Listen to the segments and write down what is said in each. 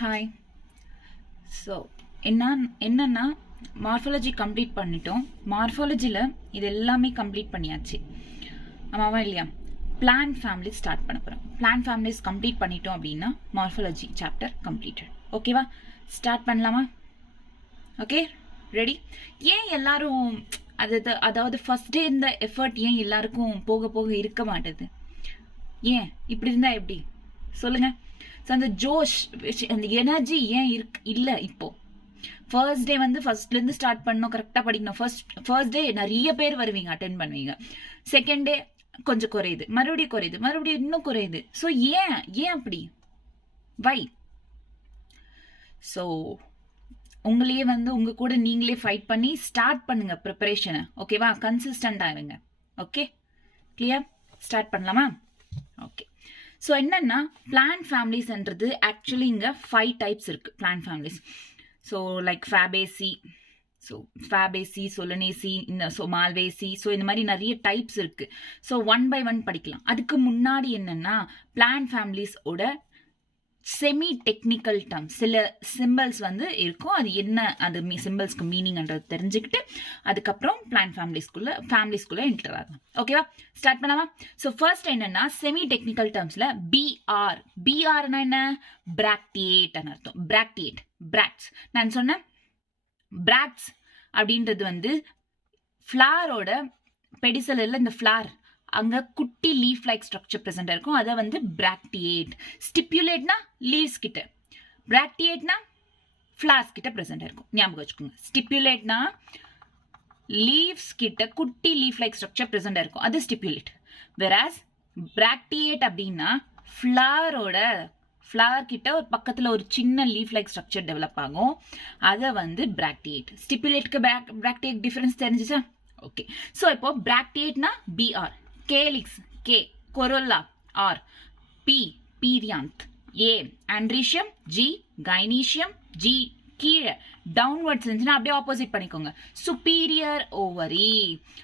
Hi. So என்னன்னா morphology complete பண்ணிட்டோம். மார்ஃபாலஜியில் இது எல்லாமே கம்ப்ளீட் பண்ணியாச்சு, ஆமாவா இல்லையா? பிளான் ஃபேமிலி ஸ்டார்ட் பண்ண போகிறோம். பிளான் ஃபேமிலிஸ் கம்ப்ளீட் பண்ணிட்டோம் அப்படின்னா மார்ஃபாலஜி சாப்டர் கம்ப்ளீட்டட். ஓகேவா? ஸ்டார்ட் பண்ணலாமா? Okay, ready? ஏன் எல்லாரும் அதாவது ஃபர்ஸ்ட் டே இந்த எஃபர்ட் ஏன் எல்லாருக்கும் போக போக இருக்க மாட்டேது? ஏன் இப்படி இருந்தா எப்படி சொல்லுங்க? ஸோ அந்த ஜோஷ், அந்த எனர்ஜி ஏன் இல்லை? இப்போ ஃபர்ஸ்ட் டே வந்து ஃபர்ஸ்ட்லேருந்து ஸ்டார்ட் பண்ணணும், கரெக்டாக படிக்கணும். ஃபர்ஸ்ட் டே நிறைய பேர் வருவீங்க, அட்டென்ட் பண்ணுவீங்க. செகண்ட் டே கொஞ்சம் குறையுது, மறுபடியும் குறையுது, மறுபடியும் இன்னும் குறையுது. ஸோ ஏன் அப்படி? வை? ஸோ உங்களையே வந்து உங்க கூட நீங்களே ஃபைட் பண்ணி ஸ்டார்ட் பண்ணுங்க ப்ரிப்பரேஷனை. ஓகேவா? கன்சிஸ்டண்டாக இருங்க. Okay, clear? ஸ்டார்ட் பண்ணலாமா? ஓகே. ஸோ என்னன்னா பிளான் ஃபேமிலிஸ்ன்றது ஆக்சுவலி இங்கே 5 டைப்ஸ் இருக்கு plant families. So like Fabaceae, Solanaceae, Malvaceae, so இந்த மாதிரி நிறைய டைப்ஸ் இருக்கு. ஸோ 1 by 1 படிக்கலாம். அதுக்கு முன்னாடி என்னன்னா பிளான் ஃபேமிலிஸோட செமி டெக்னிக்கல் டேர்ம்ஸ், சில சிம்பிள்ஸ் வந்து இருக்கும். அது என்ன, அது சிம்பிள்ஸ்க்கு மீனிங்ன்றது தெரிஞ்சுக்கிட்டு அதுக்கப்புறம் பிளான் ஃபேமிலிஸ்குள்ள என்டர் ஆகலாம். ஓகேவா? ஸ்டார்ட் பண்ணலாமா? ஸோ ஃபர்ஸ்ட் என்னன்னா செமி டெக்னிக்கல் டேர்ம்ஸ்ல பிஆர்னா என்ன? பிராக்டியேட்னு அர்த்தம். பிராக்ட்ஸ் நான் சொன்னேன். பிராக்ட்ஸ் அப்படின்றது வந்து ஃப்ளாரோட பெடிசலில் இந்த ஃப்ளார் அங்க குட்டி லீஃப் லைக் ஸ்ட்ரக்சர் பிரசன்ட் இருக்கும். அதை வந்து பிராக்டியேட். ஸ்டிப்புலேட்னா லீவ்ஸ் கிட்ட, பிராக்டியேட்னா ஃபிளார்ஸ் கிட்ட பிரசன்ட் இருக்கும். ஞாபகம் வச்சுக்கோங்க. ஸ்டிப்புலேட்னா லீவ்ஸ் கிட்ட குட்டி லீஃப் லைக் ஸ்ட்ரக்சர் பிரசன்ட் இருக்கும், அது ஸ்டிப்புலேட். வெராஸ் பிராக்டியேட் அப்படின்னா ஃப்ளார் கிட்ட ஒரு பக்கத்துல ஒரு சின்ன லீஃப் லைக் ஸ்ட்ரக்சர் டெவலப் ஆகும், அதை வந்து பிராக்டியேட். ஸ்டிப்புலேட்க்கு பிராக்டியேட் டிஃபரன்ஸ் தெரிஞ்சுச்சா? ஓகே. ஸோ இப்போ பிராக்டியேட்னா Br, calyx K, corolla R, P perianth, A androecium, G gynoecium, G கீழே டவுன்வர்ட்ஸ் இருந்துச்சுன்னா அப்படியே ஆப்போசிட் பண்ணிக்கோங்க, சுப்பீரியர் ஓவரி.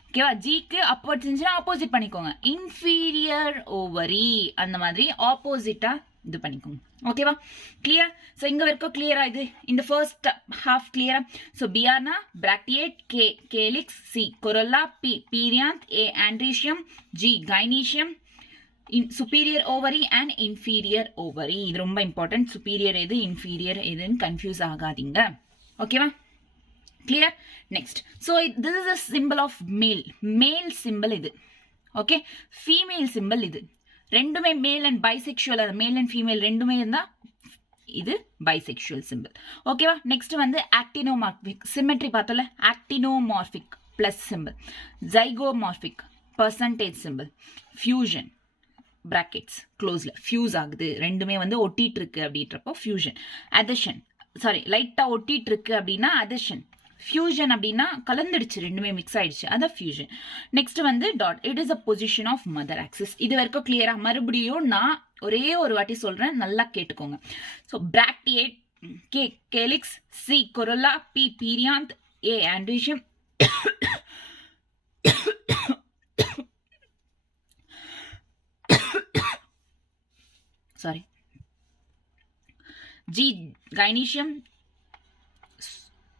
ஓகேவா? ஜிக்கு அப்வர்ட்ஸ் இருந்துச்சுன்னா ஆப்போசிட் பண்ணிக்கோங்க, இன்ஃபீரியர் ஓவரி. அந்த மாதிரி ஆப்போசிட்டா இது பண்ணிக்கோங்க. ஓகேவா? கிளியர்? ஸோ இங்க வரைக்கும் கிளியரா? இது இந்த ஃபர்ஸ்ட் ஹாஃப் கிளியரா? ஸோ பிஆர்னா bracteate, K calyx, C corolla, P perianth, A androecium, G gynoecium, superior ovary and inferior ovary. இது ரொம்ப இம்பார்ட்டன்ட். சுப்பீரியர் எது, இன்ஃபீரியர் எதுன்னு கன்ஃபியூஸ் ஆகாதீங்க. ஓகேவா? Clear? Next. So this is a symbol of male symbol இது. Okay. Female symbol இது. ரெண்டுமே male and bisexual, male and female ரெண்டுமே இருந்தா இது பைசெக்சுவல் சிம்பிள். ஓகேவா? நெக்ஸ்ட் வந்து ஆக்டினோமார்பிக். சிமெட்ரி பார்த்தோம்ல, actinomorphic plus simple. Zygomorphic percentage symbol. Fusion brackets க்ளோஸ்ல ஃபியூஸ் ஆகுது, ரெண்டுமே வந்து ஒட்டிட்டு இருக்கு அப்படின்றப்போ ஃபியூஷன். அதெஷன், லைட்டா ஒட்டிட்டு இருக்கு அப்படின்னா அதெஷன். ஃபியூஷன் அப்படின்னா கலந்துடுச்சு, ரெண்டுமே மிக்ஸ் ஆயிடுச்சு, அதான் ஃபியூஷன். நெக்ஸ்ட் வந்து dot. It is a position of mother axis. இது வரைக்கும் கிளியரா? மறுபடியும் நான் ஒரே ஒரு வாட்டி சொல்றேன், நல்லா கேட்டுக்கோங்க. So bracteate, K calyx, C corolla, P perianth, A androecium, G gynoecium,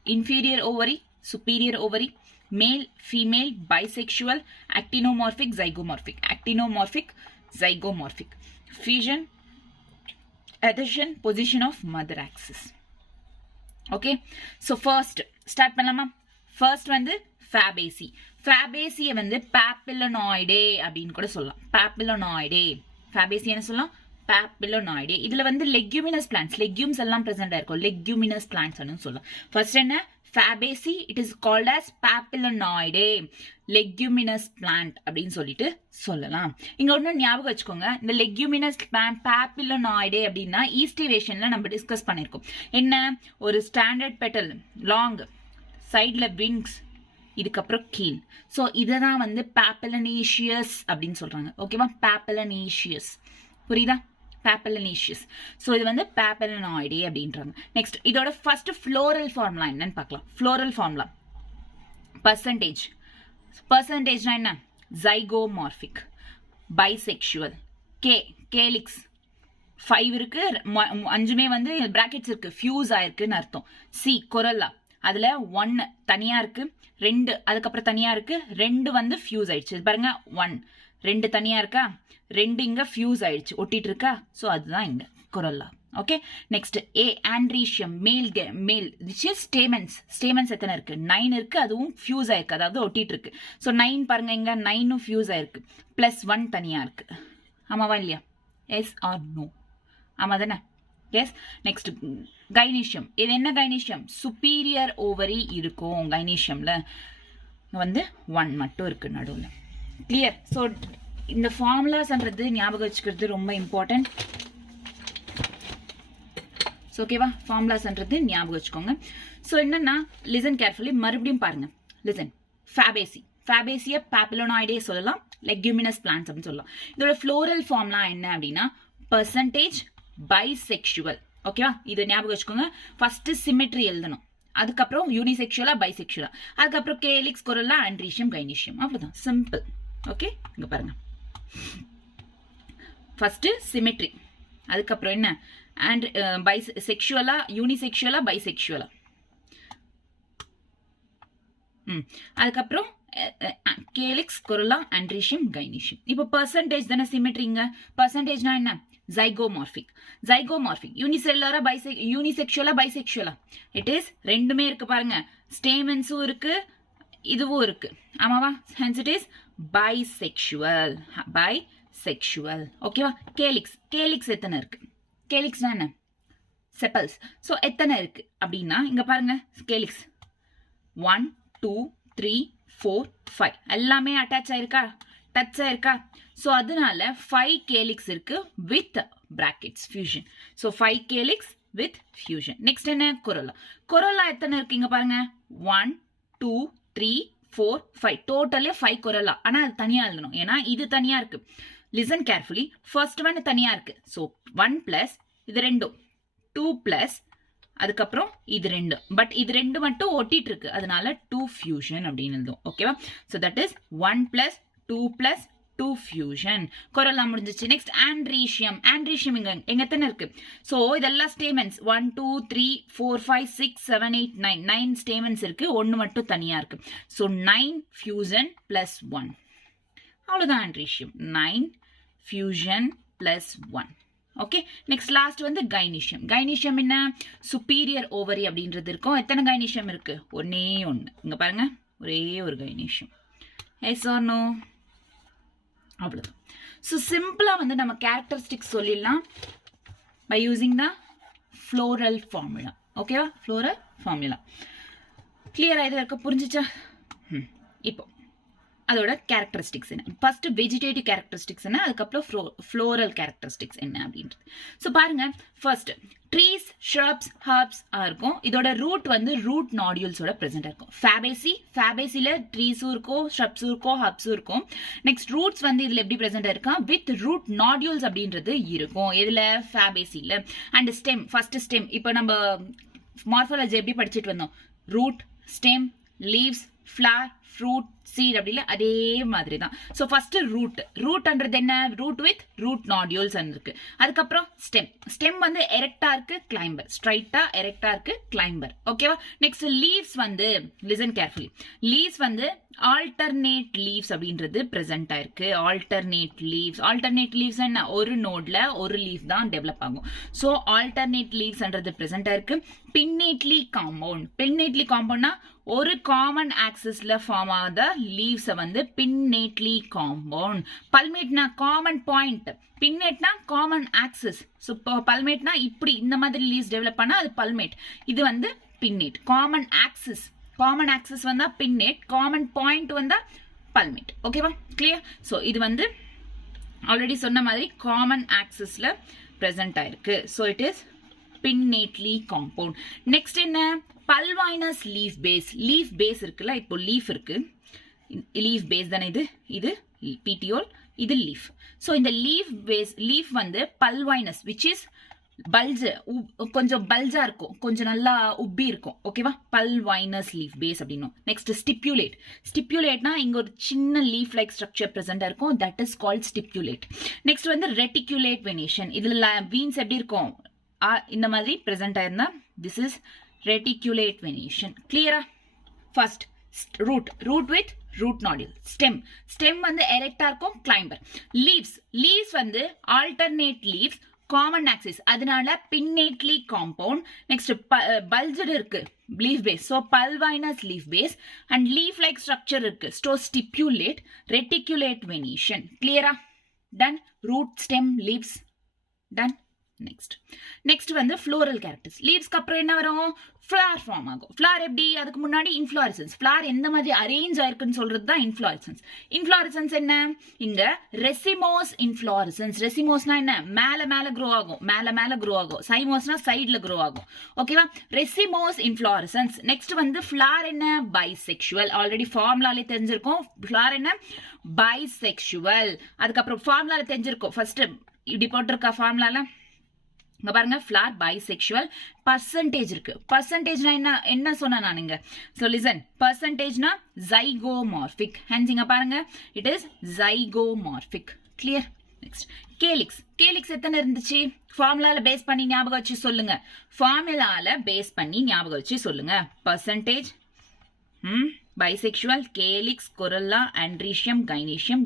inferior ovary, superior ovary, male, female, bisexual, actinomorphic, zygomorphic, fusion, adhesion, position of mother axis. Okay, so first start பண்ணலாமா? first வந்து Fabaceae. Fabaceae வந்து papillonoidae அப்படின்னு கூட சொல்லலாம். Fabaceae என்ன சொல்லலாம்? Papillonoidae. இதுல வந்து leguminous plants, legumes எல்லாம் present ஆயிருக்கும், leguminous plants ன்னு சொல்லலாம். first என்ன? Fabaceae. it is called as papillonoidae, leguminous plant அப்படின்னு சொல்லிட்டு சொல்லலாம். இங்க ஒண்ணு ஞாபகம் வச்சுக்கோங்க, இந்த leguminous plant papillonoidae அப்படின்னா ஈஸ்டிவேஷன்ல நம்ம டிஸ்கஸ் பண்ணிருக்கோம். என்ன? ஒரு ஸ்டாண்டர்ட் பெட்டல், லாங், சைட்ல விங்ஸ், இதுக்கப்புறம் கீல். ஸோ இததான் வந்து papillonaceous அப்படின்னு சொல்றாங்க. ஓகேவா? papillonaceous புரியுதா? papillonaceous. ஸோ இது வந்து papillonoidae அப்படின்றாங்க. நெக்ஸ்ட் இதோட ஃபர்ஸ்ட் ஃப்ளோரல் ஃபார்முலா என்னன்னு பார்க்கலாம். ஃப்ளோரல் ஃபார்முலா பர்சன்டேஜ்னா என்ன? ஜைகோமார்பிக், பைசெக்சுவல், கே கேலிக்ஸ், 5 இருக்கு, 5மே வந்து பிராக்கெட்ஸ் இருக்கு, ஃபியூஸ் ஆயிருக்குன்னு அர்த்தம். சி கொரல்லா, அதுல 1 தனியா இருக்கு, 2 அதுக்கப்புறம் தனியா இருக்கு, 2 வந்து ஃபியூஸ் ஆயிடுச்சு. பாருங்க 1 2 தனியா இருக்கா, 2 இங்க ஃபியூஸ் ஆயிடுச்சு, ஒட்டிட்டு இருக்கா. ஸோ அதுதான் இங்க கொரல்லா. ஓகே, நெக்ஸ்ட் ஏ ஆண்ட்ரீஷியம் மேல் விச் இஸ் ஸ்டேமன்ஸ் எத்தனை இருக்கு? 9 இருக்கு, அதுவும் ஃபியூஸ் ஆயிருக்கு, அதாவது ஒட்டிட்டு இருக்கு. ஸோ 9 பாருங்க, இங்க 9ம் ஃபியூஸ் ஆயிருக்கு, +1 தனியா இருக்கு. ஆமாவா இல்லையா? Yes or no? ஆமா தானே? எஸ். Next gynoecium. இது என்ன கைனீஷியம்? சுப்பீரியர் ஓவரி இருக்கும் கைனீஷியம்ல, வந்து 1 மட்டும் இருக்கு நடுவில். கிளியர்? ஸோ இந்த ஃபார்முலாஸ்ன்றது ஞாபகம் வச்சுக்கிறது ரொம்ப இம்பார்ட்டன்ட். ஸோ ஓகேவா, ஃபார்முலாஸ்ன்றது ஞாபகம் வச்சுக்கோங்க. ஸோ என்னன்னா லிசன் கேர்ஃபுல்லி, மறுபடியும் பாருங்க. லிசன். ஃபேபேசியை பாப்பிலோனாய்டே சொல்லலாம், லெக்யூமினஸ் பிளான்ட்ஸ் அப்படின்னு சொல்லலாம். இதோட ஃப்ளோரல் ஃபார்ம்லாம் என்ன அப்படின்னா பெர்சன்டேஜ் பைசெக்சுவல். ஓகேவா, இது ஞாபகம் வச்சுக்கோங்க. ஃபர்ஸ்ட் சிமெட்ரி எழுதணும், அதுக்கப்புறம் யூனிசெக்சுவலா பைசெக்சுவலா, அதுக்கப்புறம் கேலிக்ஸ் கொரல்லா ஆண்ட்ரீஷியம் கைனீஷியம், அவ்வளவுதான், சிம்பிள். ஓகே, இங்க பாருங்க. ஃபர்ஸ்ட் சிமெட்ரி, அதுக்கப்புறம் என்ன அண்ட் பைசெக்சுவலா யூனிசெக்சுவலா பைசெக்சுவலா, அதுக்கப்புறம் கேலிக்ஸ் கொரல்லா ஆண்ட்ரீஷியம் கைனீஷியம். இப்போ பெர்சன்டேஜ் தானே சிமெட்ரிங்க. பெர்சன்டேஜ்னா என்ன? ஜைகோமார்பிக். யூனிசெக்சுவலா பைசெக்சுவலா? இட் இஸ் ரெண்டுமே இருக்கு பாருங்க, ஸ்டேமன்ஸும் இருக்கு, இதுவும் இருக்கு. ஆமாவா? Hence it is bisexual. ஓகேவா? கேலிக்ஸ் எத்தனை இருக்கு? கேலிக்ஸ் என்ன? செப்பல்ஸ். ஸோ எத்தனை இருக்கு அப்படின்னா இங்க பாருங்க, கேலிக்ஸ் 1 2 3 4 5 எல்லாமே அட்டாச் ஆயிருக்கா, டச் ஆயிருக்கா. ஸோ அதனால 5 கேலிக்ஸ் இருக்கு with brackets fusion. So 5 calyx with fusion. Next என்ன? கொரல்லா எத்தனை இருக்கு? இங்க பாருங்க 1 2 3 4 5 டோட்டலே 5 கொரல்லா. ஆனா அது தனியா எழுதணும், ஏன்னா இது தனியா இருக்கு. Listen carefully. ஃபர்ஸ்ட் ஒன் தனியா இருக்கு, ஸோ 1 பிளஸ் இது 2 2 பிளஸ் அதுக்கப்புறம் இது 2, பட் இது 2 மட்டும் ஒட்டிட்டு இருக்கு, அதனால 2 ஃபியூஷன் அப்படின்னு எழுதும். ஓகேவா? So that is 1 plus 2 plus 2 fusion. Corolla முடிஞ்சிச்சு. Next androecium. இங்க எத்தனை இருக்கு? ஸோ இதெல்லாம் ஸ்டேமன்ஸ் 1 2 3 4 5 6 7 8 9 ஸ்டேமன்ஸ் இருக்கு, 1 மட்டும் தனியா இருக்கு. ஸோ 9 ஃபியூஷன் பிளஸ் 1, அவ்வளவுதான் androecium. 9 fusion plus 1. Okay, next last வந்து கைனீஷியம் என்ன? சுப்பீரியர் ஓவரி அப்படின்றது இருக்கும். எத்தனை கைனீஷியம் இருக்கு? ஒன்னே ஒன்று. இங்க பாருங்க, ஒரே ஒரு கைனீஷியம். Yes or no? அவ்வளவுதான். ஸோ சிம்பிளா வந்து நம்ம கேரக்டரிஸ்டிக்ஸ் சொல்லிடலாம் by using the floral formula. ஓகேவா? ஃப்ளோரல் ஃபார்முலா கிளியரா இது இருக்க? புரிஞ்சிச்சா? இப்போ அதோட கேரக்டரிஸ்டிக்ஸ் என்ன? ஃபர்ஸ்ட் வெஜிடேட்டிவ் கேரக்டரிஸ்டிக்ஸ் என்ன, அதுக்கப்புறம் ஃப்ளோரல் கேரக்டரிஸ்டிக்ஸ் என்ன அப்படின்றது. ஸோ பாருங்க, ஃபர்ஸ்ட் ட்ரீஸ், ஷ்ரப்ஸ், ஹர்ப்ஸ் இருக்கும். இதோட ரூட் வந்து ரூட் நாடியூல்ஸோட பிரசென்ட் இருக்கும். ஃபேபேசில ட்ரீஸும் இருக்கும், ஷ்ரப்ஸும் இருக்கும், ஹர்ப்ஸும் இருக்கும். நெக்ஸ்ட் ரூட்ஸ் வந்து இதுல எப்படி பிரசென்ட் இருக்கா? வித் ரூட் நாடியூல்ஸ் அப்படின்றது இருக்கும். இதுல ஃபேபேசில. And stem, first stem. இப்போ நம்ம மார்ஃபாலஜி எப்படி படிச்சுட்டு வந்தோம்? Root, stem, leaves, flower, fruit, seed அப்படி இல்லை, அதே மாதிரி தான். ஸோ ஃபர்ஸ்ட் ரூட்ன்றது என்ன? ரூட் வித் ரூட் நாடியூல்ஸ் இருக்கு. அதுக்கப்புறம் ஸ்டெம் வந்து எரெக்டா இருக்கு, கிளைம்பர், ஸ்ட்ரைட்டா எரெக்டா இருக்கு, கிளைம்பர். ஓகேவா? நெக்ஸ்ட் லீவ்ஸ் வந்து லிசன் கேர்ஃபுல்லி. லீவ்ஸ் வந்து ஆல்டர்னேட் லீவ்ஸ் அப்படின்றது பிரசன்ட் ஆயிருக்கு. ஆல்டர்னேட் லீவ்ஸ் என்ன? ஒரு நோட்ல ஒரு லீவ் தான் டெவலப் ஆகும். ஸோ ஆல்டர்னேட் லீவ்ஸ்ன்றது பிரசன்ட் ஆயிருக்கு. பின்னேட்லி காம்பவுண்ட்னா ஒரு காமன் ஆக்சிஸ்ல ஃபார்ம் ஆகாத லீவ்ஸை வந்து பின்னேட்லி காம்பவுண்ட். பல்மேட்னா காமன் பாயிண்ட், பின்னேட்னா காமன் ஆக்சிஸ். ஸோ பல்மேட்னா இப்படி இந்த மாதிரி லீவ்ஸ் டெவலப் பண்ணா அது பல்மேட். இது வந்து பின்னேட். காமன் ஆக்சிஸ் வந்தா பின்னேட், காமன் பாயிண்ட் வந்தா பல்மேட். ஓகேவா? கிளியர்? ஸோ இது வந்து ஆல்ரெடி சொன்ன மாதிரி காமன் ஆக்சிஸ்ல பிரசன்ட் ஆயிருக்கு. So it is pinnately compound. Next என்ன? பல்வைனஸ் லீஃப் பேஸ் இருக்குல்ல, இப்போ லீஃப் இருக்கு, லீஃப் பேஸ் தானே இது பிடியோல், இது லீஃப். ஸோ இந்த லீஃப் வந்து பல்வைனஸ் விச் இஸ் பல்ஜ் கொஞ்சம் பல்ஜா இருக்கும், கொஞ்சம் நல்லா உப்பி இருக்கும். ஓகேவா, பல்வைனஸ் லீஃப் பேஸ் அப்படின்னும். Next stipulate. ஸ்டிப்புலேட்னா இங்க ஒரு சின்ன லீஃப் லைக் ஸ்ட்ரக்சர் பிரசண்டா இருக்கும், that is called stipulate. Next வந்து ரெட்டிகுலேட் வெனேஷன். இதுல வீன்ஸ் எப்படி இருக்கும், இந்த மாதிரி பிரசன்ட் ஆயிருந்தா திஸ் இஸ் ரெட்டிகுலேட் வெனேஷன். கிளியரா? First root with root nodule. stem வந்து எரெக்டா இருக்கும், climber. leaves வந்து alternate leaves, common axis, அதனால pinnately compound. next bulged இருக்கு leaf base, so pulvinous leaf base and leaf like structure இருக்கு, so stipulate, reticulate venation. clear-ஆ? done. root, stem, leaves done. next வந்து floral characters. leaves க்கு அப்புறம் என்ன வரும், flower form ஆகும். flower எப்படி, அதுக்கு முன்னாடி inflorescence. flower எந்த மாதிரி அரேஞ்ச் ஆயிருக்குன்னு சொல்றது தான் inflorescence. inflorescence என்ன, இங்க racemose inflorescence. racemoseனா என்ன, மேல grow ஆகும், மேல grow ஆகும். cymosனா சைடுல grow ஆகும். ஓகேவா, racemose inflorescence. next வந்து flower என்ன, bisexual. ஆல்ரெடி ஃபார்முலாலே தெரிஞ்சிருக்கும், flower என்ன, bisexual. அதுக்கப்புறம் ஃபார்முலால தெரிஞ்சிருக்கும், ஃபர்ஸ்ட் இப்படி போட்டிருக்கா ஃபார்முலால, இங்க பாருங்க, flower bisexual. percentage இருக்கு. percentageனா என்ன சொன்னா நானுங்க, so listen, percentageனா zygomorphic. hence இங்க பாருங்க, it is zygomorphic. clear? next calyx எத்தனை இருந்துச்சு, ஃபார்முலால பேஸ் பண்ணி ஞாபகம் வச்சு சொல்லுங்க. ஃபார்முலால பேஸ் பண்ணி ஞாபகம் வச்சு சொல்லுங்க. percentage, bisexual, calyx, corolla, andrecium, gynoecium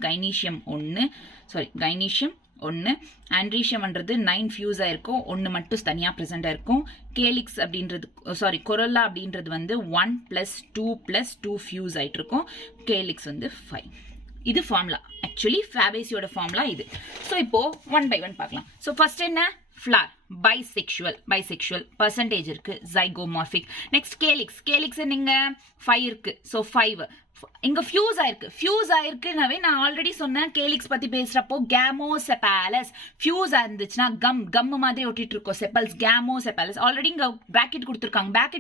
1, ஆண்ட்ரீஷியம்ன்றது 9 fuse ஆயிருக்கும், 1 மட்டும் தனியா பிரசண்டா இருக்கும். கேலிக்ஸ் அப்படின்றது கொரோல்லா அப்படின்றது வந்து 1 + 2 + 2 ஃபியூஸ் ஆயிட்டு இருக்கும். கேலிக்ஸ் வந்து 5. இது ஃபார்முலா, ஆக்சுவலி ஃபேபேசியோட ஃபார்முலா இது. ஸோ இப்போ 1 by 1 பார்க்கலாம். ஸோ ஃபர்ஸ்ட் என்ன, flower bisexual percentage இருக்கு, zygomorphic. next calyx நீங்க 5 இருக்கு, so 5. இங்க ஃபியூஸ் ஆயிருக்குனாவே நான் ஆல்ரெடி சொன்னேன், கேலிக்ஸ் பத்தி பேசுறப்போ கேமோசெபாலஸ். ஃபியூஸ் இருந்துச்சுன்னா கம் மாதிரி ஒட்டிட்டு இருக்கோம் செப்பல்ஸ், கேமோசெபாலஸ். ஆல்ரெடி இங்க பிராக்கெட்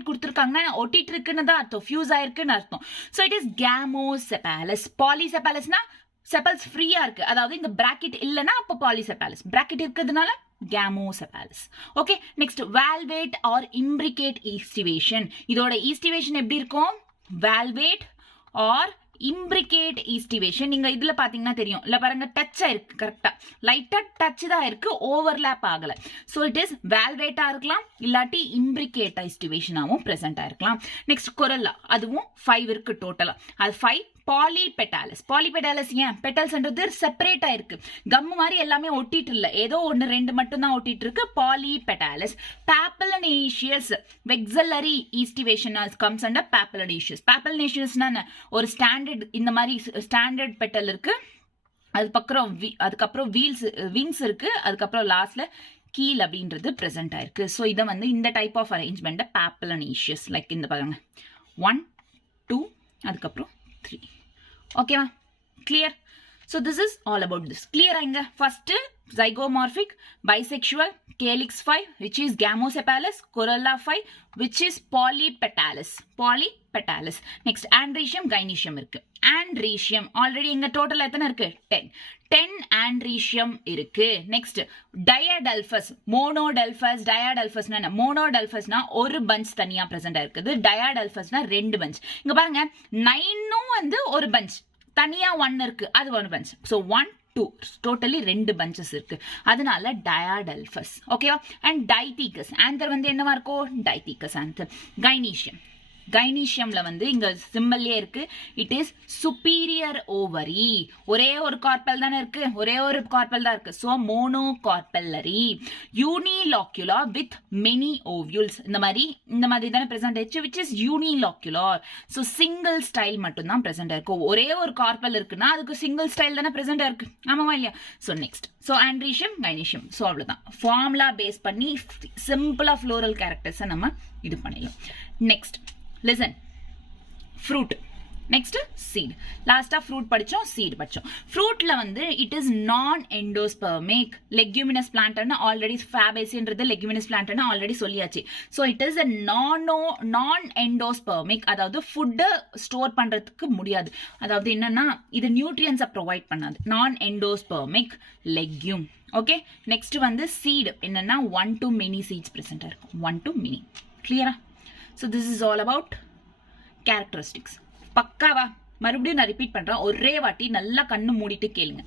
கொடுத்துருக்காங்கன்னா ஒட்டிட்டு இருக்குன்னு தான் அர்த்தம், ஃபியூஸ் ஆயிருக்குன்னு அர்த்தம். So it is gamosepalous. பாலிசெபாலஸ்னா செப்பல்ஸ் ஃப்ரீயா இருக்கு, அதாவது இந்த பிராக்கெட் இல்லைன்னா அப்போ பாலிசெபாலஸ், பிராக்கெட் இருக்கிறதுனால gamocephalus. okay, next valvate or imbricate estivation. இதோட ஈஸ்டிவேஷன் எப்படி இருக்கும், valvate or imbricate estivation. நீங்க இதுல பாத்தீங்கன்னா தெரியும், இல்ல பாருங்க, டச் ஆயிருக்கு, கரெக்டா லைட்டா டச் தான் இருக்கு, ஓவர்லாப் ஆகல. சோ இட் இஸ் valvate இருக்கலாம், இல்லாட்டி imbricate estivation ஆவும் பிரசன்ட் ஆயிருக்கலாம். நெக்ஸ்ட் corolla, அதுவும் 5 இருக்கு டோட்டலா, அது 5. பாலிபெட்டாலஸ் ஏன், பெட்டல்ஸ்ன்றது செப்பரேட் ஆயிருக்கு, கம் மாதிரி எல்லாமே ஒட்டிட்டு இல்ல, ஏதோ 1 2 மட்டும் தான் ஒட்டிட்டு இருக்கு. பாலிபெட்டாலஸ். papillinaceous vexillary estivation comes under papillinaceous. papillinaceousனா ஒரு ஸ்டாண்டர்ட், இந்த மாதிரி ஸ்டாண்டர்ட் பெட்டல் இருக்கு, அதுக்கப்புறம் விங்ஸ் இருக்கு, அதுக்கப்புறம் லாஸ்ட்ல கீல் அப்படின்றது பிரசன்ட் ஆயிருக்கு. ஸோ இதை வந்து இந்த type of arrangement papillinaceous, like இந்த பாருங்க 1 2 அதுக்கப்புறம் 3. ஓகேவா, clear? So this is all about this. கிளியரா? இங்க first zygomorphic, bisexual, calyx 5 which is gamocephalus, corolla 5 which is polypetalous. next andrecium, gynoecium இருக்கு. andrecium ஆல்ரெடி எங்க டோட்டல் எத்தனை இருக்கு, 10 andrecium இருக்கு. நெக்ஸ்ட் diadelphus, diadelphusனா என்ன, monodelphusனா ஒரு பஞ்ச் தனியா பிரசன்ட் இருக்குது, diadelphusனா 2 பஞ்ச். இங்க பாருங்க 9 வந்து ஒரு பஞ்ச், தனியா 1 இருக்கு, அது 1 பஞ்ச். ஸோ 1 2 டோட்டலி 2 பஞ்சஸ் இருக்கு, அதனால diadelphus. ஓகேவா? அண்ட் டைத்தீகஸ், ஆந்தர் வந்து என்னவா இருக்கும், டைத்தீகஸ் ஆந்தர். கைனீஷியம்ல வந்து இங்க சிம்பல்லே இருக்கு, இட் இஸ் சுப்பீரியர் ஓவரி. ஒரே ஒரு கார்பல் தானே இருக்கு, ஒரே ஒரு கார்பல் தான் இருக்கு, so monocarpellary. Unilocular with many ovules, இந்த மாதிரி தானே பிரசன்ட் ஆயிடுச்சு, which is unilocular. So single style மட்டும் தான் பிரசன்ட் ஆயிருக்கும். ஒரே ஒரு கார்பல் இருக்குன்னா அதுக்கு சிங்கிள் ஸ்டைல் தானே பிரசன்ட் ஆயிருக்கு, ஆமாவா இல்லையா? So next, so androecium, gynoecium. So அவ்வளோதான், ஃபார்முலா பேஸ் பண்ணி சிம்பிளா ஃப்ளோரல் கேரக்டர்ஸை நம்ம இது பண்ணிடலாம். Next listen, fruit. Next seed. லாஸ்டா ஃப்ரூட் படிச்சோம், சீட் படிச்சோம். ஃப்ரூட்ல வந்து it is non endospermic leguminous பிளான்ட்னு ஆல்ரெடி ஃபேபேசின்றது லெக்யூமினஸ் பிளான்ட்னு ஆல்ரெடி சொல்லியாச்சு. So it is a non endospermic, அதாவது ஃபுட்டை ஸ்டோர் பண்றதுக்கு முடியாது, அதாவது என்னன்னா இது நியூட்ரியன்ஸை ப்ரொவைட் பண்ணாது. நான் எண்டோஸ்பெர்மிக் லெக்யூம். ஓகே, நெக்ஸ்ட் வந்து சீட் என்னன்னா 1 to many சீட்ஸ் பிரசன்டா இருக்கும். 1 to many. கிளியரா? So this is all about characteristics. பக்காவா? மறுபடியும் நான் ரிப்பீட் பண்றேன், ஒரே வாட்டி நல்லா கண்ணு மூடிட்டு கேளுங்க.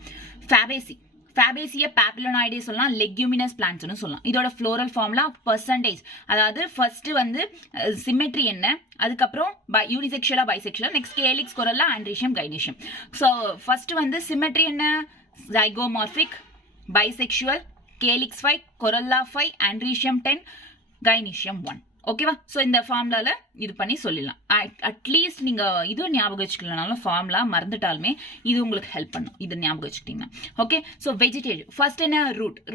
ஃபேபேசிய பாப்புலனாய்டே சொல்லலாம், லெக்யூமினஸ் பிளான்ட்ஸ்னு சொல்லலாம். இதோட ஃப்ளோரல் ஃபார்ம்லா பெர்சன்டேஜ், அதாவது ஃபர்ஸ்ட் வந்து சிமெட்ரி என்ன, அதுக்கப்புறம் யூனிசெக்ஷுவலா பைசெக்ஷுவலா, next calyx, corolla, androecium, gynoecium. So first வந்து சிமெட்ரி என்ன, zygomorphic, bisexual, calyx 5, corolla 5, androecium 10, gynoecium 1. ஓகேவா? ஸோ இந்த ஃபார்முலால இது பண்ணி சொல்லிடலாம். அட்லீஸ்ட் நீங்க இதுவும் ஞாபகம் வச்சுக்கலனாலும் ஃபார்முலா மறந்துட்டாலுமே இது உங்களுக்கு ஹெல்ப் பண்ணும், இது ஞாபகம் வச்சுக்கிட்டீங்கன்னா. ஓகே, ஸோ வெஜிடேட்டிவ் ஃபர்ஸ்ட் என்ன,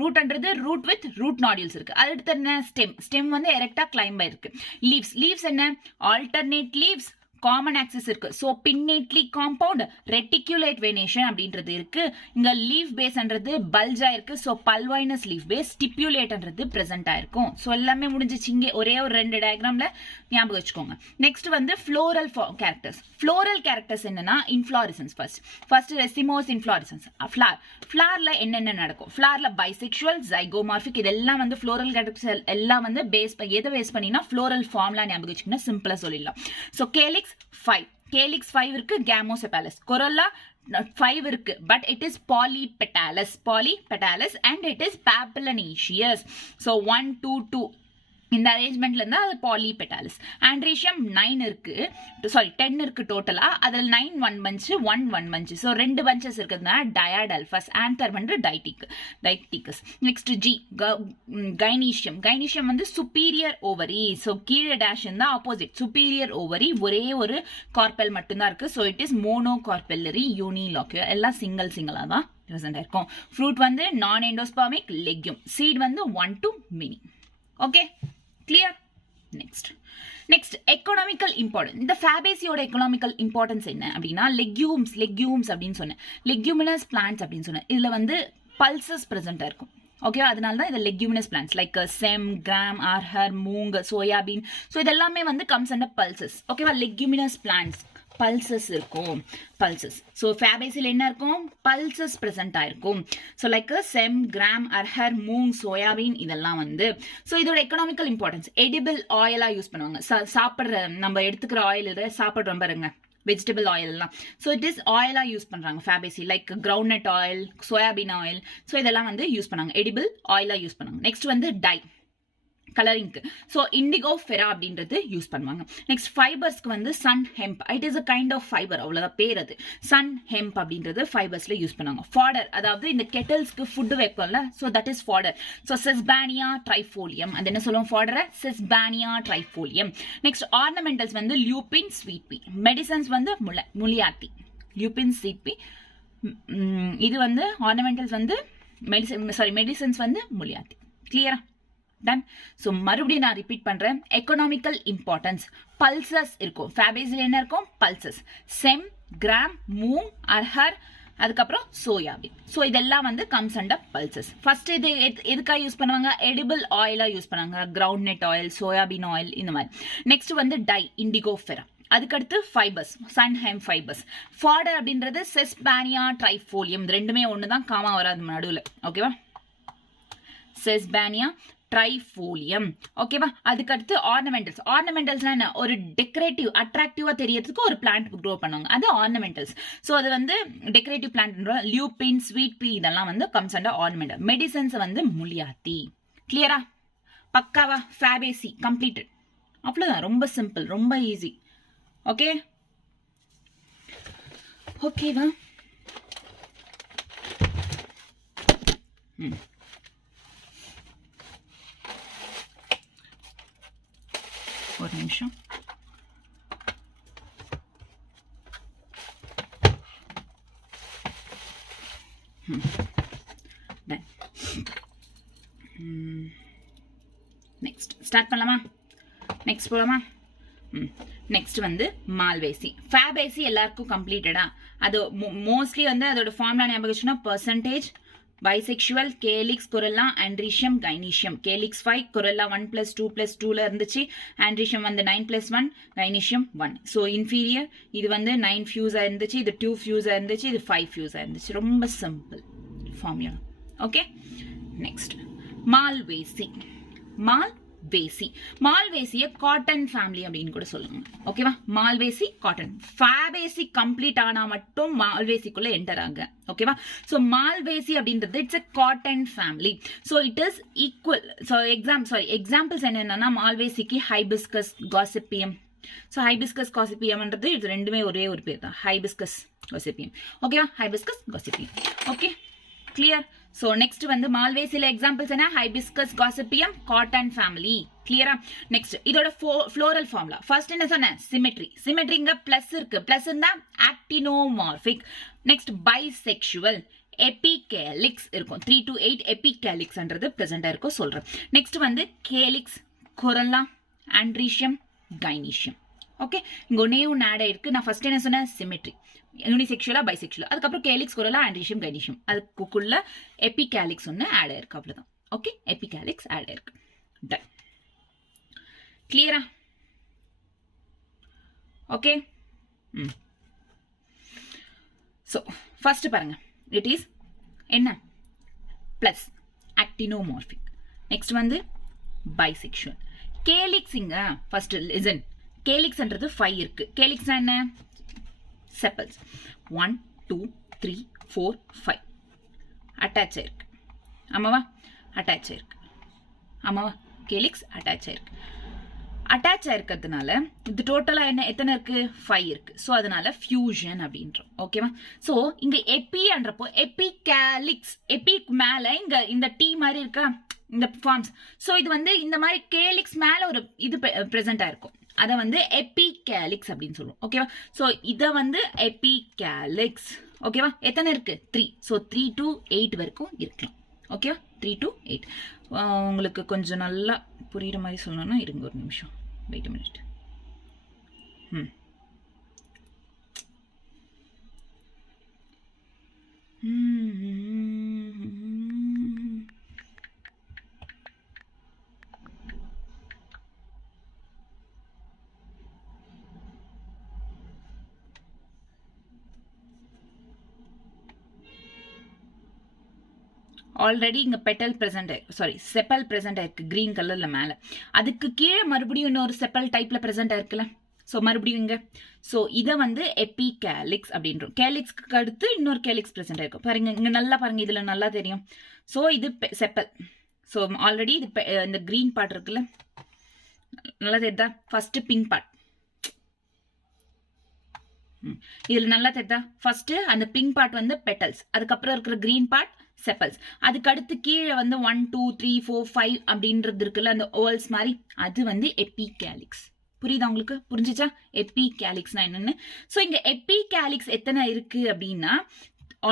ரூட்ன்றது ரூட் வித் ரூட் நாடியூல்ஸ் இருக்கு. அடுத்து என்ன, ஸ்டெம் வந்து எரெக்டா கிளைம்பா இருக்கு. லீவ்ஸ் என்ன, ஆல்டர்னேட் லீவ்ஸ், காமன் ஆக்சிஸ் இருக்கு. ஸோ பின்னேட்லி காம்பவுண்ட், ரெட்டிகுலேட் வெனேஷன் அப்படின்றது இருக்கு. இங்க லீஃப் பேஸ்ன்றது பல்ஜா இருக்கு. ஸோ பல்வைனஸ் லீஃப் பேஸ், ஸ்டிப்யூலேட்ன்றது பிரசன்ட் ஆயிருக்கும். ஸோ எல்லாமே முடிஞ்சிச்சு. இங்கே ஒரே ஒரு 2 டயக்ராம்ல ஞாபகம் வச்சுக்கோங்க. நெக்ஸ்ட் வந்து ஃப்ளோரல் கேரக்டர்ஸ். ஃப்ளோரல் கேரக்டர்ஸ் என்னன்னா இன்ஃப்ளாரிசன்ஸ். First racemose இன்ஃப்ளாரிசன்ஸ். ஃபிளார்ல என்னென்ன நடக்கும், ஃபிளார்ல பைசெக்சுவல், ஜைகோமார்பிக், இதெல்லாம் வந்து ஃப்ளோரல் கேரக்டர்ஸ் எல்லாம் வந்து எதை பேஸ் பண்ணினா ஃப்ளோரல் ஃபார்ம்லாம் ஞாபகம் வச்சுக்கோங்க, சிம்பிளா சொல்லிடலாம். ஸோ கேலிக்ஸ் 5 இருக்கு, கேமோசெபாலஸ். கொரல்லா 5 இருக்கு, but it is polypetalous and it is papillinaceous. So 1 2 2 இந்த அரேஞ்ச்மெண்ட்ல இருந்தா அது பாலிபெட்டாலிஸ். ஆண்ட்ரீஷியம் 9 இருக்கு, சாரி 10 இருக்கு டோட்டலா. அதில் 9 1 பஞ்ச், 1 1 பஞ்ச். ஸோ 2 பஞ்சஸ் இருக்கிறதுனால டயாடல்பஸ். ஆந்தர் வந்து டைட்டிகஸ். நெக்ஸ்ட் ஜி, கைனீஷியம் வந்து சுப்பீரியர் ஓவரி. ஸோ கீழே டேஷ் இருந்தா ஆப்போசிட், சுப்பீரியர் ஓவரி ஒரே ஒரு கார்பெல் மட்டும்தான் இருக்கு. ஸோ இட் இஸ் மோனோ கார்பெல்லரி யூனிலாக்யூலர், எல்லாம் சிங்கிளா தான் பிரசன்ட் இருக்கும். ஃப்ரூட் வந்து நான் எண்டோஸ்பெர்மிக் லெக்யூம். சீட் வந்து 1 to many. Okay, clear? Next economical importance. இந்த ஃபேபேசியோட எக்கனாமிக்கல் இம்பார்ட்டன்ஸ் என்ன அப்படின்னா, லெக்யூம்ஸ் அப்படின்னு சொன்னேன், லெக்யூமினஸ் பிளான்ட்ஸ் அப்படின்னு சொன்னேன். இதுல வந்து பல்சஸ் பிரசன்டா இருக்கும். ஓகேவா? அதனால தான் இது லெக்யூமினஸ் பிளான்ட்ஸ் லைக் செம், கிராம், அரஹர், மூங், சோயாபீன். ஸோ இதெல்லாமே வந்து கம்ஸ் அண்டர் பல்சஸ். ஓகேவா? லெக்யூமினஸ் பிளான்ட்ஸ் பல்சஸ் இருக்கும். ஸோ ஃபேபேசியில் என்ன இருக்கும், பல்சஸ் பிரசன்ட் ஆயிருக்கும். ஸோ லைக் செம், கிராம், அரஹர், மூங், சோயாபீன், இதெல்லாம் வந்து. ஸோ இதோட எக்கனாமிக்கல் இம்பார்ட்டன்ஸ், எடிபிள் ஆயிலா யூஸ் பண்ணுவாங்க. சாப்பிட்ற நம்ம எடுத்துக்கிற ஆயில் சாப்பிட்றோம் பாருங்க, வெஜிடபிள் ஆயில் எல்லாம். ஸோ இட் இஸ் ஆயிலா யூஸ் பண்றாங்க Fabaceae, like groundnut oil, soybean oil. So இதெல்லாம் வந்து யூஸ் பண்ணாங்க, எடிபிள் ஆயிலா யூஸ் பண்ணாங்க. நெக்ஸ்ட் வந்து டை, கலரிங்க்கு. ஸோ இண்டிகோ ஃபெரா அப்படின்றது யூஸ் பண்ணுவாங்க. நெக்ஸ்ட் ஃபைபர்ஸ்க்கு வந்து sun hemp, it is a kind of fibre, அவ்வளோதான் பேர். அது சன் ஹெம்ப் அப்படின்றது ஃபைபர்ஸ்ல யூஸ் பண்ணுவாங்க. ஃபாடர், அதாவது இந்த கெட்டல்ஸ்க்கு ஃபுட்டு வைப்போம்ல, so that is fodder. So Sesbania Trifolium, அது என்ன சொல்லுவோம் ஃபாடரை, செஸ்பானியா ட்ரைஃபோலியம். நெக்ஸ்ட் ஆர்னமெண்டல்ஸ் வந்து லியூபின், ஸ்வீட் பீ. மெடிசன்ஸ் வந்து முலியாத்தி, லியூபின், ஸ்வீட் பீ. இது வந்து ஆர்னமெண்டல்ஸ் வந்து மெடிசன்ஸ் வந்து முலியாத்தி. கிளியரா? டன். ஸோ மறுபடியும் நான் ரிப்பீட் பண்றேன், எக்கனாமிக்கல் இம்பார்ட்டன்ஸ். பல்சஸ் இருக்கும் ஃபேபேசியில், என்ன இருக்கும், பல்சஸ். செம், கிராம், மூங், அரஹர், அதுக்கப்புறம் சோயாபீன். ஸோ இதெல்லாம் வந்து கம்ஸ் அண்டர் பல்சஸ். ஃபர்ஸ்ட் இது எதுக்காக யூஸ் பண்ணுவாங்க, எடிபிள் ஆயிலா யூஸ் பண்ணுவாங்க, கிரவுண்ட்நட் ஆயில், சோயாபீன் ஆயில், இந்த மாதிரி. நெக்ஸ்ட் வந்து டை, இண்டிகோ ஃபெரா. அதுக்கடுத்து ஃபைபர்ஸ், சன்ஹெம் ஃபைபர்ஸ். ஃபாடர் அப்படின்றது செஸ்பானியா ட்ரைஃபோலியம். ரெண்டுமே ஒன்று தான், காமா வராது நடுவில். ஓகேவா? செஸ்பானியா ட்ரைஃபோலியம். ஓகேவா? அதுக்கடுத்து ஆர்னமெண்டல்ஸ்னா என்ன, ஒரு டெக்கரேட்டிவ், அட்ராக்டிவா தெரியறதுக்கு ஒரு பிளான்ட் க்ரோ பண்ணுவாங்க, அது ஆர்னமெண்டல்ஸ். ஸோ அது வந்து டெக்கரேட்டிவ் பிளான்ட். லியூபின், ஸ்வீட் பீ, இதெல்லாம் வந்து கம்ஸ் அண்டர் ஆர்னமெண்டல். மெடிசன்ஸ் வந்து முலியாத்தி. கிளியரா? பக்காவா? Fabaceae completed. அவ்வளோதான், ரொம்ப சிம்பிள், ரொம்ப ஈஸி. ஓகே, ஓகேவா? ஒரு நிமிஷம். நெக்ஸ்ட் ஸ்டார்ட் பண்ணலாமா? நெக்ஸ்ட் போலாமா? நெக்ஸ்ட் வந்து மால்வேசி. ஃபேபேசி எல்லாருக்கும் கம்ப்ளீட்டடா? அது மோஸ்ட்லி வந்து அதோட ஃபார்முலா ஞாபகம் வச்சுன்னா percentage bisexual calyx corella andrecium gynecium calyx 5 corella 1 plus 2 plus 2ல இருந்துச்சு andrecium வந்து 9 plus 1 gynecium 1 so inferior இது வந்து 9 fuse இருந்துச்சு இது 2 fuse இருந்துச்சு இது 5 fuse இருந்துச்சு ரொம்ப simple formula okay next Malvaceae Malvaceae cotton family அப்படின்னு கூட சொல்லுங்க ஓகேவா மால்வேசி காட்டன் ஃபேபேசி கம்ப்ளீட் ஆனா மட்டும் மால்வேசிக்குள்ள என்டர் ஆங்க ஓகேவா சோ மால்வேசி அப்படின்றது it's a cotton family so it is equal so examples என்னன்னா மால்வேசிக்கு ஹைபிஸ்கஸ் காசிப்பியம் சோ ஹைபிஸ்கஸ் காசிப்பியம்ன்றது இது ரெண்டுமே ஒரே ஒரு பேர் தான் ஹைபிஸ்கஸ் காசிப்பியம் ஓகேவா hibiscus gossypium okay clear So next வந்து மால்வேசில எக்ஸாம்பிள்ஸ் என்ன ஹைபிஸ்கஸ் காசிப்பியம் காட்டன் ஃபேமிலி கிளியரா நெக்ஸ்ட் இதோட ஃப்ளோரல் ஃபார்முலா ஃபர்ஸ்ட் என்ன சொன்னேன் சிமெட்ரிங்க பிளஸ் இருக்கு பிளஸ் இருந்தா ஆக்டினோமார்பிக் நெக்ஸ்ட் பைசெக்சுவல் எபிகேலிக்ஸ் இருக்கும் 3 to 8 எபிகேலிக்ஸ்ன்றது பிரசன்டா இருக்கும் சொல்றேன் நெக்ஸ்ட் வந்து கேலிக்ஸ் கொரல்லா ஆண்ட்ரீஷியம் கைனீஷியம் ஓகே இங்க ஒன்னு ஆட் ஆயிருக்கு நான் ஃபர்ஸ்ட் என்ன சொன்னேன் சிமெட்ரி யூனிசெக்சுவலா பைசெக்சுவலா அதுக்கப்புறம் கேலிக்ஸ் கொரலா ஆண்ட்ரீஷியம் கைனீஷியம் அதுக்குள்ள எபிகேலிக்ஸ் ஒன்று ஆட் ஆயிருக்கு அவ்வளவுதான் ஓகே எபிகேலிக்ஸ் ஆட் ஆயிருக்கு டன் கிளியரா ஓகே ஸோ ஃபர்ஸ்ட் பாருங்க இட் இஸ் என்ன பிளஸ் ஆக்டினோமார்பிக் நெக்ஸ்ட் வந்து பைசெக்சுவல் கேலிக்ஸ் இங்க ஃபர்ஸ்ட் லிசன் கேலிக்ஸ்ன்றது 5 இருக்கு கேலிக்ஸ் என்ன sepals 1 2 3 4 5 அட்டாச் ஆயிருக்கு ஆமாவா அட்டாச் ஆயிருக்கு ஆமாவா கேலிக்ஸ் அட்டாச் ஆயிருக்கு அட்டாச் ஆயிருக்கிறதுனால இது டோட்டலா என்ன எத்தனை இருக்கு 5 இருக்கு சோ அதனால ஃபியூஷன் அப்படின்றோம் ஓகேவா சோ இங்க எபின்றப்போ எபிகேலிக்ஸ் எபிக் மேல இங்க இந்த டி மாதிரி இருக்கா இந்த ஃபார்ம்ஸ் சோ இது வந்து இந்த மாதிரி கேலிக்ஸ் மேல ஒரு இது பிரசன்ட் ஆயிருக்கும் அத வந்து எபிகேலிக்ஸ் அப்படின்னு சொல்லுவோம் ஓகேவா சோ இத வந்து எபிகேலிக்ஸ் ஓகேவா எத்தனை இருக்கு 3 சோ 3 to 8 வரைக்கும் இருக்கலாம் ஓகேவா 3 to 8 உங்களுக்கு கொஞ்சம் நல்லா புரியுற மாதிரி சொல்லணும்னா இருங்க ஒரு நிமிஷம் வெயிட் a minute ஆல்ரெடி இங்க petal present sorry chappal present ஆயிருக்கு கிரீன் கலர்ல மேல அதுக்கு கீழே மறுபடியும் இன்னொரு செப்பல் டைப்ல பிரசன்ட் ஆயிருக்குல்ல சோ மறுபடியும் இங்க சோ இத வந்து எபிகேலிக்ஸ் அப்படின்றோம் கேலிக்ஸ்க்கு அடுத்து இன்னொரு கேலிக்ஸ் பிரசன்ட் ஆயிருக்கும் பாருங்க இங்க நல்லா பாருங்க இதுல நல்லா தெரியும் சோ இது செப்பல் சோ ஆல்ரெடி இது இந்த கிரீன் பார்ட் இருக்குல்ல நல்லா தெரியுதா ஃபர்ஸ்ட் பிங்க் பார்ட் இதுல நல்லா தெரியுதா ஃபர்ஸ்ட் அந்த பிங்க் பார்ட் வந்து பெட்டல்ஸ் அதுக்கப்புறம் இருக்கிற கிரீன் பார்ட் செப்பல்ஸ் அதுக்கு அடுத்து கீழே வந்து 1 2 3 4 5 அப்படின்றது இருக்குல்ல அந்த ஓவல்ஸ் மாதிரி அது வந்து எபிகேலிக்ஸ் புரியுதா உங்களுக்கு புரிஞ்சுச்சா எபிகேலிக்ஸ்னா என்னன்னு சோ இங்க எபிகேலிக்ஸ் எத்தனை இருக்கு அப்படின்னா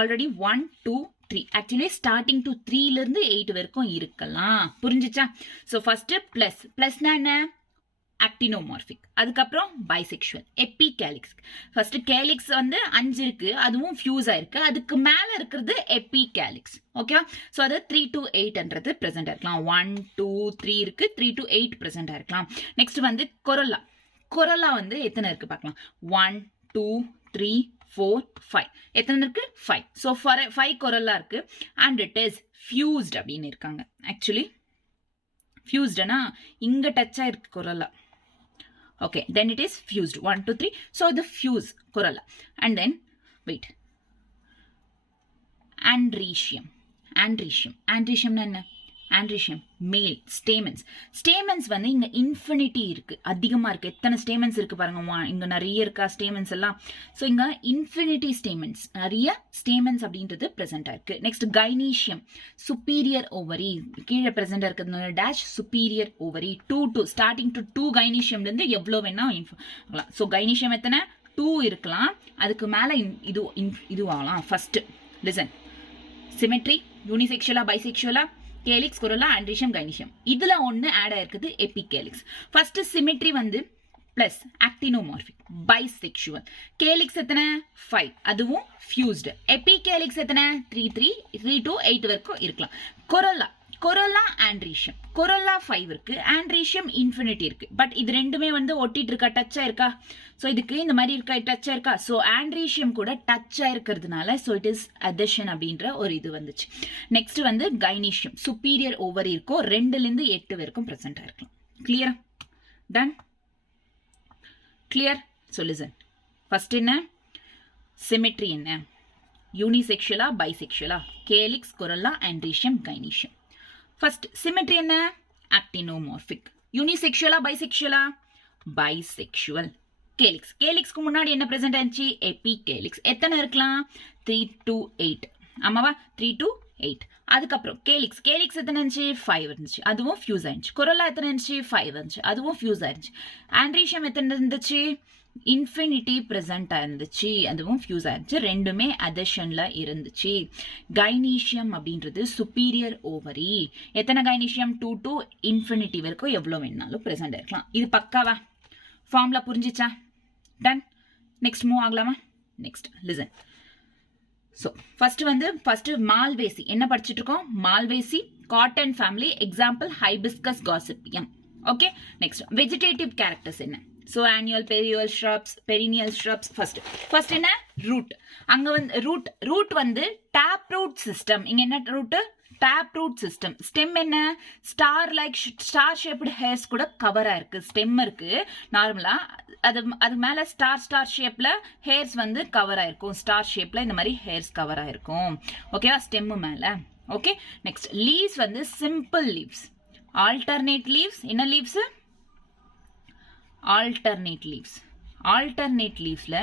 ஆல்ரெடி 1 2 3 ஆக்சுவலி ஸ்டார்டிங் டு 3 ல இருந்து 8 வரைக்கும் இருக்கலாம் புரிஞ்சுச்சா சோ ஃபர்ஸ்ட் பிளஸ்னா என்ன ஆக்டினோமார்பிக் அதுக்கப்புறம் பைசெக்சுவல் எபிகேலிக்ஸ் ஃபர்ஸ்ட் கேலிக்ஸ் வந்து 5 இருக்கு அதுவும் ஃபியூஸ் ஆயிருக்கு அதுக்கு மேல இருக்கிறது எபிகேலிக்ஸ் ஓகேவா சோ அது 3 to 8ன்றது பிரசன்ட் ஆயிருக்கலாம் 1 2 3 இருக்கு 3 to 8 பிரசன்ட் ஆயிருக்கலாம் நெக்ஸ்ட் வந்து கொரல்லா வந்து எத்தனை இருக்கு பார்க்கலாம் 1 2 3 4 5 எத்தனை இருக்கு 5 சோ 5 கொரல்லா இருக்கு அண்ட் இட் இஸ் ஃபியூஸ்ட் அப்படின்னு இருக்காங்க ஆக்சுவலி ஃபியூஸ்ட்னா இங்க டச் ஆயிருக்கு கொரல்லா okay then it is fused 1 2 3 so the fuse corolla and then wait andrecium na enna andrecium male stamens வந்து இங்க infinity இருக்கு அதிகமா இருக்கு எத்தனை stamens இருக்கு பாருங்க இங்க நிறைய இருக்கா stamens எல்லாம் சோ இங்க infinity stamens நிறைய stamens அப்படின்றது present இருக்கு next gynecium superior ovary கீழே present இருக்குதுனால dash superior ovary 2 starting to 2 gynecium ல இருந்து எவ்வளவு வேணா சோ gynecium எத்தனை 2 இருக்கலாம் அதுக்கு மேல இது ஆகலாம் first listen symmetry unisexual bisexual calyx corolla androecium gynoecium இதுல ஒன்னு ஆட் ஆயிருக்குது எபிகேலிக்ஸ் ஃபர்ஸ்ட் சிமெட்ரி வந்து plus actinomorphic bisexual. Calyx எத்தனை 5 அதுவும் fused. Epicalyx எத்தனை 3 to 8 வரைக்கும் இருக்கலாம். Corolla andrecium. Corolla 5 இருக்கு, andrecium infinity இருக்கு. பட் இது ரெண்டுமே வந்து ஒட்டிட்டு இருக்கா, டச்சா இருக்கா? ஸோ இதுக்கு இந்த மாதிரி இருக்கா, டச்சா இருக்கா? ஸோ andrecium கூட டச்சா இருக்கிறதுனால ஸோ இட் இஸ் adhesion அப்படின்ற ஒரு இது வந்துச்சு. நெக்ஸ்ட் வந்து gynecium. superior ovary இருக்கும், 2லேருந்து 8 வரைக்கும் ப்ரெசென்ட் இருக்கலாம். கிளியரா? Done? Clear? So listen. First என்ன? சிமெட்ரி என்ன? யூனிசெக்ஷுவலா பைசெக்ஷுவலா? Calyx, corolla, andrecium, gynecium. First, symmetry என்ன? actinomorphic. Unisexual bisexual? Bisexual. Calyx. Calyxக்கு முன்னாடி என்ன present ஆச்சு? Epicalyx. எத்தனை இருக்கலாம்? 3 to 8. ஆமாவா? 3 to 8. அதுக்கப்புறம் calyx. Calyx எத்தனை இருந்துச்சு? 5 இருந்துச்சு. அதுவும் fuse ஆயிருச்சு. Corolla எத்தனை இருந்துச்சு? 5 இருந்துச்சு. அதுவும் fuse ஆயிருச்சு. Andrecium எத்தனை இருந்துச்சு? இன்ஃபினிட்டி ப்ரெசென்ட் இருந்துச்சு, அதுவும் ஃபியூஸ் ஆயிருச்சு, ரெண்டுமே adhesionல இருந்துச்சு. கைனீஷியம் அப்படின்றது சுப்பீரியர் ஓவரி. எத்தனை கைனீஷியம்? 2 to infinity வரைக்கும் எவ்வளோ வேணாலும் ப்ரெசென்ட் இருக்கலாம். இது பக்காவா? ஃபார்ம்ல புரிஞ்சிச்சா? டன். நெக்ஸ்ட் மூவ் ஆகலாமா? Next listen. So first Malvaceae என்ன படிச்சுட்டு இருக்கோம்? Malvaceae cotton family, example hibiscus gossypium. Okay. Next vegetative characters என்ன? So annual, perennial shrubs. First என்ன? root. அங்க வந்து root வந்து tap root system. இங்க என்ன root? tap root system. stem என்ன? star shaped hairs கூட கவர் ஆயிருக்கு. stem இருக்கு நார்மலா, அது மேல ஸ்டார் ஷேப்ல hairs வந்து கவர் ஆயிருக்கும். ஸ்டார் ஷேப்ல இந்த மாதிரி hairs கவர் ஆயிருக்கும். ஓகேவா? stem மேல. ஓகே. நெக்ஸ்ட் leaves வந்து simple leaves. alternate leaves என்ன leaves? alternate leavesல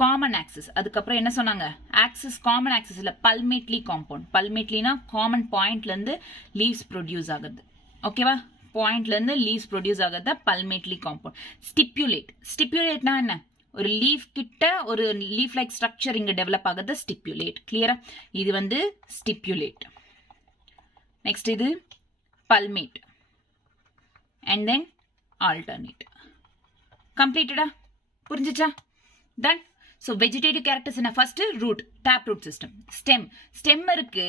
common axis. அதுக்கப்புறம் என்ன சொன்னாங்க? axis common axis இல்ல, palmately compound. palmatelyனா common pointல இருந்து leaves produce ஆகுது. ஓகேவா? pointல இருந்து leaves produce ஆகுது palmately compound. stipulateனா என்ன? ஒரு லீஃப் கிட்ட ஒரு லீஃப் லைக் ஸ்ட்ரக்சர் இங்க டெவலப் ஆகுது, ஸ்டிப்புலேட். கிளியரா? இது வந்து ஸ்டிப்புலேட். நெக்ஸ்ட் இது palmate and then alternate. கம்ப்ளீட்டடா? புரிஞ்சிச்சா? டன். ஸோ வெஜிடேட்டிவ் கேரக்டர்ஸ் என்ன? First root, tap root system. Stem இருக்கு,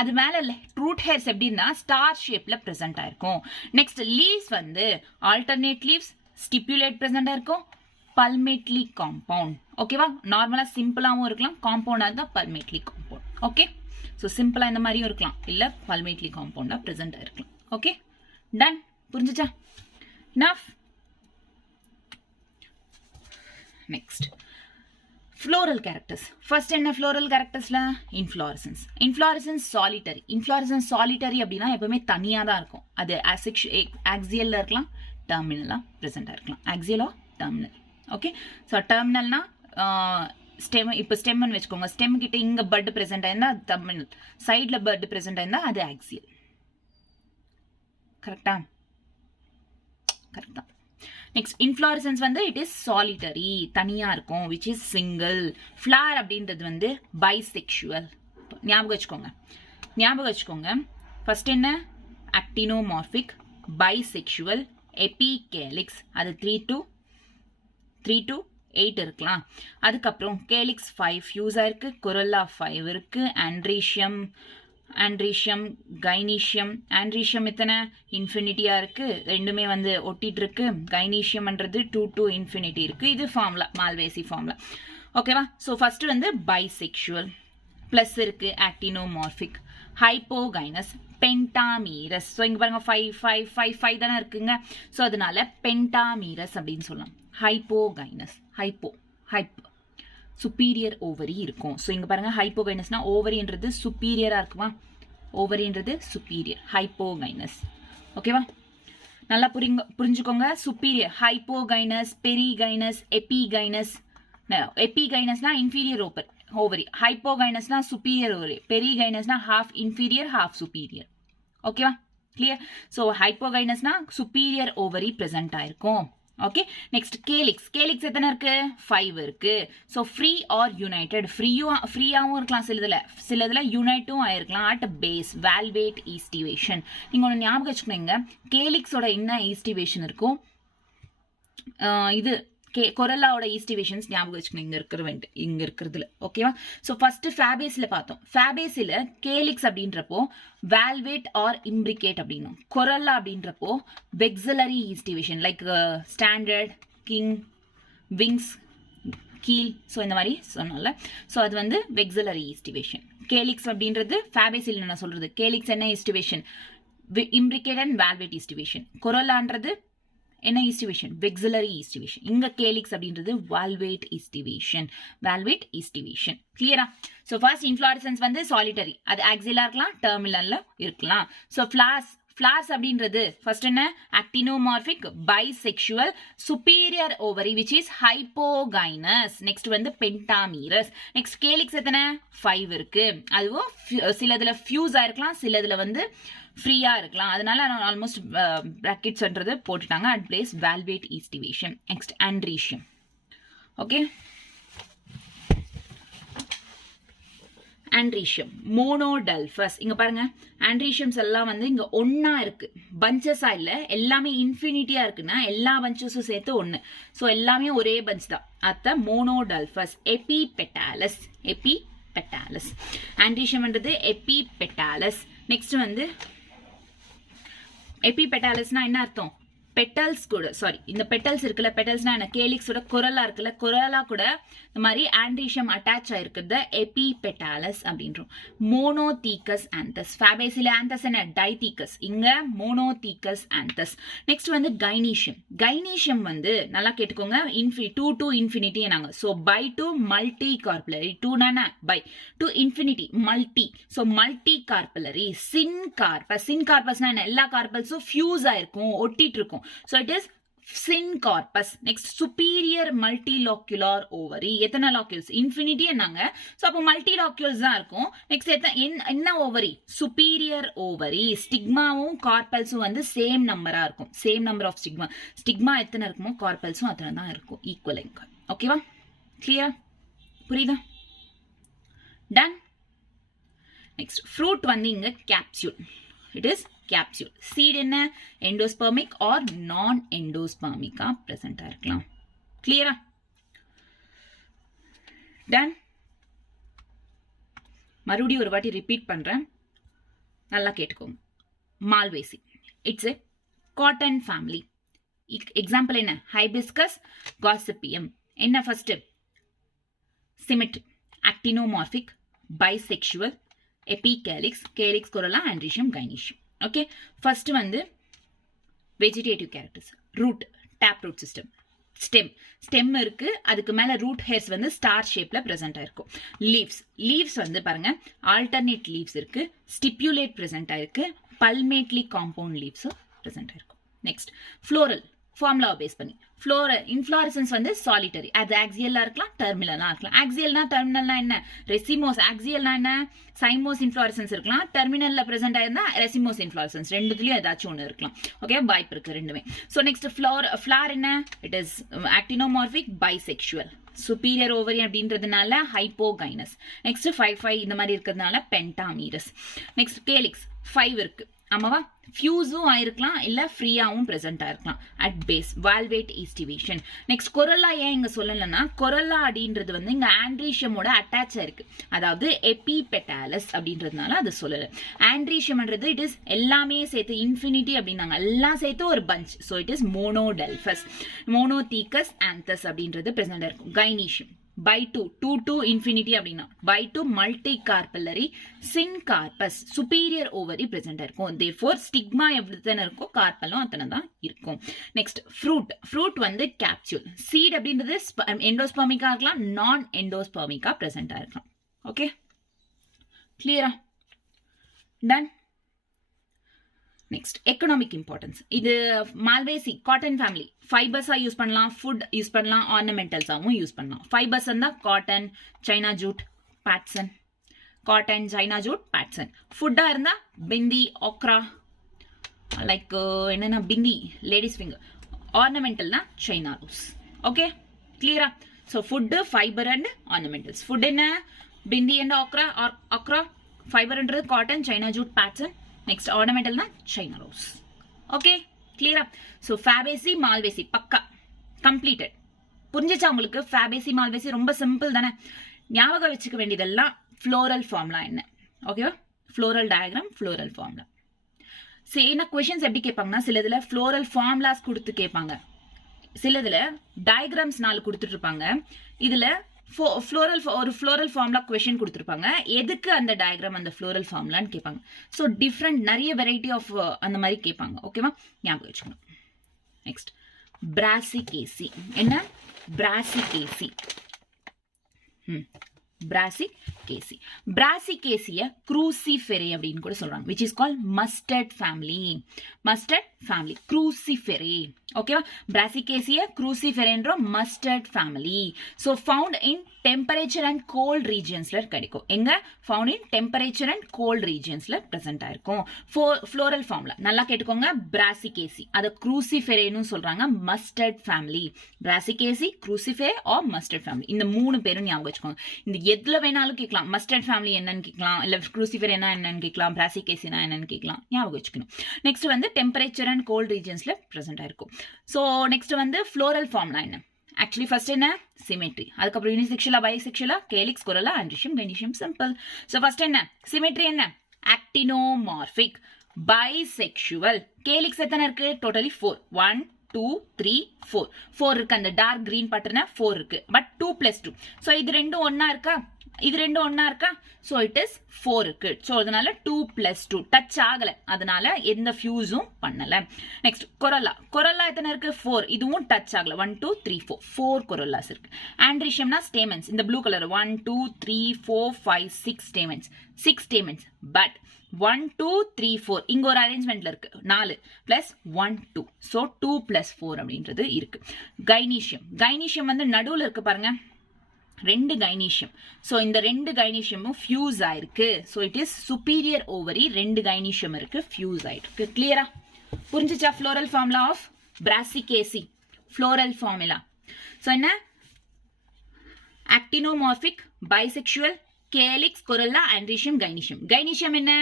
அது மேல ரூட் ஹேர்ஸ் எப்படின்னா ஸ்டார் ஷேப்ல ப்ரெசென்ட் ஆயிருக்கும். நெக்ஸ்ட் லீவ்ஸ் வந்து ஆல்டர்னேட் லீவ்ஸ், ஸ்டிப்புலேட் ப்ரெசென்ட் ஆயிருக்கும், பல்மேட்லி காம்பவுண்ட். ஓகேவா? நார்மலா சிம்பிளாவும் இருக்கலாம், காம்பவுண்டா தான் பல்மேட்லி காம்பவுண்ட். ஓகே. ஸோ சிம்பிளா இந்த மாதிரியும் இருக்கலாம், இல்ல பல்மேட்லி காம்பவுண்டா ப்ரெசென்ட் ஆயிருக்கலாம். ஓகே. டன். புரிஞ்சிச்சா? நஃப். Next, floral characters. First என்ன floral charactersல? inflorescence solitary அப்படின்னா எப்பவுமே தனியா தான் இருக்கும். அது axial இருக்கலாம், terminal present இருக்கலாம். axial or terminal. Okay. So டெர்மினல்னா ஸ்டெம், இப்போ ஸ்டெம்னு வச்சுக்கோங்க. ஸ்டெம் கிட்ட இங்க பட் பிரசன்ட் ஆயிருந்தா அது டெர்மினல், சைட்ல பட் பிரசன்ட் ஆயிருந்தா அது axial. கரெக்டா? கரெக்டா. நெக்ஸ்ட் இன்ஃப்ளோரசன்ஸ் வந்து இட் இஸ் சாலிட்டரி, தனியா இருக்கும், விச் இஸ் சிங்கிள். ஃபிளவர் அப்படின்றது வந்து பைசெக்சுவல். ஞாபகம் வச்சுக்கோங்க. ஃபர்ஸ்ட் என்ன? Actinomorphic, bisexual, epicalyx. அது 3 to 8 இருக்கலாம். அதுக்கப்புறம் கேலிக்ஸ் 5 ஃபியூஸா இருக்கு, கொரல்லா 5 இருக்கு, andrecium, gynecium. andrecium எத்தனை? இன்ஃபினிட்டியா இருக்கு, ரெண்டுமே வந்து ஒட்டிட்டு இருக்கு. gyneciumன்றது 2 to infinity இருக்கு. இது ஃபார்முலா, மால்வேசி ஃபார்முலா. ஓகேவா? ஸோ ஃபர்ஸ்ட் வந்து பைசெக்சுவல், பிளஸ் இருக்கு ஆக்டினோமார்பிக், ஹைப்போகைனஸ், பென்டாமீரஸ். ஸோ இங்க பாருங்க 5 தானே இருக்குங்க. ஸோ அதனால பென்டாமீரஸ் அப்படின்னு சொல்லலாம். ஹைப்போகைனஸ், ஹைப்போ சுப்பீரியர் ஓவரி இருக்கும். ஸோ இங்க பாருங்க ஹைப்போகைனஸ்னா ஓவரின்றது சுப்பீரியரா இருக்குமா? ஓவரின்றது சுப்பீரியர், ஹைப்போகைனஸ். ஓகேவா? நல்லா புரிஞ்சுக்கோங்க. Superior, hypogynous, perigynous, epigynous. எபிகைனஸ்னா இன்ஃபீரியர் ஓவரி, ஹைப்போகைனஸ்னா சுப்பீரியர் ஓவரி, பெரிகைனஸ்னா ஹாஃப் இன்ஃபீரியர் ஹாஃப் சுப்பீரியர். ஓகேவா? கிளியர்? ஸோ ஹைப்போகைனஸ்னா சுப்பீரியர் ஓவரி பிரசன்ட் ஆயிருக்கும். ஓகே. நெக்ஸ்ட் கேலிக்ஸ் எத்தனை இருக்கு? 5 இருக்கு. ஸோ ஃப்ரீ ஆர் யுனைடெட், ஃப்ரீயாகவும் இருக்கலாம், சிலதுல யுனைட்டும் ஆயிருக்கலாம். At base valvate aestivation. நீங்க ஒன்று ஞாபகம் வச்சுக்கோங்க, கேலிக்ஸோட என்ன ஈஸ்டிவேஷன் இருக்கும்? இது கொரல்லாவோட ஈஸ்டிவேஷன்ஸ் ஞாபகம் வச்சுக்கணும் இங்க இருக்கிறதுல. ஓகேவா? ஸோ ஃபர்ஸ்ட் ஃபேபேஸ்ல பார்த்தோம். ஃபேபேஸ்ல கேலிக்ஸ் அப்படின்றப்போ வால்வேட் ஆர் இம்ப்ரிகேட் அப்படின்னும், கொரல்லா அப்படின்றப்போ vexillary aestivation like standard, king, wings, keel. So இந்த மாதிரி சொன்னோம்ல. ஸோ அது வந்து வெக்ஸலரி ஈஸ்டிவேஷன். கேலிக்ஸ் அப்படின்றது ஃபேபேசில் நான் சொல்றது. கேலிக்ஸ் என்ன aestivation? Imbricate and valvate aestivation. கொரல்லான்றது என்ன ஈஸ்டிவேஷன்? Vexillary aestivation. இங்க கேலிக்ஸ் அப்படின்றது வால்வேட் ஈஸ்டிவேஷன். Valvate aestivation. கிளியரா? ஸோ ஃபர்ஸ்ட் இன்ஃப்ளாரசன்ஸ் வந்து சாலிட்டரி, அது ஆக்சிலா இருக்கலாம், டெர்மினல்ல இருக்கலாம். ஸோ ஃபிளார்ஸ் அப்படின்றது ஃபர்ஸ்ட் என்ன? Actinomorphic, bisexual, superior ovary which is hypogynous. Next வந்து பென்டாமீரஸ். நெக்ஸ்ட் கேலிக்ஸ் எத்தனை? 5 இருக்கு. அதுவும் சிலதுல ஃபியூஸா இருக்கலாம், சிலதுல வந்து ஃப்ரீயா இருக்கலாம். அதனால ஆல்மோஸ்ட் பிராக்கெட்ஸ்ன்றது போட்டுட்டாங்க. At place valvate aestivation. Next androecium. Okay, androecium, monadelphous. இங்க பாருங்க, ஆண்ட்ரீஷியம்ஸ் எல்லாம் வந்து இங்க ஒன்னா இருக்கு, பஞ்சஸா இல்ல. எல்லாமே இன்ஃபினிட்டியா இருக்குன்னா எல்லா பஞ்சஸும் சேர்த்து ஒன்னு. ஸோ எல்லாமே ஒரே பஞ்ச் தான். அத்த மோனோடல்பஸ். எபிபெட்டாலஸ். எபிபெட்டாலஸ். ஆண்ட்ரீஷியம்ன்றது எபிபெட்டாலஸ். நெக்ஸ்ட் வந்து எபிபெட்டாலஸ்னா என்ன அர்த்தம்? பெட்டல்ஸ் கூட, சாரி, இந்த பெட்டல்ஸ் இருக்குல்ல, பெட்டல்ஸ்னா என்ன? கேலிக்ஸோட கொரலா இருக்குல்ல, கொரலா கூட இந்த மாதிரி ஆண்ட்ரீஷியம் அட்டாச் ஆயிருக்கிறத எபிபெட்டாலஸ் அப்படின்றோம். மோனோதீக்கஸ் ஆந்தஸ். ஃபேபேசில ஆந்தஸ் என்ன? டைதீக்கஸ். இங்க மோனோதீக்கஸ் ஆந்தஸ். நெக்ஸ்ட் வந்து கைனீஷியம். கைனீஷியம் வந்து நல்லா கேட்டுக்கோங்க, 2 to infinity நாங்க. So bi to multicarpellary. 2 bi to infinity multi. So multicarpellary. Syncarpous. சின்கார்பஸ்னா என்ன? எல்லா கார்பல்ஸும் ஃபியூஸ் ஆயிருக்கும், ஒட்டிட்டு இருக்கும். So it is syncarpus. Next, superior multilocular ovary. எத்தனை locules? Infinity என்னங்க. So அப்போ multilocules தான் இருக்கும். Next என்ன ovary? Superior ovary. ஸ்டிக்மாவும் கார்பல்ஸும் வந்து சேம் நம்பரா இருக்கும். Same number of stigma. Stigma எத்தனை இருக்குமோ கார்பல்ஸும் அத்தனை தான் இருக்கும். ஈக்குவல். ஓகேவா? கிளியரா? புரியுதா? டன். நெக்ஸ்ட் ஃப்ரூட் வந்து இங்க capsule. It is capsule. Seed என்ன? endospermic or non endospermic present இருக்கலாம். clear? done. மறுபடியும் ஒரு வாட்டி ரிப்பீட் பண்றேன், நல்லா கேட்டுக்கோங்க. Malvaceae, it's a cotton family. Example என்ன? hibiscus gossypium. என்ன first? symmetry, actinomorphic, bisexual, epicalix, calyx, corolla, andrecium, gynoecium. Okay, first வந்து vegetative characters. Root, tap root system. Stem இருக்கு, அதுக்கு மேல ரூட் ஹேர்ஸ் வந்து ஸ்டார் ஷேப்ல பிரசன்ட் ஆயிருக்கும். லீவ்ஸ் வந்து பாருங்க, ஆல்டர்னேட் லீவ்ஸ் இருக்கு, ஸ்டிப்யூலேட் பிரசன்ட் ஆயிருக்கு, பல்மேட்லி காம்பவுண்ட் லீவ்ஸும் பிரசன்ட் ஆயிருக்கும். நெக்ஸ்ட் ஃப்ளோரல், ஃபார்முலாவை பேஸ் பண்ணி. இன்ஃப்ளாரசன்ஸ் வந்து சாலிட்டரி, அது ஆக்சியலா இருக்கலாம், டெர்மினலா இருக்கலாம். ஆக்சியல்னா டெர்மினல்னா என்ன? ரெசிமோஸ். ஆக்சியல்னா என்ன? சைமோஸ் இன்ஃப்ளாரசன்ஸ் இருக்கலாம். டெர்மினல்ல பிரசன்ட் ஆயிருந்தா ரெசிமோஸ் இன்ஃப்ளாரசன்ஸ். ரெண்டுத்துலயும் ஏதாச்சும் ஒன்று இருக்கலாம். ஓகே, வாய்ப்பு இருக்கு ரெண்டுமே. ஸோ நெக்ஸ்ட் ஃபிளார் என்ன? It is actinomorphic, bisexual. Superior ovary அப்படின்றதுனால ஹைப்போகைனஸ். நெக்ஸ்ட் 5 இந்த மாதிரி இருக்கிறதுனால பென்டாமீரஸ். நெக்ஸ்ட் கேலிக்ஸ் 5 இருக்கு. ஆமாவா? ஃபியூஸும் ஆயிருக்கலாம், இல்ல ஃப்ரீயாவும் பிரசன்ட் ஆயிருக்கலாம். At base valvate aestivation. Next corolla ஏன் இங்க சொல்லலன்னா, கொரல்லா அப்படின்றது வந்து இங்க ஆண்ட்ரீஷியமோட அட்டாச் ஆயிருக்கு, அதாவது எபிபெட்டாலஸ் அப்படின்றதுனால அது சொல்லல. ஆண்ட்ரீஷியம்ன்றது இட் இஸ் எல்லாமே சேர்த்து இன்ஃபினிட்டி அப்படின்னாங்க, எல்லாம் சேர்த்து ஒரு bunch. So it is monadelphous. Monothecous anthers அப்படின்றது பிரசன்ட் ஆயிருக்கும். கைனீஷியம் by 2 to infinity அப்படின்னா by 2 multicarpellary, syncarpus, superior ovary present இருக்கும். therefore stigma எவ்வளவுதான இருக்கும், கார்பலும் அத்தனை தான் இருக்கும். நெக்ஸ்ட் ஃப்ரூட் வந்து கேப்சூல். சீட் அப்படின்றது எண்டோஸ்பர்மிக்கா இருக்கலாம், நான் எண்டோஸ்பர்மிக்கா பிரசன்டா இருக்கலாம். ஓகே, கிளியரா? டன். Next economic importance. இது மால்வேசி காட்டன் ஃபேமிலி. ஃபைபர்ஸா யூஸ் பண்ணலாம், ஃபுட் யூஸ் பண்ணலாம், ஆர்னமெண்டல்ஸாவும் யூஸ் பண்ணலாம். ஃபைபர்ஸ் இருந்தா காட்டன், சைனா ஜூட், பேட்சன். காட்டன், சைனா ஜூட், பேட்சன். ஃபுட்டா இருந்தா பிந்தி, ஓக்ரா, லைக் என்னன்னா பிந்தி, லேடிஸ் ஃபிங்கர். ஆர்னமெண்டல்னா சைனா ரோஸ். ஓகே, கிளியரா? So food, fibre and ornamentals. Food என்ன? Bhindi and okra. ஃபைபர்ன்றது cotton, China jute, பேட்சன். நெக்ஸ்ட் ஆர்னமெண்டல்னா சைனா ரோஸ். ஓகே, கிளியரா? ஸோ ஃபேபேசி, மால்வேசி பக்கா கம்ப்ளீட்டட். புரிஞ்சிச்சா உங்களுக்கு? ஃபேபேசி மால்வேசி ரொம்ப சிம்பிள் தானே. ஞாபகம் வச்சுக்க வேண்டியதெல்லாம் ஃப்ளோரல் ஃபார்முலா என்ன, ஓகேவா? Floral diagram, floral formula. சரி, என்ன கொஷின்ஸ் எப்படி கேட்பாங்கன்னா, சிலதுல ஃப்ளோரல் ஃபார்முலாஸ் கொடுத்து கேட்பாங்க, சிலதுல டயக்ராம்ஸ் 4 கொடுத்துட்டு இருப்பாங்க, இதுல ஒரு ஃப்ளோரல் ஃபார்முலா கொஷின் கொடுத்துருப்பாங்க, எதுக்கு அந்த டயக்ராம் அந்த ஃப்ளோரல் ஃபார்முலான்னு கேட்பாங்க. ஸோ டிஃப்ரெண்ட் நிறைய வெரைட்டி ஆஃப் அந்த மாதிரி கேட்பாங்க, ஓகேவா? ஞாபகம் வச்சுக்கணும். நெக்ஸ்ட் பிராசிகேசி. என்ன? பிராசிகேசி. பிராசிகேசி. பிராசிகேசிய க்ரூசிஃபெரே அப்படின்னு கூட சொல்றாங்க, which is called mustard family. mustard family, cruciferae. ஓகேவா? பிராசிகேசிய க்ரூசிஃபெரேன்ற mustard family. So found in temperature and cold ரீஜியன்ஸ்ல கிடைக்கும். எங்க? Found in temperature and cold ரீஜியன்ஸ்ல பிரசன்ட் ஆயிருக்கும். ஃப்ளோரல் ஃபார்முலா நல்லா கேட்டுக்கோங்க. பிராசிகேசி அதை க்ரூசிஃபெரேன்னு சொல்றாங்க, mustard family. Brassicaceae, Cruciferae or mustard family, இந்த 3 பேரும் ஞாபகம் வச்சுக்கோங்க. இந்த எதுல வேணாலும் கேட்கலாம். மஸ்டர்ட் ஃபேமிலி என்னன்னு கேட்கலாம், இல்ல க்ரூசிஃபெரேனா என்னன்னு கேட்கலாம், பிராசிகேசினா என்னன்னு கேட்கலாம். ஞாபகம் வச்சுக்கணும். நெக்ஸ்ட் வந்து டெம்பரேச்சர் அண்ட் கோல்ட் ரீஜியன்ஸ்ல பிரசன்ட் ஆயிருக்கும். ஸோ நெக்ஸ்ட் வந்து ஃப்ளோரல் ஃபார்முலா என்ன? ஆக்சுவலி ஃபர்ஸ்ட் என்ன? சிமெட்ரி. அதுக்கப்புறம் யூனிசெக்ஷுவலா, பைசெக்ஷுவலா, calyx, corolla, androecium, gynoecium. Simple. So first என்ன? சிமெட்ரி என்ன? ஆக்டினோமார்பிக். பைசெக்ஷுவல். கேலிக்ஸ் எத்தனை இருக்கு? டோட்டலி 4. 1 2 3 4. 4 இருக்கு. அந்த டார்க் கிரீன் பட்டர்னா 4 இருக்கு. பட் 2 + 2. ஸோ இது ரெண்டும் ஒன்னா இருக்கா? இது ரெண்டும் ஒன்னா இருக்கா? ஸோ இட் இஸ் 4 இருக்கு. ஸோ அதனால 2 + 2 டச் ஆகல, அதனால எந்த ஃபியூஸும் பண்ணல. Next corolla. கொரோலா எத்தனை இருக்கு? 4. இதுவும் டச் ஆகல. 1 2 3 4. 4 கொரோலாஸ் இருக்கு. ஆண்ட்ரிஷியம்னா ஸ்டேமன்ஸ். இந்த blue colour 1 2 3 4 5 6 stamens. 6 stamens. But 1 2 3 4 இங்க ஒரு அரேஞ்ச்மெண்ட்ல இருக்கு. 4 + 1 2. ஸோ 2 + 4 அப்படின்றது இருக்கு. கைனீஷியம். கைனீஷியம் வந்து நடுவில் இருக்கு பாருங்க, 2 கைனீஷியம். ஸோ இந்த 2 கைனீஷியமும் ஃபியூஸ் ஆயிருக்கு. So it is superior ovary. 2 gynoecium இருக்கு, ஃபியூஸ் ஆயிருக்கு. கிளியரா? புரிஞ்சுச்சா? Floral formula of Brassicaceae. Floral formula. So என்ன? Actinomorphic, bisexual, calyx, corolla, androecium, gynoecium. Gynoecium என்ன?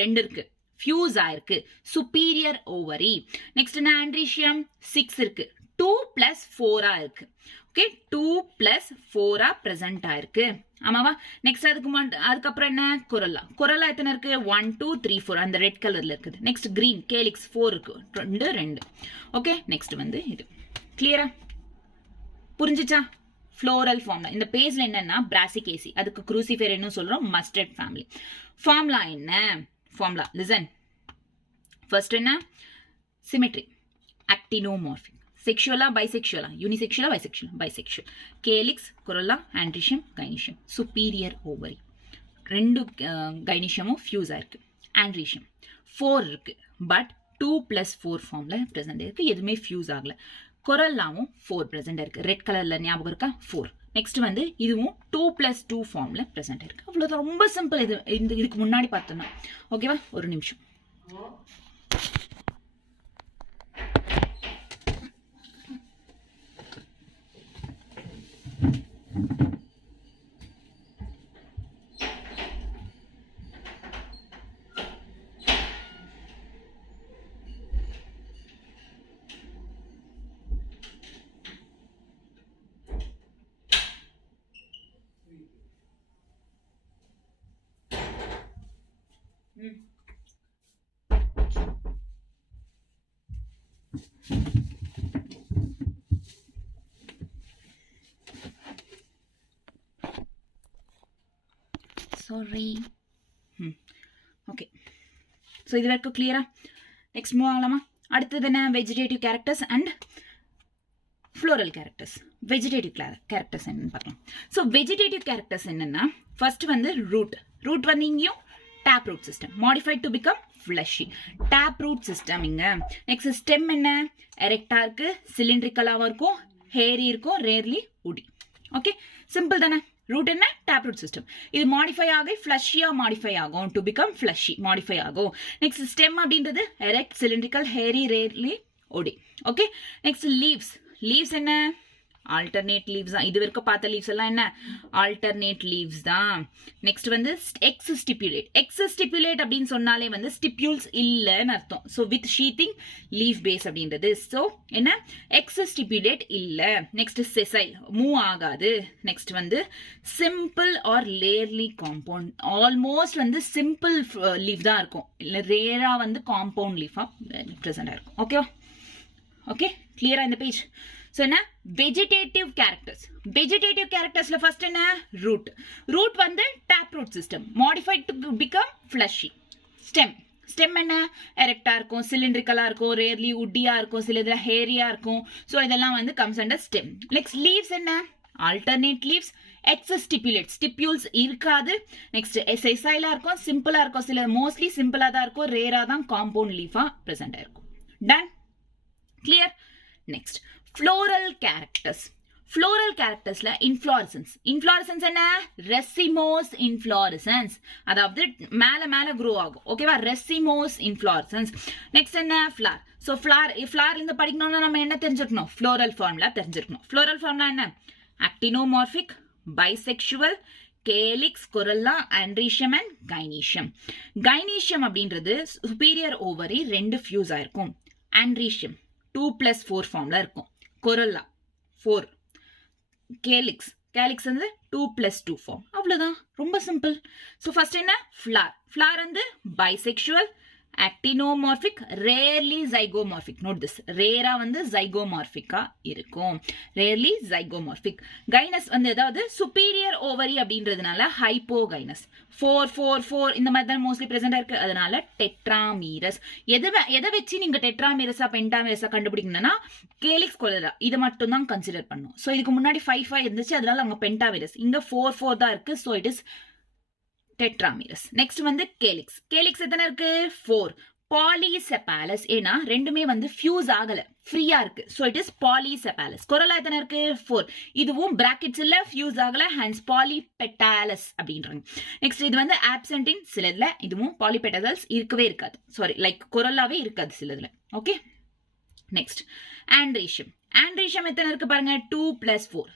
2 இருக்கு, ஃபியூஸ் ஆயிருக்கு, சுப்பீரியர் ஓவரி. நெக்ஸ்ட் என்ன? ஆண்ட்ரிஷியம் 6 இருக்கு, 2 + 4 இருக்கு. ஓகே, 2 + 4 பிரசன்ட் ஆயிருக்கு. ஆமாவா? நெக்ஸ்ட் அதுக்கப்புறம் என்ன? கொரோலா. கொரோலா எத்தனை இருக்கு? 1 2 3 4. அந்த ரெட் கலர்ல இருக்குது. நெக்ஸ்ட் கிரீன், கேலிக்ஸ் 4 இருக்கு, 2 2. ஓகே, நெக்ஸ்ட் வந்து இது. கிளியரா? புரிஞ்சுச்சா? Floral formula. இந்த பேஜ்ல என்னன்னா பிராசிகேசி, அதுக்கு க்ரூசிஃபெரேன்னு சொல்றோம், மஸ்டர்ட் ஃபேமிலி. ஃபார்முலா என்ன? Formula listen. ஃபர்ஸ்ட் என்ன? Symmetry, actinomorphic. செக்ஷுவலா, பைசெக்ஷுவலா, யூனிசெக்ஷுவலா, பைசெக்ஷுவலா, bisexual. Calyx, corolla, androecium, gynoecium. Superior ovary. 2 கைனீஷியமும் ஃபியூஸ் ஆயிருக்கு. ஆண்ட்ரிஷியம் 4 இருக்கு, பட் 2 + 4 ஃபார்ம்ல பிரசன்ட் இருக்கு, எதுவுமே ஃபியூஸ் ஆகல. கொரோலாவும் 4 பிரசன்ட் இருக்கு, ரெட் கலர்ல ஞாபகம் இருக்கா? 4. நெக்ஸ்ட் வந்து இதுவும் 2 + 2 ஃபார்ம்ல பிரசன்ட் இருக்கு. அவ்வளவுதான், ரொம்ப சிம்பிள். இதுக்கு முன்னாடி பார்த்தோம்னா ஓகேவா? ஒரு நிமிஷம். Sorry. Okay. So இது வரைக்கும் கிளியரா? நெக்ஸ்ட் மூவ் ஆகலாமா? அடுத்தது என்ன? Vegetative characters and floral characters. Vegetative characters என்னன்னு பார்க்கலாம். ஸோ வெஜிடேட்டிவ் கேரக்டர்ஸ் என்னன்னா, ஃபர்ஸ்ட் வந்து ரூட். ரூட் வந்து இங்கேயும் tap root system, modified to become fleshy. Tap root system இங்க. நெக்ஸ்ட் ஸ்டெம் என்ன? எரெக்டா இருக்கு, சிலிண்ட்ரிக்கலாவும் இருக்கும், ஹேரி இருக்கும், ரேர்லி உடி. ஓகே, சிம்பிள் தானே? ரூட் என்ன? Tap root system. இது மாடிஃபை ஆகி ஃப்ளஷியா மாடிஃபை ஆகும், டு பிகம் ஃப்ளஷி மாடிஃபை ஆகும். நெக்ஸ்ட் ஸ்டெம் அப்படின்றது erect, cylindrical, hairy, rarely, woody. Okay, next leaves. Leaves என்ன? ஆல்டர்னேட் லீவ்ஸ் தான். இது வரைக்கும் பார்த்த லீவ்ஸ் எல்லாம் என்ன ஆல்டர்னேட் லீவ்ஸ் தான். நெக்ஸ்ட் வந்து எக்ஸ் ஸ்டிப்புலேட். எக்ஸ் ஸ்டிப்புலேட் அப்படின்னு சொன்னாலே வந்து ஸ்டிப்யூல்ஸ் இல்லைன்னு அர்த்தம். So with sheathing leaf base அப்படின்றது. ஸோ என்ன எக்ஸ் ஸ்டிப்புலேட் இல்லை. நெக்ஸ்ட் செசைல் மூவ் ஆகாது. நெக்ஸ்ட் வந்து simple or rarely compound. Almost வந்து சிம்பிள் லீவ் தான் இருக்கும், இல்லை ரேரா வந்து காம்பவுண்ட் லீஃபா ப்ரெசென்ட் ஆயிருக்கும். ஓகேவா? ஓகே, கிளியரா இந்த பேஜ்? ஸோ என்ன வெஜிடேட்டிவ் கேரக்டர்ஸ். வெஜிடேட்டிவ் கேரக்டர்ஸ்ல ஃபர்ஸ்ட் என்ன ரூட். ரூட் வந்து tap root system modified to become fleshy. Stem. Stem என்ன எரெக்டா இருக்கும், சிலிண்ட்ரிக்கலா இருக்கும், ரேர்லி உட்டியா இருக்கும், சில இதில் ஹேரியா இருக்கும். ஸோ இதெல்லாம் வந்து comes under stem. Next leaves என்ன alternate leaves. X stipulate stipules இருக்காது. நெக்ஸ்ட் செசைலா இருக்கும், சிம்பிளா இருக்கும், சில மோஸ்ட்லி சிம்பிளா தான் இருக்கும், ரேரா தான் காம்பவுண்ட் லீஃபா ப்ரெசென்ட் ஆயிருக்கும். Done? Clear? Next floral characters. floral charactersல inflorescence. inflorescence என்ன racemose inflorescence, அதாவது மேல மேல grow ஆகும். ஓகேவா? racemose inflorescence. நெக்ஸ்ட் என்ன flower. ஸோ flower இந்த படிக்கணும்னா நம்ம என்ன தெரிஞ்சுக்கணும், floral formula தெரிஞ்சிருக்கணும். floral formula என்ன actinomorphic, bisexual, calyx, corolla, andrecium and gynoecium. gynoecium அப்படின்றது superior ovary ரெண்டு fuse ஆயிருக்கும். andrecium 2+4 ஃபார்ம்ல இருக்கும். கொரல்லா 4. கேலிக்ஸ் வந்து 2+2 ஃபார்ம். அவ்வளவுதான், ரொம்ப சிம்பிள். ஸோ ஃபர்ஸ்ட் என்ன ஃபிளார் வந்து bisexual, actinomorphic, rarely zygomorphic. Note this, ரேரா வந்து ஜைகோமார்பிக்கா இருக்கும், ரேர்லி ஜைகோமார்பிக். கைனஸ் வந்து ஏதாவது சுப்பீரியர் ஓவரி அப்படின்றதுனால ஹைப்போகைனஸ். 4 இந்த மாதிரி தான் மோஸ்ட்லி பிரசென்டா இருக்கு, அதனால டெட்ராமீரஸ். எதை வச்சு நீங்க டெட்ராமீரஸா பென்டாமீரஸா கண்டுபிடிக்கணும்னா கேலிக்ஸ் கொலரா இது மட்டும் தான் கன்சிடர் பண்ணும். ஸோ இதுக்கு முன்னாடி 5 இருந்துச்சு, அதனால அங்க பென்டாமீரஸ். இங்க 4 தான் இருக்கு. So it is tetramerous. Next வந்து கேலிக்ஸ். கேலிக்ஸ் எத்தனை இருக்கு 4. பாலிசெபாலஸ், ஏன்னா ரெண்டுமே வந்து ஃபியூஸ் ஆகல, ஃப்ரீயா இருக்கு. So it is polysepalous. Corolla எத்தனை இருக்கு 4. இதுவும் பிராக்கெட்ஸ் இல்ல, ஃபியூஸ் ஆகல, ஹென்ஸ் பாலிபெட்டாலஸ் அப்படின்றாங்க. நெக்ஸ்ட் இது வந்து ஆப்சென்ட் இன் சிலதுல, இதுவும் பாலிபெட்டாலஸ் இருக்கவே இருக்காது. சாரி, லைக் கொரலாவே இருக்காது சிலதுல. Okay, next androecium. ஆண்ட்ரீஷியம் எத்தனை இருக்கு பாருங்க 2+4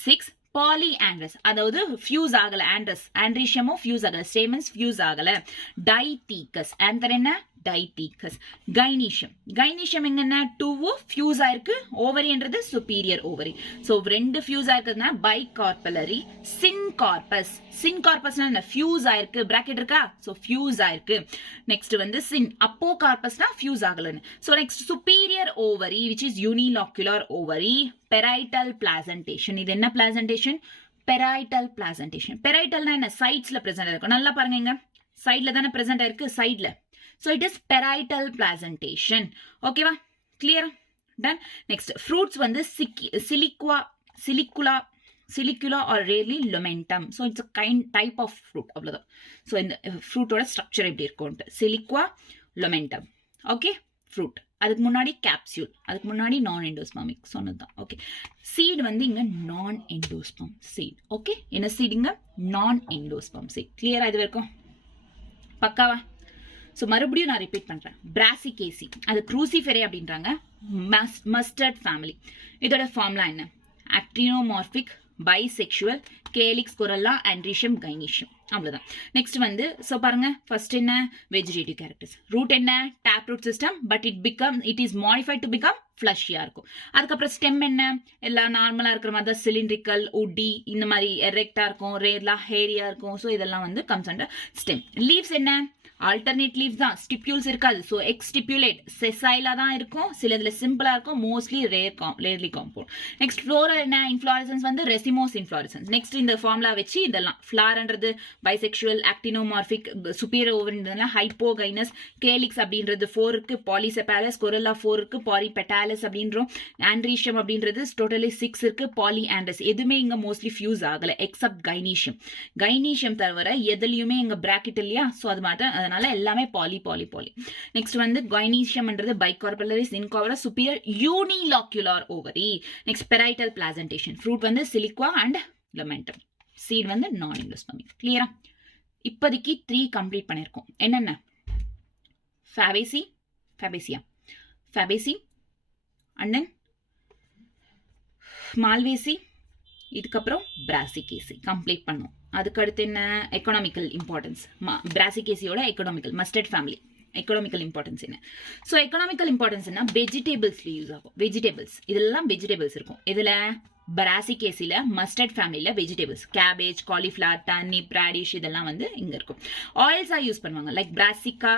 6. பாலிஆண்ட்ரஸ், அதாவது ஃபியூஸ் ஆகல. ஆண்ட்ரீஷியமும் ஃபியூஸ் ஆகல, ஸ்டேமன்ஸ் ஃபியூஸ் ஆகல. டைதீக்கஸ், ஆன்சர் என்ன டைதீக்கஸ். கைனீஷியம் எங்கன்னா 2 ஃபியூஸ் ஆயிருக்கு, ஓவரின்றது சுப்பீரியர் ஓவரி. சோ ரெண்டு ஃபியூஸ் ஆயிருக்குதுன்னா பைகார்பலரி. சின்கார்பஸ்னா என்ன ஃபியூஸ் ஆயிருக்கு, பிராக்கெட் இருக்கா, சோ ஃபியூஸ் ஆயிருக்கு. நெக்ஸ்ட் வந்து அப்போகார்பஸ்னா ஃபியூஸ் ஆகலன்னு. So next superior ovary which is unilocular ovary. Parietal placentation. இது என்ன பிளாசன்டேஷன், பெரைட்டல் பிளாசன்டேஷன். பெரைட்டல்னா என்ன சைட்ஸ்ல பிரசன்ட் இருக்கும். நல்லா பாருங்க, இங்க சைட்ல தானே பிரசன்ட் ஆயிருக்கு, சைட்ல. So it is parietal placentation. ஓகேவா? கிளியரா? டன். நெக்ஸ்ட் ஃப்ரூட்ஸ் வந்து சிலிகுலா or rarely lumentum. So it's a type of fruit. அவ்வளவுதான். So இந்த ஃப்ரூட்டோட ஸ்ட்ரக்சர் எப்படி இருக்கும், சிலிகுவா lumentum. Okay, fruit. அதுக்கு முன்னாடி கேப்சியூல், அதுக்கு முன்னாடி நான் எண்டோஸ்பர்மிக் சொன்னதுதான். ஓகே, சீட் வந்து இங்க நான் எண்டோஸ்பர்ம் சீட். ஓகே, என்ன சீடுங்க நான் எண்டோஸ்பர்ம் சீட். கிளியரா இது வரைக்கும்? பக்காவா? ஸோ மறுபடியும் நான் ரிப்பீட் பண்றேன். பிராசிகேசி அது க்ரூசிஃபெரே அப்படின்றாங்க, மஸ்டர்ட் ஃபேமிலி. இதோட ஃபார்முலா என்ன, actinomorphic, bisexual, calyx, corolla, androecium, gynoecium. அவ்வளவுதான். நெக்ஸ்ட் வந்து சோ பாருங்க, ஃபர்ஸ்ட் என்ன வெஜிடேட்டிவ் கேரக்டர்ஸ். ரூட் என்ன tap root system, but it is modified to become ஃபிளஷியா இருக்கும். அதுக்கப்புறம் ஸ்டெம் என்ன எல்லாம் நார்மலா இருக்கிற மாதிரி தான், சிலிண்ட்ரிக்கல், உட்டி, இந்த மாதிரி எரெக்டா இருக்கும், ரேர்லா ஹேரியா இருக்கும். ஸோ இதெல்லாம் வந்து கம்ஸ் அண்டர் ஸ்டெம். லீவ்ஸ் என்ன ஆல்டர்னேட் லீவ்ஸ் தான், ஸ்டிப்யூல்ஸ் இருக்காது. ஸோ எக்ஸ் ஸ்டிப்யூலேட் செசைலா தான் இருக்கும், சில இதுல சிம்பிளா இருக்கும், mostly rarely compound. Next floral என்ன இன்ஃப்ளாரசன்ஸ் வந்து ரெசிமோஸ் இன்ஃப்ளாரசன்ஸ். நெக்ஸ்ட் இந்த ஃபார்முலா வச்சு இதெல்லாம் ஃபிளார்ன்றது பைசெக்சுவல், ஆக்டினோமார்பிக், சுப்பீரியர் ஓவரின்றதுலாம் ஹைப்போகைனஸ், கேலிக்ஸ் அப்படின்றது 4 இருக்கு, பாலிசெபாலஸ், கொரல்லா 4 இருக்கு, பாலிபெட்டாலஸ் அப்படின்றோம், ஆண்ட்ரீஷியம் அப்படின்றது டோட்டலி 6 இருக்கு, பாலிஆண்ட்ரஸ் எதுவுமே இங்க மோஸ்ட்லி ஃபியூஸ் ஆகல எக்ஸப்ட் கைனீஷியம் தவிர எதுலயுமே இங்க பிராக்கெட் இல்லையா. ஸோ அது மாதிரி அதனால எல்லாமே பாலி. நெக்ஸ்ட் வந்து கைனீஷியம்ன்றது bicarpellary, syncarpous, superior unilocular ovary. Next parietal placentation. Fruit வந்து சிலிகுவா அண்ட் லமெண்டம். சீட் வந்து நான் எண்டோஸ்பர்மிக். கிளியரா? இப்போதைக்கு 3 கம்ப்ளீட் பண்ணிருக்கோம். என்னென்ன ஃபேபேசி அண்ட் தென் மால்வேசி, இதுக்கப்புறம் பிராசிகேசி கம்ப்ளீட் பண்ணோம். அதுக்கு அடுத்து என்ன, எக்கனாமிக்கல் இம்பார்ட்டன்ஸ். பிராசிகேசியோட economical, mustard family economical importance என்ன? ஸோ எக்கனாமிக்கல் இம்பார்ட்டன்ஸ்னா வெஜிடேபிள்ஸ்ல யூஸ் ஆகும். வெஜிடேபிள்ஸ் இதெல்லாம் வெஜிடேபிள்ஸ் இருக்கும். இதில் பிராசிகேசியில் மஸ்டர்ட் ஃபேமிலியில் vegetables, cabbage, cauliflower, turnip, radish இதெல்லாம் வந்து இங்கே இருக்கும். ஆயில்ஸாக யூஸ் பண்ணுவாங்க. லைக் பிராசிகா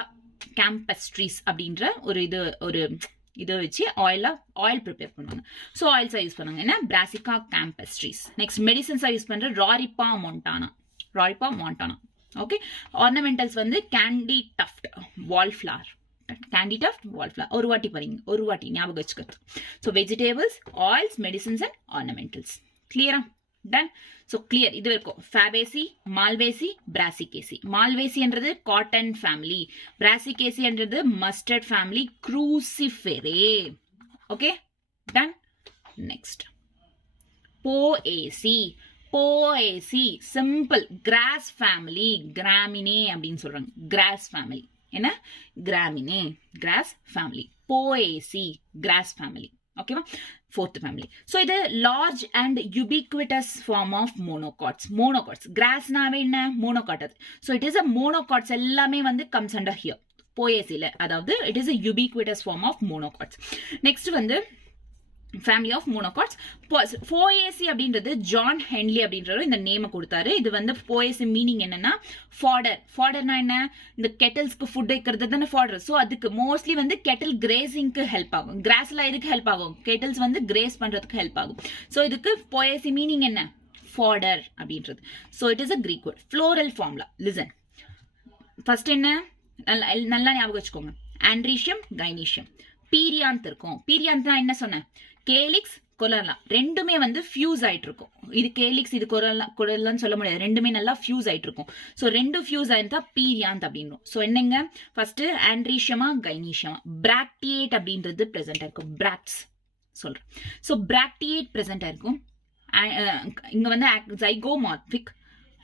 கேம்பஸ்ட்ரீஸ் அப்படின்ற ஒரு இதை வச்சு ஆயில் ப்ரிப்பேர் பண்ணுவாங்க. ஸோ ஆயில்ஸாக யூஸ் பண்ணுவாங்க. என்ன, பிராசிகா கேம்பஸ்ட்ரீஸ். நெக்ஸ்ட் மெடிசன்ஸாக யூஸ் பண்ணுற ராரிப்பா மாண்டானா. ஓகே. ஆர்னமெண்டல்ஸ் வந்து கேண்டி டஃப்ட் வால்ஃப்ளவர். ஒரு வாட்டி ஞாபகம் வச்சுக்கிறது. So vegetables, oils, medicines and ornamentals. கிளியரா? டன். So clear. இது இருக்கும் ஃபேபேசி, மால்வேசி, பிராசிகேசி. மால்வேசின்றது காட்டன் ஃபேமிலி, பிராசிகேசின்றது mustard family, Cruciferae. Okay, done. Next Poaceae simple grass family, Gramineae அப்படின்னு சொல்றாங்க. கிராஸ் ஃபேமிலி என்ன, Gramineae, grass family. Poaceae grass family. ஓகேவா? Fourth family. So இது large and ubiquitous form of monocots. கிராஸ்னாவே என்ன, monocot. அது so it is a monocots. எல்லாமே வந்து கம்ஸ் அண்டர் ஹியர் போஏசியில். அதாவது it is a ubiquitous form of monocots. Next வந்து ஃபேமிலி ஆஃப் மோனோகாட்ஸ். போஏசி அப்படின்றது ஜான் ஹென்லி அப்படின்றவர் இந்த நேமை கொடுத்தாரு. இது வந்து போஏசி மீனிங் என்னன்னா ஃபாடர்னா என்ன, இந்த கெட்டில்ஸ்க்கு ஃபுட் வைக்கிறது தானே ஃபாடர். ஸோ அதுக்கு மோஸ்ட்லி வந்து கெட்டில் கிரேசிங்க்கு ஹெல்ப் ஆகும். கிராஸ்ல இதுக்கு ஹெல்ப் ஆகும், கெட்டில்ஸ் வந்து கிரேஸ் பண்றதுக்கு ஹெல்ப் ஆகும். ஸோ இதுக்கு போஏசி மீனிங் என்ன, ஃபாடர் அப்படின்றது. So it is a Greek word. Floral formula. Listen. First என்ன, நல்லா ஞாபகம் வச்சுக்கோங்க. ஆண்ட்ரீஷியம், கைனீஷியம். பீரியாந்த் இருக்கும். பீரியாந்த்னா என்ன சொன்னேன், கேலிக்ஸ், கொலர்லா ரெண்டுமே வந்து ஃபியூஸ் ஆயிட்டு இருக்கும். இது கேலிக்ஸ், இது கொலர்லான்னு சொல்ல முடியாது. ரெண்டுமே நல்லா ஃபியூஸ் ஆயிட்டு இருக்கும். ஸோ ரெண்டு ஃபியூஸ் ஆயிருந்தா பீரியாந்த் அப்படின்னு. ஸோ என்னங்க, ஃபர்ஸ்ட் ஆண்ட்ரீஷியமா, கைனீஷியமா. பிராக்டியேட் அப்படின்றது பிரசன்ட் இருக்கும். பிராக்ட்ஸ் சொல்றேன். ஸோ பிராக்டியேட் பிரசன்ட் இருக்கும். இங்க வந்து ஜைகோமார்பிக்,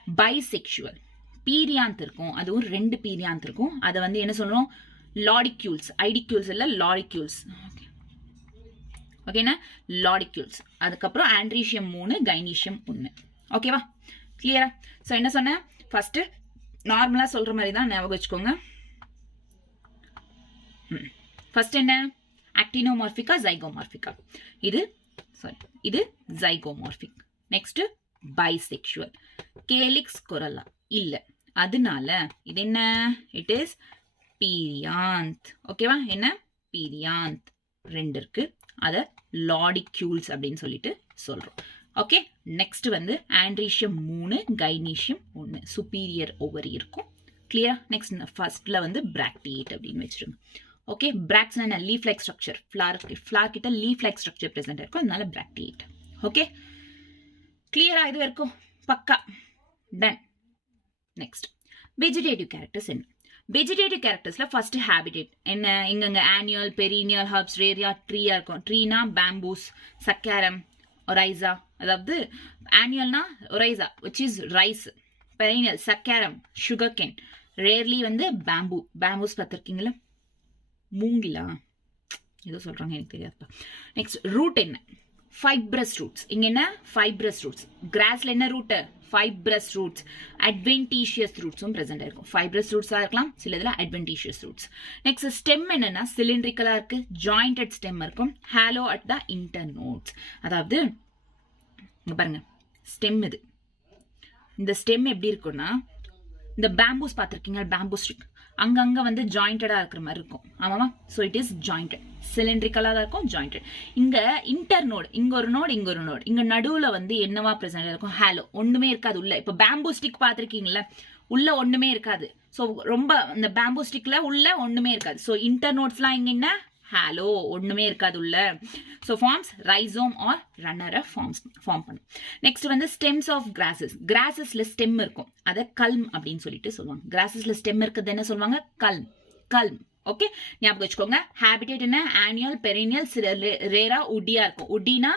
பைசெக்சுவல். பீரியாந்த் இருக்கும், அதுவும் ரெண்டு பீரியாந்த் இருக்கும். அதை வந்து என்ன சொல்றோம், லாடிக்யூல்ஸ். ஐடிக்யூல்ஸ் இல்ல, லாடிக்யூல்ஸ். ஓகேனா, லாடிக்யூல்ஸ். அதுக்கப்புறம் ஆண்ட்ரீஷியம் 3, கைனீஷியம் 1. ஓகேவா? கிளியரா? ஸோ என்ன சொன்னேன், ஃபர்ஸ்ட் நார்மலா சொல்ற மாதிரி தான் ஞாபகம் வச்சுக்கோங்க. ஃபர்ஸ்ட் என்ன, ஆக்டினோமார்பிகா, ஜைகோமார்பிகா. இது ஜைகோமார்பிக். Next bisexual. கேலிக்ஸ், கொரல்லா இல்ல. அதனால இது என்ன, இட் இஸ் பீரியாந்த். ஓகேவா? என்ன, பீரியாந்த். ரெண்டு இருக்கு, அத லாடிக்யூல்ஸ் அப்படின்னு சொல்லிட்டு சொல்றோம். ஓகே. நெக்ஸ்ட் வந்து ஆண்ட்ரீஷியம் 3, கைனீஷியம் 1. சுப்பீரியர் ஓவரி இருக்கும். கிளியரா? நெக்ஸ்ட் ஃபர்ஸ்ட்ல வந்து பிராக்டியேட் அப்படின்னு வச்சிருங்க. ஓகே. பிராக்ட்ஸ் என்ன, லீஃப் லைக் ஸ்ட்ரக்சர். ஃபிளார் கிட்ட லீஃப் லைக் ஸ்ட்ரக்சர் பிரசன்ட் இருக்கும், அதனால பிராக்டியேட். ஓகே, கிளியரா? இது வரைக்கும் பக்கா? டன். நெக்ஸ்ட் வெஜிடேட்டிவ் கேரக்டர்ஸ் என்ன? வெஜிடேட்டிவ் கேரக்டர்ஸ்ல ஃபர்ஸ்ட் ஹேபிடேட் என்ன, இங்க ஆனுவல், பெரினியல், ஹர்ப்ஸ், ரேரியா, ட்ரீயா இருக்கும். ட்ரீனா பேம்பூஸ், சக்காரம், ஒரைசா. அதாவது ஆனுவல்னா Oryza which is rice. Perennial Saccharum, sugar cane. Rarely வந்து பேம்பூஸ் பார்த்துருக்கீங்களா, மூங்கிலா ஏதோ சொல்றாங்க எனக்கு தெரியாதுப்பா. நெக்ஸ்ட் ரூட் என்ன, ஃபைப்ரஸ் ரூட்ஸ். இங்க என்ன, ஃபைப்ரஸ் ரூட்ஸ். கிராஸ்ல என்ன ரூட், ஃபைப்ரஸ் ரூட்ஸ். அட்வென்டீஷியஸ் ரூட்ஸும் பிரசன்ட் இருக்கும். ஃபைப்ரஸ் ரூட்ஸா இருக்கலாம், சில இதுல அட்வென்டீஷியஸ் ரூட்ஸ். நெக்ஸ்ட் ஸ்டெம் என்னன்னா சிலிண்ட்ரிக்கலா இருக்கு, ஜாயிண்டட் ஸ்டெம் இருக்கும். Hollow at the internodes. அதாவது இங்க பாருங்க, ஸ்டெம் இது. இந்த ஸ்டெம் எப்படி இருக்கும்னா, இந்த பேம்பூஸ் பார்த்துருக்கீங்க, பேம்பூ ஸ்டிக் அங்கங்க வந்து ஜாயிண்டடா இருக்கிற மாதிரி இருக்கும். ஆமாவா? So it is jointed. சிலிண்ட்ரிக்கலா தான் இருக்கும், ஜாயிண்டட். இங்க இன்டர்நோட், இங்க ஒரு நோட், இங்க ஒரு நோட். இங்க நடுவுல வந்து என்னவா பிரசன்ட் இருக்கும், ஹாலோ. ஒண்ணுமே இருக்காது உள்ள. இப்ப பேம்பூ ஸ்டிக் பார்த்திருக்கீங்களா, உள்ள ஒண்ணுமே இருக்காது. ஸோ ரொம்ப இந்த பேம்பூ ஸ்டிக்ல உள்ள ஒண்ணுமே இருக்காது. ஸோ இன்டர்நோட்ஸ்லாம் இங்க என்ன, ஹாலோ, ஒண்ணுமே இருக்காது உள்ள. ஸோ ஃபார்ம்ஸ் ரைசோம் ஆர் ரன்னரை ஃபார்ம் பண்ணும். நெக்ஸ்ட் வந்து ஸ்டெம்ஸ் ஆஃப் கிராசஸ்ல ஸ்டெம் இருக்கும், அதை கல்ம் அப்படின்னு சொல்லிட்டு சொல்லுவாங்க. கிராசஸ்ல ஸ்டெம் இருக்கிறது என்ன சொல்லுவாங்க, கல்ம். ஓகே, ஞாபகம் வச்சுக்கோங்க. ஹேபிடேட் என்ன, ஆனுவல், பெரினியல், ரேரா, உட்டியா இருக்கும். உட்டினா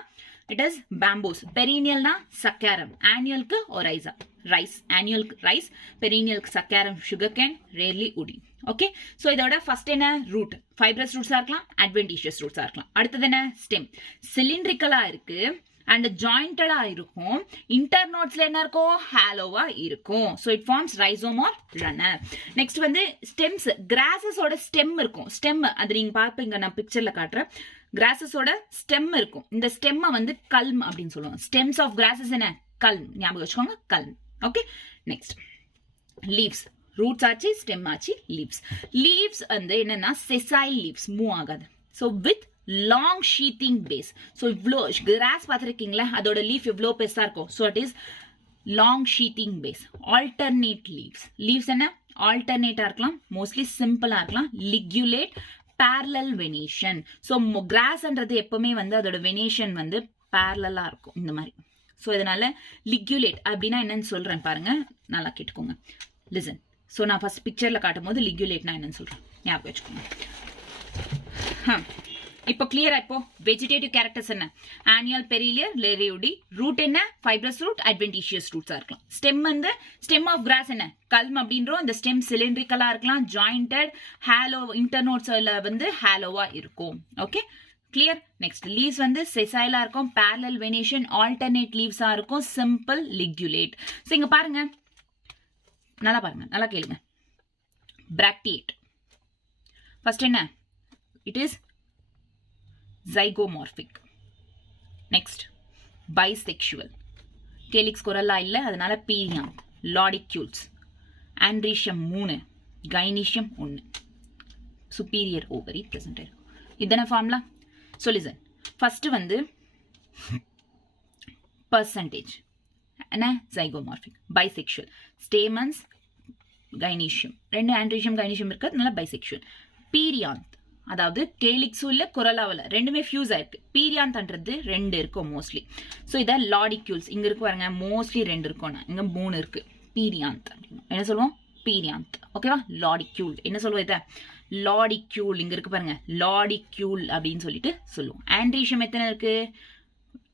இட் இஸ் பேம்பூஸ். பெரினியல்னா சக்காரம். ஆனுவலுக்கு ஒரைசா, ரைஸ். ஆனுவலுக்கு ரைஸ், பெரினியலுக்கு Saccharum, sugar cane, rarely woody. Okay, so இதோட ஃபர்ஸ்ட் என்ன, ரூட். ஃபைப்ரஸ் ரூட்ஸா இருக்கலாம், அட்வென்டிஷியஸ் ரூட்ஸா இருக்கலாம். அடுத்தது என்ன, ஸ்டெம். சிலிண்ட்ரிக்கலா இருக்கு, அண்ட் ஜாயிண்டடா இருக்கும். இன்டர்நோட்ஸ்ல என்ன இருக்கும்? ஹாலோவா இருக்கும். So it forms rhizome or runner. Next வந்து ஸ்டெம்ஸ். கிராஸஸோட ஸ்டெம் இருக்கும். ஸ்டெம் அது நீங்க பார்ப்பீங்க, நான் பிக்சர்ல காட்டுறேன். கிராஸஸோட ஸ்டெம் இருக்கும். இந்த ஸ்டெம்மை வந்து கல்ம் அப்படின்னு சொல்லுவாங்க. ஸ்டெம்ஸ் ஆஃப் கிராஸஸ் என்ன? கல்ம். ஞாபகம் வச்சுக்கோங்க, culm. Okay. Next leaves. Roots ஆச்சு, ஸ்டெம் ஆச்சு, லீவ்ஸ். லீவ்ஸ் வந்து என்னன்னா செசைல் லீவ்ஸ், மூவ் ஆகாது. So with long sheathing base. So இவ்வளோ கிராஸ் பார்த்துருக்கீங்களா, அதோட லீஃப் இவ்வளோ பெருசா இருக்கும். So it is long sheathing base. Alternate leaves. Leaves என்ன? ஆல்டர்னேட்டா இருக்கலாம், மோஸ்ட்லி சிம்பிளா இருக்கலாம். Ligulate, parallel venation. ஸோ கிராஸ்ன்றது எப்பவுமே வந்து அதோட வெனேஷன் வந்து பேரலா இருக்கும் இந்த மாதிரி. ஸோ இதனால லிக்யூலேட் அப்படின்னா என்னன்னு சொல்றேன் பாருங்க, நல்லா கேட்டுக்கோங்க. லிசன். ஸோ நான் ஃபர்ஸ்ட் பிக்சர்ல காட்டும் போது லிக்யூலேட்னா என்னன்னு சொல்றேன், ஞாபகம் வச்சுக்கோங்க. இப்போ கிளியரா? இப்போ வெஜிடேட்டிவ் கேரக்டர்ஸ் என்ன? ஆனுவல், பெரிலியர், லேரியோடி. ரூட் என்ன? ஃபைப்ரஸ் ரூட், அட்வென்டிஷியஸ் ரூட்ஸா இருக்கலாம். ஸ்டெம் வந்து ஸ்டெம் ஆஃப் கிராஸ் என்ன? கல்ம் அப்படின்றோம். இந்த ஸ்டெம் சிலிண்ட்ரிக்கலா இருக்கலாம், ஜாயிண்டட், ஹாலோ, இன்டர்நோட்ஸ்ல வந்து ஹாலோவா இருக்கும். Okay, clear? நெக்ஸ்ட் லீவ்ஸ் வந்து செசைலா இருக்கும், parallel venation, alternate லீவ்ஸா இருக்கும், சிம்பிள், லிக்யூலேட். ஸோ இங்க பாருங்க, நல்லா பாருங்க, நல்லா கேளுங்க. பிராக்டியேட். ஃபர்ஸ்ட் என்ன? It is zygomorphic. Next, bisexual. Calyx corolla இல்ல, அதனால perianth. Lodicules. Andrecium 3, gynoecium 1. Superior ovary present இருக்கும். இதன ஃபார்முலா. So listen. First வந்து percentage. என்ன? Zygomorphic. Bisexual. Stamens, gynoecium. ரெண்டு andrecium gynoecium இருக்கு, அதனால bisexual. Perianth. அதாவது கேலிக்ஸும் இல்ல, கொரலாவில் ரெண்டுமே ஃபியூஸ் ஆயிருக்கு. பீரியாந்த்ன்றது 2 இருக்கும் மோஸ்ட்லி. ஸோ இதை லாடிக்யூல்ஸ். இங்க இருக்கு பாருங்க, மோஸ்ட்லி 2 இருக்கும், இங்க 3 இருக்கு. பீரியாந்த் என்ன சொல்லுவோம்? பீரியாந்த். ஓகேவா? லாடிக்யூல் என்ன சொல்லுவோம்? இதை லாடிக்யூல். இங்க இருக்கு பாருங்க, லாடிக்யூல் அப்படின்னு சொல்லிட்டு சொல்லுவோம். ஆண்ட்ரீஷியம் எத்தனை இருக்கு?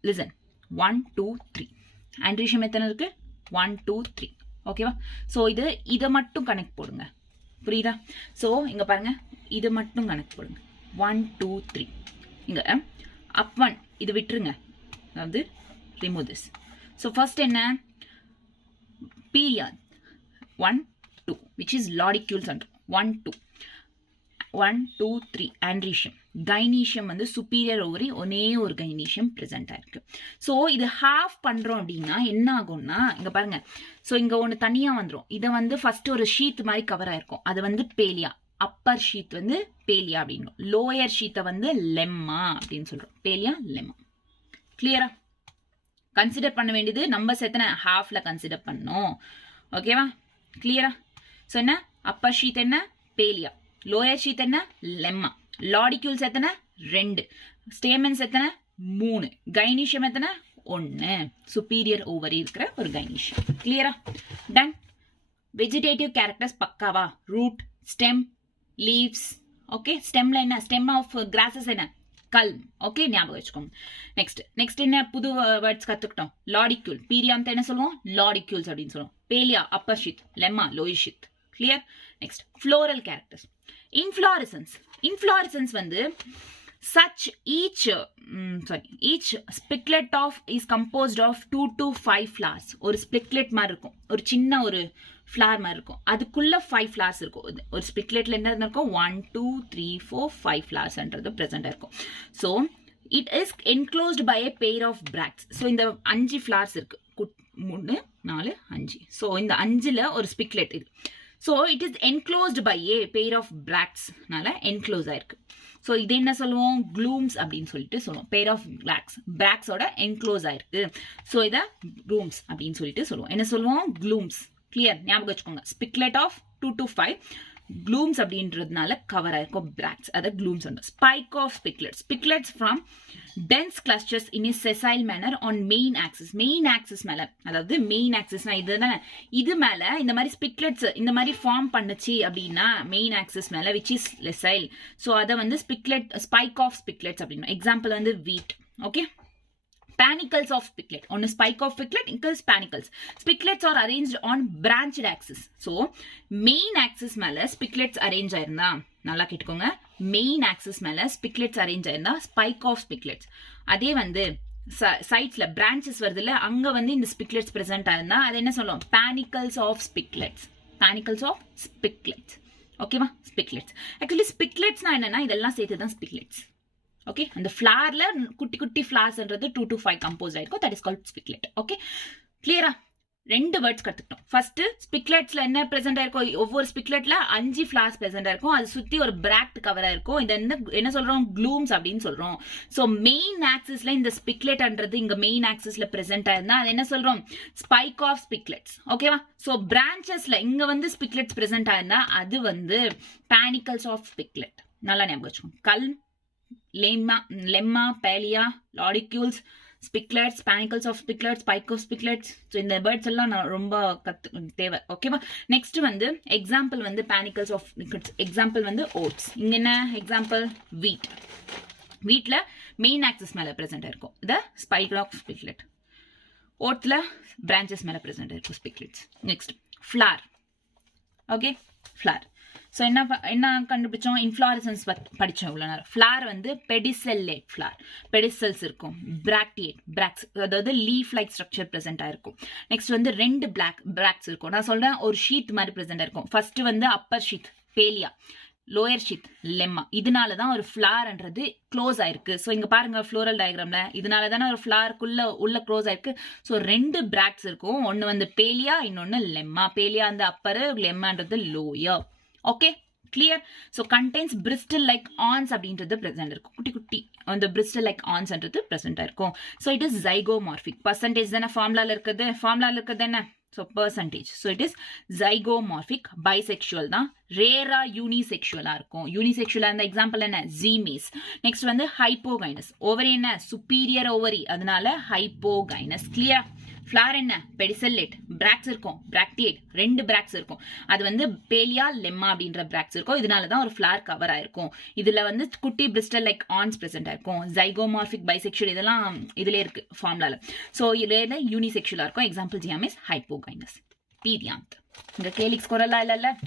லிசன். 1 2 3. ஆண்ட்ரீஷியம் எத்தனை இருக்கு? 1 2 3. ஓகேவா? ஸோ இதை மட்டும் கனெக்ட் போடுங்க, புரியுதா? ஸோ இங்க பாருங்க, இது மட்டும் கணக்கு போடுங்க. 1 2 3. இங்க அப் 1 இது விட்டுருங்க, அதாவது ரிமூவ் திஸ். ஸோ ஃபர்ஸ்ட் என்ன? Perianth 1 2 which is லாடிக்யூல்ஸ். 1 2 1 2 3 ஆண்ட்ரீஷியம். கைனீஷியம் வந்து சுப்பீரியர் ஓவரி, ஒரே ஒரு கைனீஷியம் பிரசன்ட் ஆயிருக்கு. ஸோ இது ஹாஃப் பண்றோம் அப்படின்னா என்ன ஆகும்னா, இங்க பாருங்க. ஸோ இங்க ஒன்று தனியா வந்துடும். இதை வந்து ஃபர்ஸ்ட் ஒரு ஷீட் மாதிரி கவர் ஆயிருக்கும், அது வந்து பேலியா. அப்பர் ஷீட் வந்து பேலியா அப்படின்னு, லோயர் ஷீட்டை வந்து லெம்மா அப்படின்னு சொல்றோம். பேலியா, லெம்மா. கிளியரா? கன்சிடர் பண்ண வேண்டியது நம்பர்ஸ் எத்தனை? ஹாஃப்ல கன்சிடர் பண்ணோம். ஓகேவா? கிளியரா? ஸோ என்ன? அப்பர் ஷீட் என்ன? பேலியா. லோயர் ஷீட் என்ன? லெம்மா. லாடிக்யூல்ஸ் எத்தனை? 2. ஸ்டேமன்ஸ் எத்தனை? 3. கைனீஷியம் எத்தனை? 1. சுப்பீரியர் ஓவரி இருக்கிற ஒரு கைனீஷியம். கிளியரா? டன். வெஜிடேட்டிவ் கேரக்டர்ஸ் பக்காவா? Root, stem, leaves. ஓகே, ஸ்டெம்ல என்ன? ஸ்டெம் ஆஃப் கிராசஸ் என்ன? கல்ம். ஓகே, ஞாபகம் வச்சுக்கோங்க. நெக்ஸ்ட் என்ன புது வேர்ட்ஸ் கத்துக்கிட்டோம்? லாடிக்யூல். பீரியாந்த் என்ன சொல்லுவோம்? லாடிக்யூல்ஸ் அப்படின்னு சொல்லுவோம். Palea upper sheet, lemma lower sheet. Clear? Next floral characters. Inflorescence வந்து such each spiklet is composed of 2 to 5 flowers. ஒரு ஸ்பிக்லெட் மாதிரி இருக்கும், ஒரு சின்ன ஒரு ஃப்ளார் மாதிரி இருக்கும், அதுக்குள்ள 5 ஃப்ளார்ஸ் இருக்கும். ஒரு ஸ்பிக்லெட்ல என்ன இருக்கும்? 1 2 3 4 5 ஃப்ளார்ஸ்ன்றது பிரசன்ட் இருக்கும். So it is enclosed by a pair of bracts. So இந்த 5 ஃப்ளார்ஸ் இருக்கு, 3 4 5. ஸோ இந்த 5ல ஒரு ஸ்பிக்லெட் இது. So it is enclosed by a pair of bractsனால என்க்ளோஸ் ஆயிருக்கு. ஸோ இது என்ன சொல்லுவோம்? க்ளூம்ஸ் அப்படின்னு சொல்லிட்டு சொல்லுவோம். பேர் ஆஃப் பிராக்ஸோட என்க்ளோஸ் ஆயிருக்கு. ஸோ இதை க்ளூம்ஸ் அப்படின்னு சொல்லிட்டு சொல்லுவோம். என்ன சொல்லுவோம்? க்ளூம்ஸ். கிளியர்? ஞாபகம் வச்சுக்கோங்க. ஸ்பிக்லெட் ஆஃப் 2 to 5 க்ளூம்ஸ் அப்படின்றதுனால கவர் ஆயிருக்கும் பிராக்ஸ், அதை glumes. Spike of spikelets from dense clusters in is sessile manner on main axis. Main axis மேல, அதாவது மெயின் ஆக்சிஸ்னா இதுதானே, இது மேல இந்த மாதிரி ஸ்பிக்லெட்ஸ் இந்த மாதிரி ஃபார்ம் பண்ணுச்சு அப்படின்னா மெயின் ஆக்சிஸ் மேல விச் இஸ் லெசைல். ஸோ அதை வந்து ஸ்பைக் ஆஃப் ஸ்பிக்லெட்ஸ் அப்படின்னு. எக்ஸாம்பிள் வந்து வீட். Okay, panicles of spiklet. On a spike of spiklet equals panicles. Spiklets are arranged on branched axis. So main axis மேல spiklets arrange ஆயிருந்தா, நல்லா கேட்டுக்கோங்க, main axis மேல spiklets arrange ஆயிருந்தா spike of spiklets. அதே வந்து சைட்ஸ்ல பிரான்ச்சஸ் வருது இல்ல, அங்க வந்து இந்த ஸ்பிக்லெட்ஸ் பிரசன்ட் ஆயிருந்தா அது என்ன சொல்லுவோம்? பானிக்கல்ஸ் ஆஃப் ஸ்பிக்லெட்ஸ். Panicles of spikelets. ஓகேவா? ஸ்பிக்லெட்ஸ். ஆக்சுவலி ஸ்பிக்லெட்ஸ்னா என்னன்னா இதெல்லாம் சேர்த்து தான் ஸ்பிக்லெட்ஸ். ஓகே, அந்த ஃபிளார்ல குட்டி குட்டி ஃபிளார்ஸ்ன்றது 2 to 5 கம்போஸ் ஆயிருக்கும். That is called spikelet. Okay, கிளியரா? 2 வேர்ட்ஸ் கத்துக்கிட்டோம். ஃபர்ஸ்ட் ஸ்பிக்லெட்ஸ்ல என்ன பிரசன்ட் ஆயிருக்கும்? ஒவ்வொரு ஸ்பிக்லெட்ல 5 ஃபிளார்ஸ் பிரசன்ட் ஆயிருக்கும். அது சுத்தி ஒரு பிராக்ட் கவர் ஆயிருக்கும். இது என்ன சொல்றோம்? க்ளூம்ஸ் அப்படின்னு சொல்றோம். சோ மெயின் ஆக்சிஸ்ல இந்த ஸ்பிக்லெட்ன்றது இங்க மெயின் ஆக்சிஸ்ல பிரசன்ட் ஆயிருந்தா அது என்ன சொல்றோம்? Spike of spikelets. ஓகேவா? சோ பிரான்ச்சஸ்ல இங்க வந்து ஸ்பிக்லெட்ஸ் பிரசன்ட் ஆயிருந்தா அது வந்து பானிக்கல்ஸ் ஆஃப் ஸ்பிக்லெட். நல்லா ஞாபகம் வச்சுக்கோங்க. Culm, lemma, palea, lodicules, spikelets, panicles of spikelets, spike of spikelets. So இந்த வேர்ட்ஸ் எல்லாம் நான் ரொம்ப தேவை. ஓகேவா? நெக்ஸ்ட் வந்து எக்ஸாம்பிள் வந்து பானிக்கல்ஸ் ஆஃப் எக்ஸாம்பிள் வந்து ஓட்ஸ். இங்க என்ன எக்ஸாம்பிள்? வீட். வீட்ல மெயின் ஆக்சிஸ் மேல பிரசன்ட் இருக்கும் த ஸ்பைக் ஆஃப் ஸ்பிக்லெட். ஓட்ஸ்ல பிரான்ச்சஸ் மேல பிரசன்ட் இருக்கும் spikelets. Next floret. Okay, floret. So என்ன கண்டுபிடிச்சோம்? இன்ஃப்ளாரசன்ஸ் படித்தோம் இவ்வளோ நேரம். ஃப்ளார் வந்து பெடிசெல்லேட் ஃப்ளார். பெடிசெல்ஸ் இருக்கும். பிராக்டியேட் பிராக்ஸ், அதாவது லீஃப் லைக் ஸ்ட்ரக்சர் ப்ரெசென்ட் ஆயிருக்கும். நெக்ஸ்ட் வந்து 2 பிராக்ஸ் இருக்கும். நான் சொல்றேன் ஒரு ஷீட் மாதிரி ப்ரெசென்ட் ஆயிருக்கும். ஃபர்ஸ்ட் வந்து upper sheet palea, lower sheet lemma. இதனால தான் ஒரு ஃப்ளார்ன்றது க்ளோஸ் ஆயிருக்கு. ஸோ இங்க பாருங்க ஃப்ளோரல் டயக்ராம்ல இதனால தானே ஒரு ஃப்ளாருக்குள்ள உள்ள க்ளோஸ் ஆயிருக்கு. ஸோ 2 பிராக்ஸ் இருக்கும். ஒன்னு வந்து பேலியா, இன்னொன்னு லெம்மா. பேலியா அந்த அப்பர், லெம்மான்றது lower. Okay, clear? So contains bristle like awns அப்படின்றது பிரசன்ட் இருக்கும். குட்டி குட்டி அந்த பிரிஸ்டல் லைக் ஆன்ஸ்ன்றது பிரசன்ட் ஆயிருக்கும். So it is zygomorphic. Percentage தானே ஃபார்முலால இருக்குது. ஃபார்முலால இருக்குது என்ன? So percentage. So it is zygomorphic. Bisexual தான். ரேரா யூனிசெக்சுவலா இருக்கும். யூனிசெக்சுவலா இருந்த எக்ஸாம்பிள் என்ன? ஜீமேஸ். நெக்ஸ்ட் வந்து ஹைப்போகைனஸ். ஓவரி என்ன? சுப்பீரியர் ஓவரி, அதனால ஹைப்போகைனஸ். கிளியர்? ஃபிளார் என்ன? பெடிசெல்லேட். பிராக்ஸ் இருக்கும். பிராக்டியேட் 2 பிராக்ஸ் இருக்கும். அது வந்து பேலியா, லெம்மா அப்படின்ற பிராக்ஸ் இருக்கும். இதனால தான் ஒரு ஃபிளார் கவர் ஆயிருக்கும். இதுல வந்து குட்டி பிரிஸ்டல் லைக் ஆன்ஸ் பிரசன்ட் ஆயிருக்கும். ஜைகோமார்பிக், பைசெக்சுவல் இதெல்லாம் இதுல இருக்கு ஃபார்முலால. ஸோ இதுல யூனிசெக்சுவலா இருக்கும். Example Zea mays hypogynous. பீரியாந்த். இங்க கேலிக்ஸ் கொரலா இல்ல,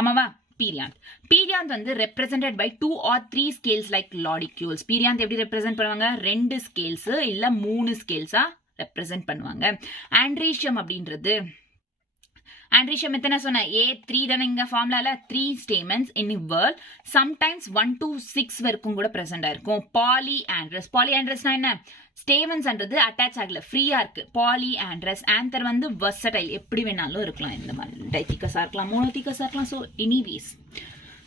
ஆமாவா? பீரியாந்த். பீரியாந்த் வந்து represented by 2 or 3 scales like lodicules. Perianth எப்படி ரெப்ரசென்ட் பண்ணுவாங்க? 2 ஸ்கேல்ஸ் இல்ல 3 ஸ்கேல்ஸா ரெப்ரசென்ட் பண்ணுவாங்க. ஆண்ட்ரீஷியம் அப்படின்றது, ஆண்ட்ரீஷியம் எத்தனை சொன்ன? A3 தானே இங்க ஃபார்முலால. 3 stamens in whorl. Sometimes 1 to 6 வரைக்கும் கூட பிரசன்ட் ஆயிருக்கும். Poly Andres. பாலி ஆண்ட்ரஸ்னா என்ன? ஸ்டேமன்ஸ்ன்றது அட்டாச் ஆகல, ஃப்ரீயா இருக்கு. Polyandrous. ஆந்தர் வந்து வெர்சடைல், எப்படி வேணாலும் இருக்கலாம். இந்த மாதிரி டைத்திகஸா இருக்கலாம், மோனோதிகஸா இருக்கலாம். ஸோ எனிவேஸ்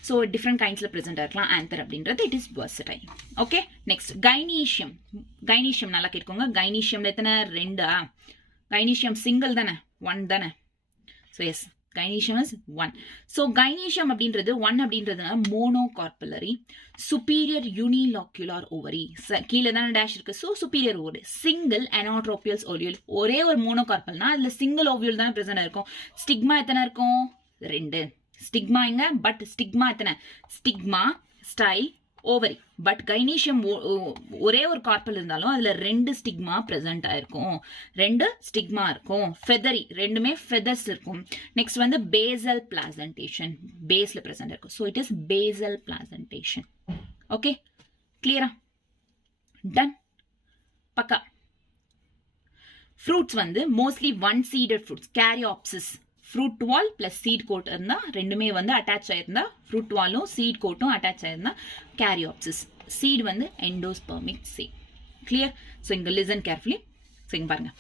ஸோ டிஃப்ரெண்ட் கைண்ட்ஸ்ல ப்ரெசென்ட் இருக்கலாம். ஆந்தர் அப்படின்றது it is versatile. Okay, next gynoecium. Gynoecium நல்லா கேட்கோங்க. கைனீஷியம்ல எத்தனை? 2. கைனீஷியம் சிங்கிள் தானே? 1 தானே? So yes, gynoecium is 1. So gynoecium அப்படின்றது 1 அப்படின்றதுனால மோனோகார்பலரி. Superior யூனிலாக்குலார் ovary. கீழே தானே டேஷ் இருக்கு. So superior ovary. Single anatropous ovule. ஒரே ஒரு மோனோகார்பல்னா அதுல சிங்கிள் ஓவியூல் தானே பிரசன்ட் இருக்கும். ஸ்டிக்மா எத்தனை இருக்கும்? 2. ஸ்டிக்மா எங்க? பட் ஸ்டிக்மா எத்தனை? Stigma, style, ovary. But gynoecium ஒரே ஒரு கார்பல் இருந்தாலும் அதுல 2 ஸ்டிக்மா பிரசன்ட் ஆயிருக்கும். 2 ஸ்டிக்மா இருக்கும். ஃபெதரி, ரெண்டுமே ஃபெதர்ஸ் இருக்கும். நெக்ஸ்ட் வந்து பேசல் பிளாசன்டேஷன். பேஸ்ல பிரசன்ட் இருக்கும். So it is basal placentation. Okay, கிளியரா? டன். பக்கா. ஃப்ரூட்ஸ் வந்து mostly 1 seeded fruits. Caryopsis. Fruit wall plus seed coat இருந்தா ரெண்டுமே வந்து அட்டாச் ஆயிருந்தா, ஃப்ரூட் வாலும் சீட் கோட்டும் அட்டாச் ஆயிருந்தா கேரியாப்சிஸ். சீட் வந்து எண்டோஸ்பெர்மிக் சீட். கிளியர்? ஸோ இங்க லிசன் கேர்ஃபுல்லி. ஸோ இங்க பாருங்க.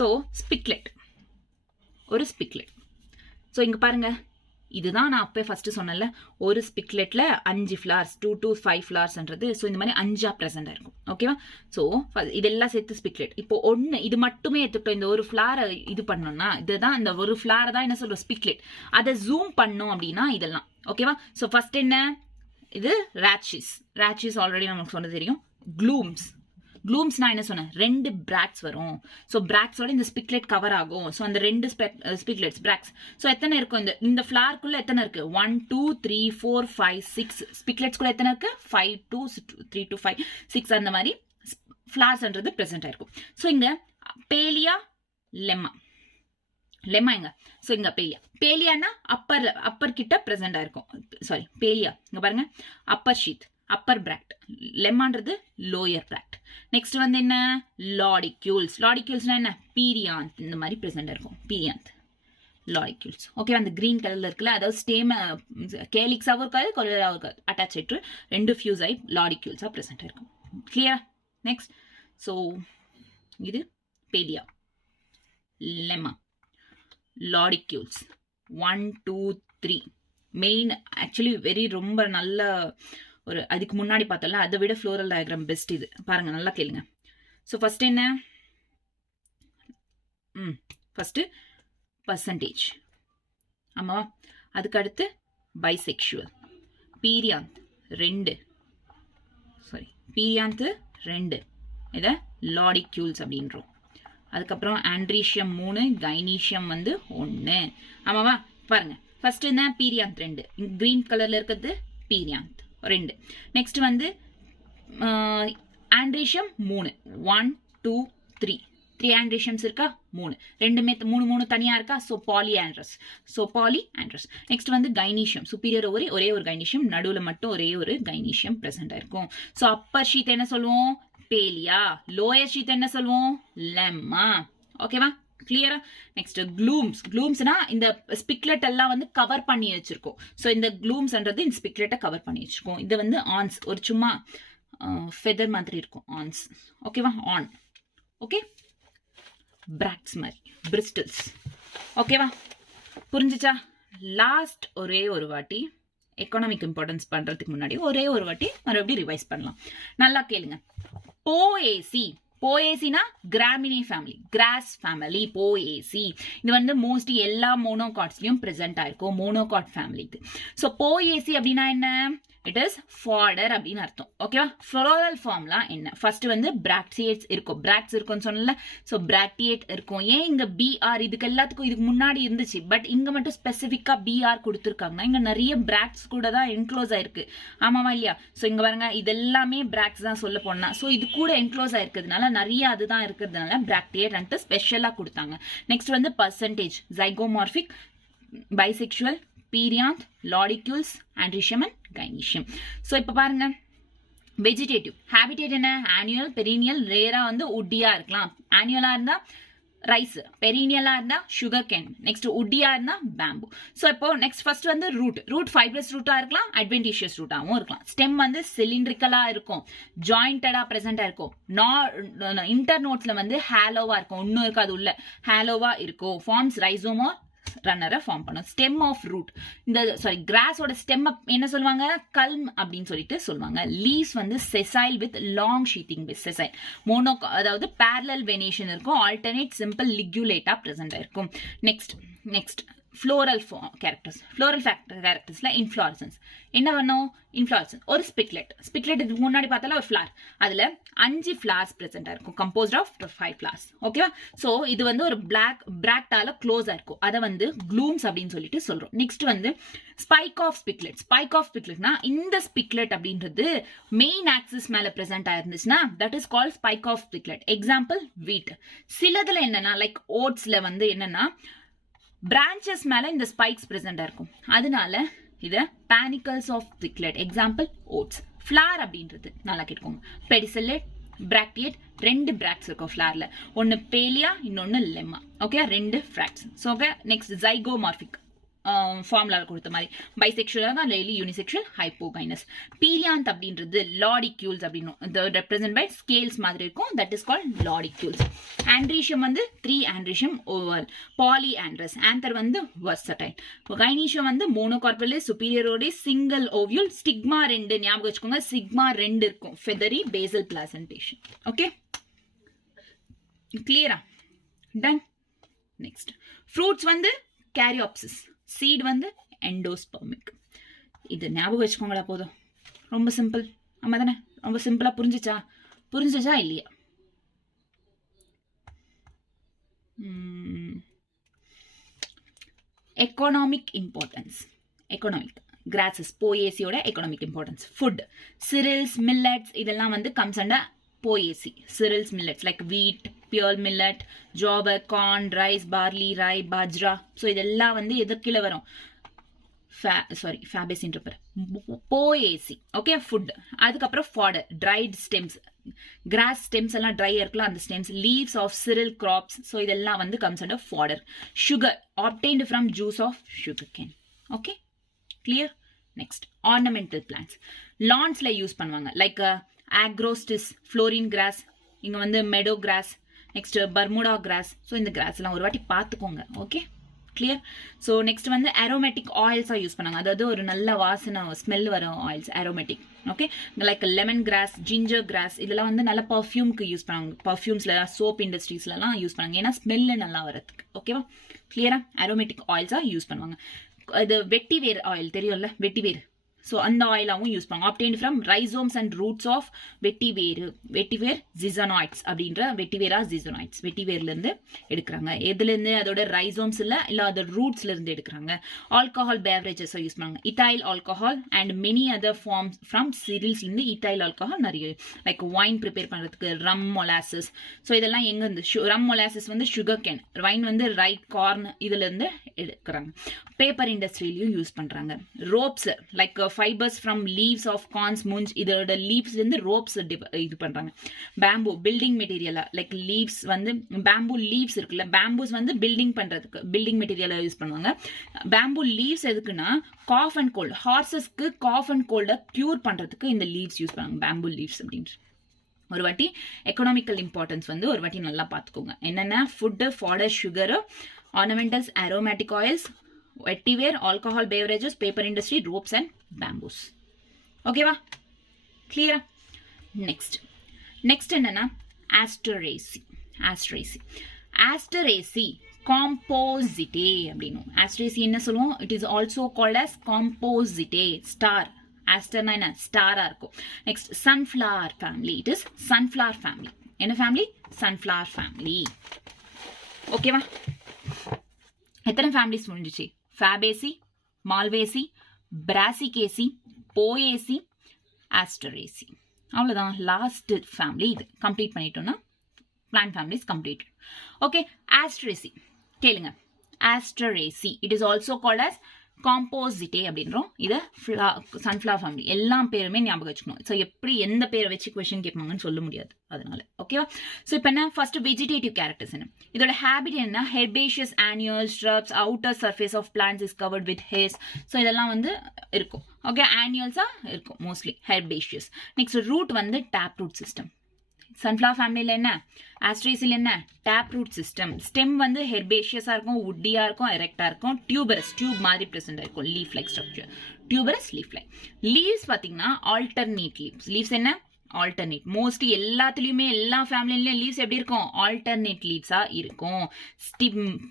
ஸோ ஸ்பிக்லெட், ஒரு ஸ்பிக்லெட். ஸோ இங்க பாருங்க, இதுதான் நான் அப்போ ஃபர்ஸ்ட் சொன்னேன்ல, ஒரு ஸ்பிக்லெட்ல 5 ஃபிளார்ஸ், 2 to 5 ஃபிளார்ஸ்ன்றது. ஸோ இந்த மாதிரி 5 பிரசன்ட் இருக்கும். ஓகேவா? ஸோ இதெல்லாம் சேர்த்து ஸ்பிக்லெட். இப்போ ஒன்று இது மட்டுமே எடுத்துக்கிட்டோம். இந்த ஒரு ஃபிளாரை இது பண்ணோம்னா, இதுதான் இந்த ஒரு ஃபிளாரை தான் என்ன சொல்றோம்? ஸ்பிக்லெட். அதை ஜூம் பண்ணோம் அப்படின்னா இதெல்லாம். ஓகேவா? ஸோ ஃபர்ஸ்ட் என்ன? இது ராட்சிஸ். ராட்சிஸ் ஆல்ரெடி நமக்கு சொன்னது தெரியும். க்ளூம்ஸ். க்ளூம்ஸ்னா என்ன சொன்னேன்? 2 பிராக்ஸ் வரும். ஸோ பிராக்ஸோட இந்த ஸ்பிக்லெட் கவர் ஆகும். ஸோ அந்த 2 ஸ்பிக்லெட்ஸ் பிராக்ஸ். ஸோ எத்தனை இருக்கும்? இந்த ஃபிளார்க்குள்ள எத்தனை இருக்கு? 1 2 3 4 5 6 ஸ்பிக்லெட்ஸ்குள்ள எத்தனை இருக்கு? 5 2 3 to 5 6 அந்த மாதிரி ஃபிளார்ஸ்ன்றது பிரசன்ட் ஆயிருக்கும். ஸோ இங்க பேலியா, லெம்மா. லெம்மா எங்க? ஸோ இங்க பேலியா. பேலியானா அப்பர் கிட்ட பிரசன்ட் ஆயிருக்கும். சாரி, பேலியா இங்க பாருங்க, அப்பர் ஷீட். அப்பர் பிராக்ட், லெம்மான்றது லோயர் பிராக்ட். நெக்ஸ்ட் வந்து என்ன, லாடிக்யூல்ஸ். லாடிக்யூல்ஸ்னா என்ன, பீரியாந்த் இந்த மாதிரி ப்ரெசென்ட் இருக்கும், பீரியாந்த் லாடிக்யூல்ஸ். ஓகே, அந்த கிரீன் கலர்ல இருக்குல்ல, அதாவது ஸ்டேம் கேலிக்ஸாகவும் இருக்காது, கொலராகவும் இருக்காது, அட்டாச் ஆயிட்டு ரெண்டு ஃபியூஸ் ஆகி லாடிக்யூல்ஸாக ப்ரெசென்ட் இருக்கும். கிளியரா? நெக்ஸ்ட், ஸோ இது பேலியா, லெம்மா, லாடிக்யூல்ஸ் 1 2 3 மெயின். ஆக்சுவலி வெரி ரொம்ப நல்ல ஒரு, அதுக்கு முன்னாடி பார்த்தல அதை விட ஃப்ளோரல் டயக்ராம் பெஸ்ட் இது. பாருங்க, நல்லா கேளுங்க. ஸோ ஃபர்ஸ்ட் என்ன, ஃபர்ஸ்ட் பர்சன்டேஜ், ஆமாவா? அதுக்கு அடுத்து பைசெக்சுவல், பீரியாந்த் 2, சாரி பீரியாந்த் 2, இதை லாடிக்யூல்ஸ் அப்படின்றோம். அதுக்கப்புறம் ஆண்ட்ரீஷியம் 3, கைனீஷியம் வந்து 1, ஆமாவா? பாருங்க, ஃபர்ஸ்ட் என்ன, பீரியாந்த் 2, கிரீன் கலர்ல இருக்கிறது பீரியாந்த் 2. நெக்ஸ்ட் வந்து ஆண்ட்ரீஷியம் 3, 1 2 3, 3 ஆண்ட்ரீஷியம்ஸ் இருக்கா, 3, ரெண்டுமே 3 தனியா இருக்கா, ஸோ பாலிஆண்ட்ரஸ், ஸோ பாலிஆண்ட்ரஸ். நெக்ஸ்ட் வந்து கைனீஷியம், சுப்பீரியர் ஓவரி ஒரே ஒரு கைனீஷியம், நடுவில் மட்டும் ஒரே ஒரு கைனீஷியம் பிரசன்ட் ஆயிருக்கும். ஸோ அப்பர் ஷீத் என்ன சொல்லுவோம், பேலியா. லோயர் ஷீத் என்ன சொல்லுவோம், லெம்மா. ஓகேவா? கிளியரா? நெக்ஸ்ட் க்ளூம்ஸ். க்ளூம்ஸ்னா இந்த ஸ்பிக்லெட் எல்லாம் வந்து கவர் பண்ணி வச்சிருக்கோம். ஸோ இந்த க்ளூம்ஸ்ன்றது இந்த ஸ்பிக்லெட்டை கவர் பண்ணி வச்சிருக்கோம். இது வந்து ஆன்ஸ், ஒரு சும்மா ஃபெதர் மாதிரி இருக்கும் ஆன்ஸ். ஓகேவா? ஆன். ஓகே, பிராக்ட்ஸ் மாதிரி, பிரிஸ்டல்ஸ். ஓகேவா? புரிஞ்சுச்சா? லாஸ்ட் ஒரே ஒரு வாட்டி எக்கனாமிக் இம்பார்ட்டன்ஸ் பண்றதுக்கு முன்னாடி ஒரே ஒரு வாட்டி மறுபடியும் ரிவைஸ் பண்ணலாம். நல்லா கேளுங்க. போஏசி, போஏசினா Gramineae family, grass family, Poaceae. இது வந்து மோஸ்ட்லி எல்லா மோனோகாட்ஸ்லயும் பிரசன்ட் ஆயிருக்கும், மோனோகாட் ஃபேமிலிக்கு. ஸோ போஏசி அப்படின்னா என்ன, இட் இஸ் ஃபாடர் அப்படின்னு அர்த்தம். ஓகேவா? ஃப்ளோரல் ஃபார்ம்லாம் என்ன, ஃபர்ஸ்ட் வந்து பிராக்டியேட்ஸ் இருக்கும், பிராக்ட்ஸ் இருக்கும்னு சொன்னல, ஸோ பிராக்டியேட் இருக்கும். ஏன் இங்க பிஆர், இதுக்கு எல்லாத்துக்கும் இதுக்கு முன்னாடி இருந்துச்சு, பட் இங்க மட்டும் ஸ்பெசிஃபிக்கா பிஆர் கொடுத்துருக்காங்கன்னா இங்க நிறைய பிராக்ட்ஸ் கூட தான் என்க்ளோஸ் ஆயிருக்கு, ஆமாவா இல்லையா? ஸோ இங்க பாருங்க, இது எல்லாமே பிராக்ட்ஸ் தான் சொல்ல போனா. ஸோ இது கூட என்க்ளோஸ் ஆயிருக்கிறதுனால நிறைய அதுதான் இருக்கிறதுனால பிராக்டியேட் அண்ட் ஸ்பெஷலா கொடுத்தாங்க. நெக்ஸ்ட் வந்து percentage, zygomorphic, bisexual, perianth, lodicules, androecium and gynoecium. So இப்போ பாருங்க, வெஜிடேட்டிவ் ஹேபிடேட் என்ன, ஆனுவல், பெரினியல், ரேரா வந்து உட்டியா இருக்கலாம். ஆனுவலா இருந்தா ரைஸ், பெரினியலா இருந்தா சுகர் கேன், நெக்ஸ்ட் உட்டியா இருந்தா பேம்பு. ஸோ இப்போ நெக்ஸ்ட் ஃபர்ஸ்ட் வந்து ரூட். ரூட் ஃபைப்ரஸ் ரூட்டா இருக்கலாம், அட்வென்டிஷியஸ் ரூட்டாகவும் இருக்கலாம். ஸ்டெம் வந்து சிலிண்ட்ரிக்கலா இருக்கும், ஜாயிண்டடா பிரசண்டா இருக்கும். இன்டர்நோட்ஸ்ல வந்து ஹேலோவா இருக்கும், ஒன்னும் இருக்காது உள்ள, ஹேலோவா இருக்கும். ஃபார்ம்ஸ் ரைசோமோ ரன்னரை ஃபார்ம் பண்ணும். ஸ்டெம் ஆஃப் ரூட், இந்த சாரி கிராஸோட ஸ்டெம் என்ன சொல்லுவாங்க, கல்ம் அப்படின்னு சொல்லிட்டு சொல்லுவாங்க. லீவ்ஸ் வந்து sessile with long sheathing base, sessile mono, அதாவது பேரலல் வெனேஷன் இருக்கும், ஆல்டர்னேட் சிம்பிள் லிக்யூலேட்டா பிரசன்ட் இருக்கும். Next floral characters. ஃப்ளோரல் கேரக்டர்ஸ்ல இன்ஃப்ளாரசன்ஸ் என்ன பண்ணும், இன்ஃப்ளாரசன்ஸ் ஒரு ஸ்பிக்லெட். இதுக்கு முன்னாடி பார்த்தாலும் ஒரு ஃபிளார், அதுல 5 ஃபிளார்ஸ் பிரசென்டா இருக்கும், கம்போஸ்ட் ஆஃப் 5 ஃபிளார்ஸ். ஓகேவா? ஸோ இது வந்து ஒரு பிராக்டால க்ளோஸா இருக்கும், அதை வந்து க்ளூம்ஸ் அப்படின்னு சொல்லிட்டு சொல்றோம். நெக்ஸ்ட் வந்து spike of spikelet. Spike of ஸ்பிக்லெட்னா இந்த ஸ்பிக்லெட் அப்படின்றது மெயின் ஆக்சிஸ் மேல பிரசென்ட் ஆயிருந்துச்சுன்னா that is called spike of spikelet. Example wheat. சிலதுல என்னன்னா லைக் ஓட்ஸ்ல வந்து என்னன்னா பிரான்ச்சஸ் மேல இந்த ஸ்பைக்ஸ் பிரசண்டா இருக்கும், அதனால இத panicles of spikelet. Example oats. Floret அப்படின்றது நல்லா கேட்டுக்கோங்க, பெடிசெல்லட், பிராக்டியேட், 2 பிராக்ட்ஸ் இருக்கும் ஃபிளார்ல, ஒன்னு பேலியா, இன்னொன்னு lemma. Okay, 2 bracts. So okay, next zygomorphic formula கொடுத்த மாதிரி, பைசெக்சுவலாக தான் லேலி, யூனிசெக்சுவல், ஹைப்போகைனஸ். பீரியாந்த் அப்படின்றது லாடிக்யூல்ஸ் அப்படின்னு ரெப்ரசென்ட் பை ஸ்கேல்ஸ் மாதிரி இருக்கும், தட் இஸ் கால்ட் லாடிக்யூல்ஸ். ஆண்ட்ரீஷியம் வந்து 3 ஆண்ட்ரீஷியம் ஓவல், பாலிஆண்ட்ரஸ். ஆந்தர் வந்து வர்சடைல். கைனீஷியம் வந்து மோனோகார்பல், சுப்பீரியரோட சிங்கிள் ஓவியூல், ஸ்டிக்மா 2 ஞாபகம் வச்சுக்கோங்க, சிக்மா 2 இருக்கும், ஃபெதரி பேசல் பிளாசன்டேஷன். ஓகே, கிளியரா? டன். நெக்ஸ்ட் ஃப்ரூட்ஸ் வந்து கேரியாப்சிஸ், சீட் வந்து எண்டோஸ்பெர்மிக். இது ஞாபகம் வச்சுக்கோங்களா போதும், ரொம்ப சிம்பிள். ஆமா தானே, ரொம்ப சிம்பிளா புரிஞ்சுச்சா இல்லையா? Economic importance. எக்கனாமிக் கிராசஸ், போஏசியோட economic importance. Food, cereals, millets, இதெல்லாம் வந்து comes under Poaceae. Cereals, millets like wheat, pearl millet, jowar, corn, rice, barley, rye, bajra. So இதெல்லாம் வந்து எதற்கில வரும், ஃபேபேசின்ற போஏசி ஓகே ஃபுட். அதுக்கப்புறம் fodder dried stems, grass stems எல்லாம் ட்ரை இருக்கலாம் அந்த stems, leaves of cereal crops. So இதெல்லாம் வந்து comes under fodder. Sugar obtained from juice of sugar cane. Okay clear. Next ornamental plants லான்ஸ்ல use பண்ணுவாங்க. Like ஆக்ரோஸ்டிஸ், fluorine cross, இங்க வந்து meadow cross, next Bermuda cross. So இந்த cross எல்லாம் ஒரு வாட்டி பார்த்துக்கோங்க. Okay clear. ஸோ நெக்ஸ்ட் வந்து அரோமேட்டிக் ஆயில்ஸாக யூஸ் பண்ணாங்க. அதாவது ஒரு நல்ல வாசனை ஸ்மெல் வரும் oils aromatic. Okay like lemon grass, ginger cross, இதெல்லாம் வந்து நல்ல பர்ஃப்யூம்க்கு யூஸ் பண்ணாங்க. பர்ஃப்யூம்ஸ்ல சோப் இண்டஸ்ட்ரீஸ்லாம் யூஸ் பண்ணாங்க. ஏன்னா ஸ்மெல்லு நல்லா வரதுக்கு. ஓகேவா கிளியரா. அரோமேட்டிக் ஆயில்ஸாக யூஸ் பண்ணுவாங்க. இது வெட்டிவேர் ஆயில் தெரியும்ல, வெட்டிவேர். ஸோ அந்த ஆயிலாகவும் யூஸ் பண்ணுவாங்க. Obtained from rhizomes and roots of vetiver zizanioides அப்படின்ற வெட்டிவேரா ஜிசனாய்ட்ஸ் வெட்டிவேர்லேருந்து எடுக்கிறாங்க. எதுலேருந்து? அதோட ரைசோம்ஸ் இல்லை அதோட ரூட்ஸ்லேருந்து எடுக்கிறாங்க. ஆல்கஹால் பேவரேஜஸ் யூஸ் பண்ணுவாங்க. Ethyl alcohol and many other forms from சீரியல்ஸ்லேருந்து இத்தைல் ஆல்கஹால் நிறைய, லைக் ஒயின் ப்ரிப்பேர் பண்ணுறதுக்கு ரம் மொலாசஸ். ஸோ இதெல்லாம் எங்கேருந்து? ரம் மொலாசஸ் வந்து சுகர் கேன், வைன் வந்து ரைட் கார்ன் இதுலேருந்து எடுக்கிறாங்க. பேப்பர் இண்டஸ்ட்ரியிலையும் யூஸ் பண்ணுறாங்க. Ropes like fibers from leaves of corns, munj, இதோட லீவ்ஸ்லேருந்து ரோப்ஸ் இது பண்ணுறாங்க. பேம்பு பில்டிங் மெட்டீரியலா, லைக் லீவ்ஸ் வந்து பேம்பு லீவ்ஸ் இருக்குல்ல, பேம்பூஸ் வந்து பில்டிங் பண்ணுறதுக்கு பில்டிங் மெட்டீரியலாக யூஸ் பண்ணுவாங்க. பேம்பு லீவ்ஸ் எதுக்குன்னா காஃப் அண்ட் கோல்டு, ஹார்சஸ்க்கு காஃப் அண்ட் கோல்டை க்யூர் பண்ணுறதுக்கு இந்த லீவ்ஸ் யூஸ் பண்ணுவாங்க, பேம்பு லீவ்ஸ் அப்படின்ட்டு. ஒரு வாட்டி எக்கனாமிக்கல் இம்பார்ட்டன்ஸ் வந்து ஒரு வாட்டி நல்லா பார்த்துக்கோங்க. என்னென்ன? Food, fodder, sugar, ornamentals, aromatic oils, vetiver, alcohol beverages, paper industry, ropes and bamboos. ஓகேவா கிளியரா. நெக்ஸ்ட் என்னன்னா ஆஸ்டரேசி. ஆஸ்டரேசி காம்போசிட்டே அப்படின்னும். ஆஸ்டரேசி என்ன சொல்லுவோம்? It is also called as Compositae. Star, ஆஸ்டர்னா என்ன? ஸ்டாரா இருக்கும். Next sunflower family. It is sunflower family. என்ன ஃபேமிலி? Sunflower family. ஓகேவா. எத்தனை ஃபேமிலிஸ் முடிஞ்சிச்சு? Fabaceae, Malvaceae, Brassicaceae, Poaceae, Asteraceae. அவ்வளோதான். லாஸ்ட் ஃபேமிலி இது. கம்ப்ளீட் பண்ணிட்டோம்னா plant families complete. Okay Asteraceae கேளுங்க. Asteraceae it is also called as Compositae அப்படின்றோம். இதை சன்ஃப்ளவர் ஃபேமிலி எல்லா பேருமே ஞாபகம் வச்சுக்கணும். ஸோ எப்படி எந்த பேரை வச்சு கொஸ்டின் கேட்பாங்கன்னு சொல்ல முடியாது அதனால. ஓகேவா. ஸோ இப்போ என்ன? ஃபர்ஸ்ட் வெஜிடேட்டிவ் கேரக்டர்ஸ் என்ன? இதோட ஹேபிட் என்ன? Herbaceous annuals, shrubs, outer surface of plants is covered with hairs. So இதெல்லாம் வந்து இருக்கும். ஓகே ஆனியல்ஸாக இருக்கும் மோஸ்ட்லி ஹெர்பேஷியஸ். நெக்ஸ்ட் ரூட் வந்து டேப் ரூட் சிஸ்டம். சன்ஃப்ளவர் ஃபேமிலியில் என்ன? ஆஸ்ட்ரேசியில் என்ன? Tap root system. ஸ்டெம் வந்து ஹெர்பேஷியஸாக இருக்கும், வுட்டியாக இருக்கும், எரெக்டாக இருக்கும். டியூபரஸ் டியூப் மாதிரி ப்ரெசென்ட் ஆயிருக்கும். Leaf like structure. Tuberous leaf like. Leaves பார்த்தீங்கன்னா ஆல்டர்னேட் லீவ்ஸ். லீவ்ஸ் என்ன? ஆல்டர்னேட். மோஸ்ட்லி எல்லாத்துலேயுமே எல்லா ஃபேமிலிலையும் லீவ்ஸ் எப்படி இருக்கும்? ஆல்டர்னேட் லீவ்ஸாக இருக்கும்.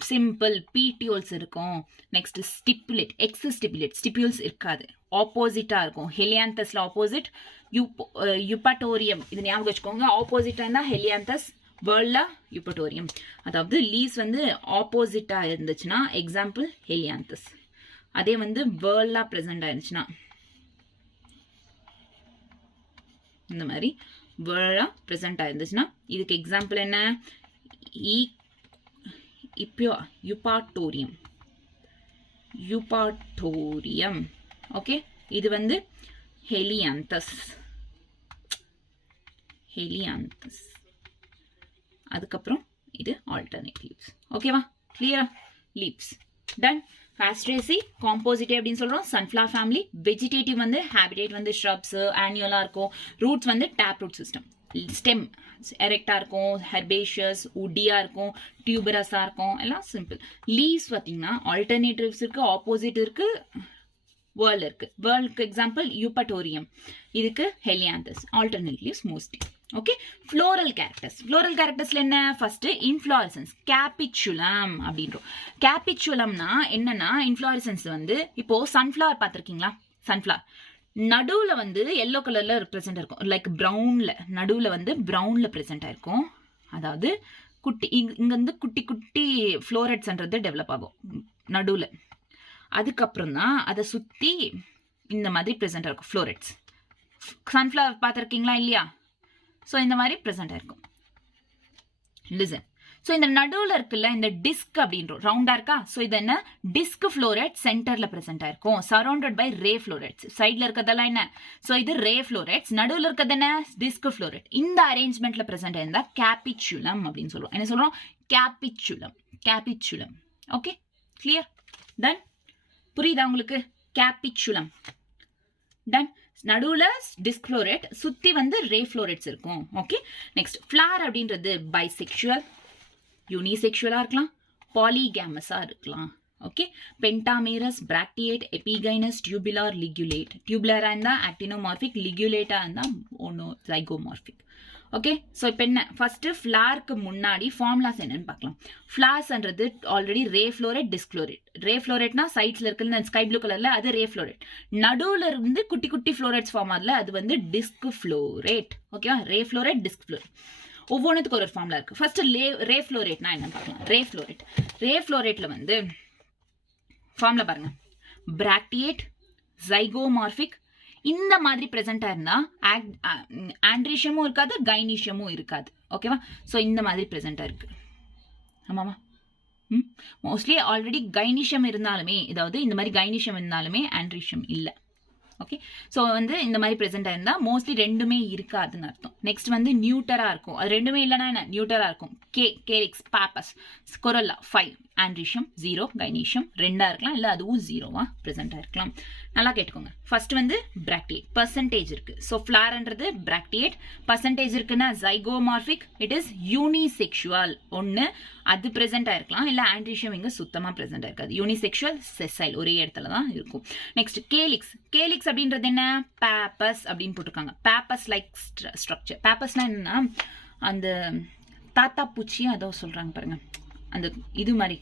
சிம்பிள் பீட்டியோல்ஸ் இருக்கும். நெக்ஸ்ட் ஸ்டிப்புலேட், ஸ்டிப்யூல்ஸ் இருக்காது. ஆப்போசிட்டாக இருக்கும். ஹெலியாந்தஸ்ல ஆப்போசிட் யுப்பட்டோரியம். இது ஞாபகம் வச்சுக்கோங்க. ஆப்போசிட்டாக இருந்தால் ஹெலியாந்தஸ், வேர்ல்டா யுப்பட்டோரியம். அதாவது லீவ்ஸ் வந்து ஆப்போசிட்டாக இருந்துச்சுன்னா எக்ஸாம்பிள் ஹெலியாந்தஸ். அதே வந்து வேர்ல்டா ப்ரெசென்ட் ஆயிருந்துச்சுன்னா இந்த மாதிரி வேர்ல்டா ப்ரெசென்ட் ஆயிருந்துச்சுன்னா இதுக்கு எக்ஸாம்பிள் என்ன? யுப்பாட்டோரியம். ஓகே இது வந்து ஹெலியாந்தஸ். அதுக்கப்புறம் இது ஆல்டர்னேட் லீவ்ஸ். ஓகேவா கிளியரா. Leaves ton. ஆஸ்ட்ரேசி காம்போசிட்டே அப்படின்னு சொல்றோம். Sunflower family. வெஜிடேட்டிவ் வந்து ஹேபிடேட் வந்து ஷ்ரப்ஸ் ஆனியலா இருக்கும். ரூட்ஸ் வந்து டேப் ரூட் சிஸ்டம். ஸ்டெம் எரெக்டா இருக்கும், ஹெர்பேஷியஸ், உட்டியா இருக்கும், டியூபரஸா இருக்கும். எல்லாம் சிம்பிள். லீவ்ஸ் பார்த்தீங்கன்னா ஆல்டர்னேட்டிவ்ஸ் இருக்கு, ஆப்போசிட் இருக்கு, வேர்ல்ட் இருக்கு. வேர்ல்டுக்கு எக்ஸாம்பிள் யூப்பட்டோரியம். இதுக்கு Helianthus. Alternate leaves mostly. Okay floral கேரக்டர்ஸ்ல என்ன? ஃபர்ஸ்ட் இன்ஃப்ளாரசன்ஸ், கேபிச்சுலம் அப்படின்றோம். கேபிச்சுலம்னா என்னன்னா இன்ஃப்ளாரசன்ஸ் வந்து இப்போ சன்ஃப்ளவர் பார்த்துருக்கீங்களா? சன்ஃப்ளவர் நடுவில் வந்து எல்லோ கலர்ல ப்ரெசென்ட் இருக்கும். லைக் ப்ரௌன்ல நடுவில் வந்து ப்ரௌன்ல ப்ரெசென்ட் ஆயிருக்கும். அதாவது குட்டி இங்க வந்து குட்டி குட்டி ஃப்ளோரட்ஸ்ன்றது டெவலப் ஆகும் நடுவில். அதுக்கப்புறம் தான் அதை சுற்றி இந்த மாதிரி ப்ரெசென்ட் ஆயிருக்கும் ஃப்ளோரட்ஸ். சன்ஃப்ளவர் பார்த்துருக்கீங்களா இல்லையா? ஸோ இந்த மாதிரி ப்ரெசென்ட் ஆயிருக்கும். லிசன். ஸோ இந்த நடுவில் இருக்குல்ல இந்த டிஸ்க் அப்படின்றோம் ரவுண்டா இருக்கா. ஸோ இது என்ன டிஸ்க் ஃப்ளோரைட் சென்டர்ல பிரசென்ட் ஆயிருக்கும், சரௌண்டட் பை ரே ஃப்ளோரைட்ஸ். சைட்ல இருக்கிறதெல்லாம் என்ன, ஸோ இது ரே ஃப்ளோரைட்ஸ், நடுவில் இருக்கிறது என்ன டிஸ்க் ஃப்ளோரைட். இந்த அரேஞ்ச்மெண்ட்ல பிரசென்ட் ஆயிருந்தா கேபிச்சுலம் அப்படின்னு சொல்லுவோம். என்ன சொல்றோம், கேபிச்சுலம். கேபிச்சுலம். Okay, clear. தென் புரியுதா உங்களுக்கு, கேபிச்சுலம். தென் நடுவுல டிஸ்க் ஃப்ளோரைட், சுத்தி வந்து ரே ஃப்ளோரைட்ஸ் இருக்கும். ஓகே, நெக்ஸ்ட் ஃபிளார் அப்படின்றது பைசெக்சுவல், யூனிசெக்சுவலா இருக்கலாம், பாலிகேமஸா இருக்கலாம். Okay, பென்டாமேரஸ், பிராக்டியேட், எபிகைனஸ், tubular, லிகுலேட். டியூபுலரா இருந்தா ஆக்டினோமார்பிக், லிகுலேட்டா இருந்தா ஜைகோமார்பிக். ஓகே, ஸோ இப்போ என்ன ஃபர்ஸ்ட் ஃபிளாருக்கு முன்னாடி ஃபார்முலாஸ் என்னன்னு பார்க்கலாம். ஃபிளார்ஸ்ன்றது ஆல்ரெடி ரே ஃப்ளோரைட், டிஸ்க் ஃப்ளோரைட். ரே ஃப்ளோரைட்னா சைட்ஸ்ல இருக்கிற ஸ்கை ப்ளூ கலர்ல அது ரே ஃப்ளோரைட். நடுவில் இருந்து குட்டி குட்டி ஃப்ளோரைட்ஸ் ஃபார்ம் ஆகுதுல அது வந்து டிஸ்க் ஃப்ளோரைட். ஓகேவா, ரே ஃப்ளோரைட், டிஸ்க் ஃப்ளோரைட். ஒவ்வொன்றுத்துக்கு ஒரு ஃபார்முலா இருக்கு. ஃபர்ஸ்ட் ரே ஃப்ளோரைட்னா என்னன்னு பார்க்கலாம். ரே ஃப்ளோரைட், ரே ஃப்ளோரைட்ல வந்து ஃபார்முலா பாருங்க, பிராக்டியேட், ஜைகோமார்பிக். இந்த மாதிரி பிரசன்டா இருந்தா ஆண்ட்ரீஷியமும் இருக்காது, கைனீஷியமும் இருக்காது. ஓகேவா, ஸோ இந்த மாதிரி பிரசன்டா இருக்கு. ஆமாமா, மோஸ்ட்லி ஆல்ரெடி கைனீஷியம் இருந்தாலுமே, அதாவது இந்த மாதிரி கைனீஷியம் இருந்தாலுமே ஆண்ட்ரீஷியம் இல்லை. ஓகே, ஸோ வந்து இந்த மாதிரி ப்ரெசென்ட்டாக இருந்தால் மோஸ்ட்லி ரெண்டுமே இருக்காதுன்னு அர்த்தம். நெக்ஸ்ட் வந்து நியூட்டராக இருக்கும், அது ரெண்டுமே இல்லைனா என்ன நியூட்டராக இருக்கும். கேலிக்ஸ், பாப்பஸ், கொரோல்லா 5, ஆண்ட்ரீஷியம் 0, கைனீஷியம் 2 இருக்கலாம், இல்லை அதுவும் 0வா ப்ரெசென்ட்டாக இருக்கலாம். நல்லா கேட்டுக்கோங்க. ஃபர்ஸ்ட் வந்து பிராக்டியேட், பர்சன்டேஜ் இருக்கு. ஸோ ஃபிளார்ன்றது பிராக்டியேட், பர்சன்டேஜ் இருக்குன்னா ஜைகோமார்பிக், இட் இஸ் யூனிசெக்சுவல். ஒன்று அது ப்ரெசென்ட்டாக இருக்கலாம், இல்லை ஆண்ட்ரீஷியம் இங்கே சுத்தமாக ப்ரெசென்ட்டாக இருக்காது. யூனிசெக்சுவல், செசைல் ஒரே இடத்துல தான் இருக்கும். Next calyx. கேலிக்ஸ் அப்படின்றது என்ன, பாப்பஸ் அப்படின்னு போட்டிருக்காங்க. பாப்பஸ் லைக் ஸ்ட்ரக்சர். பாப்பஸ்னா என்னன்னா அந்த தாத்தா பூச்சியும் அதோ சொல்றாங்க பாருங்க, அந்த இது மாதிரி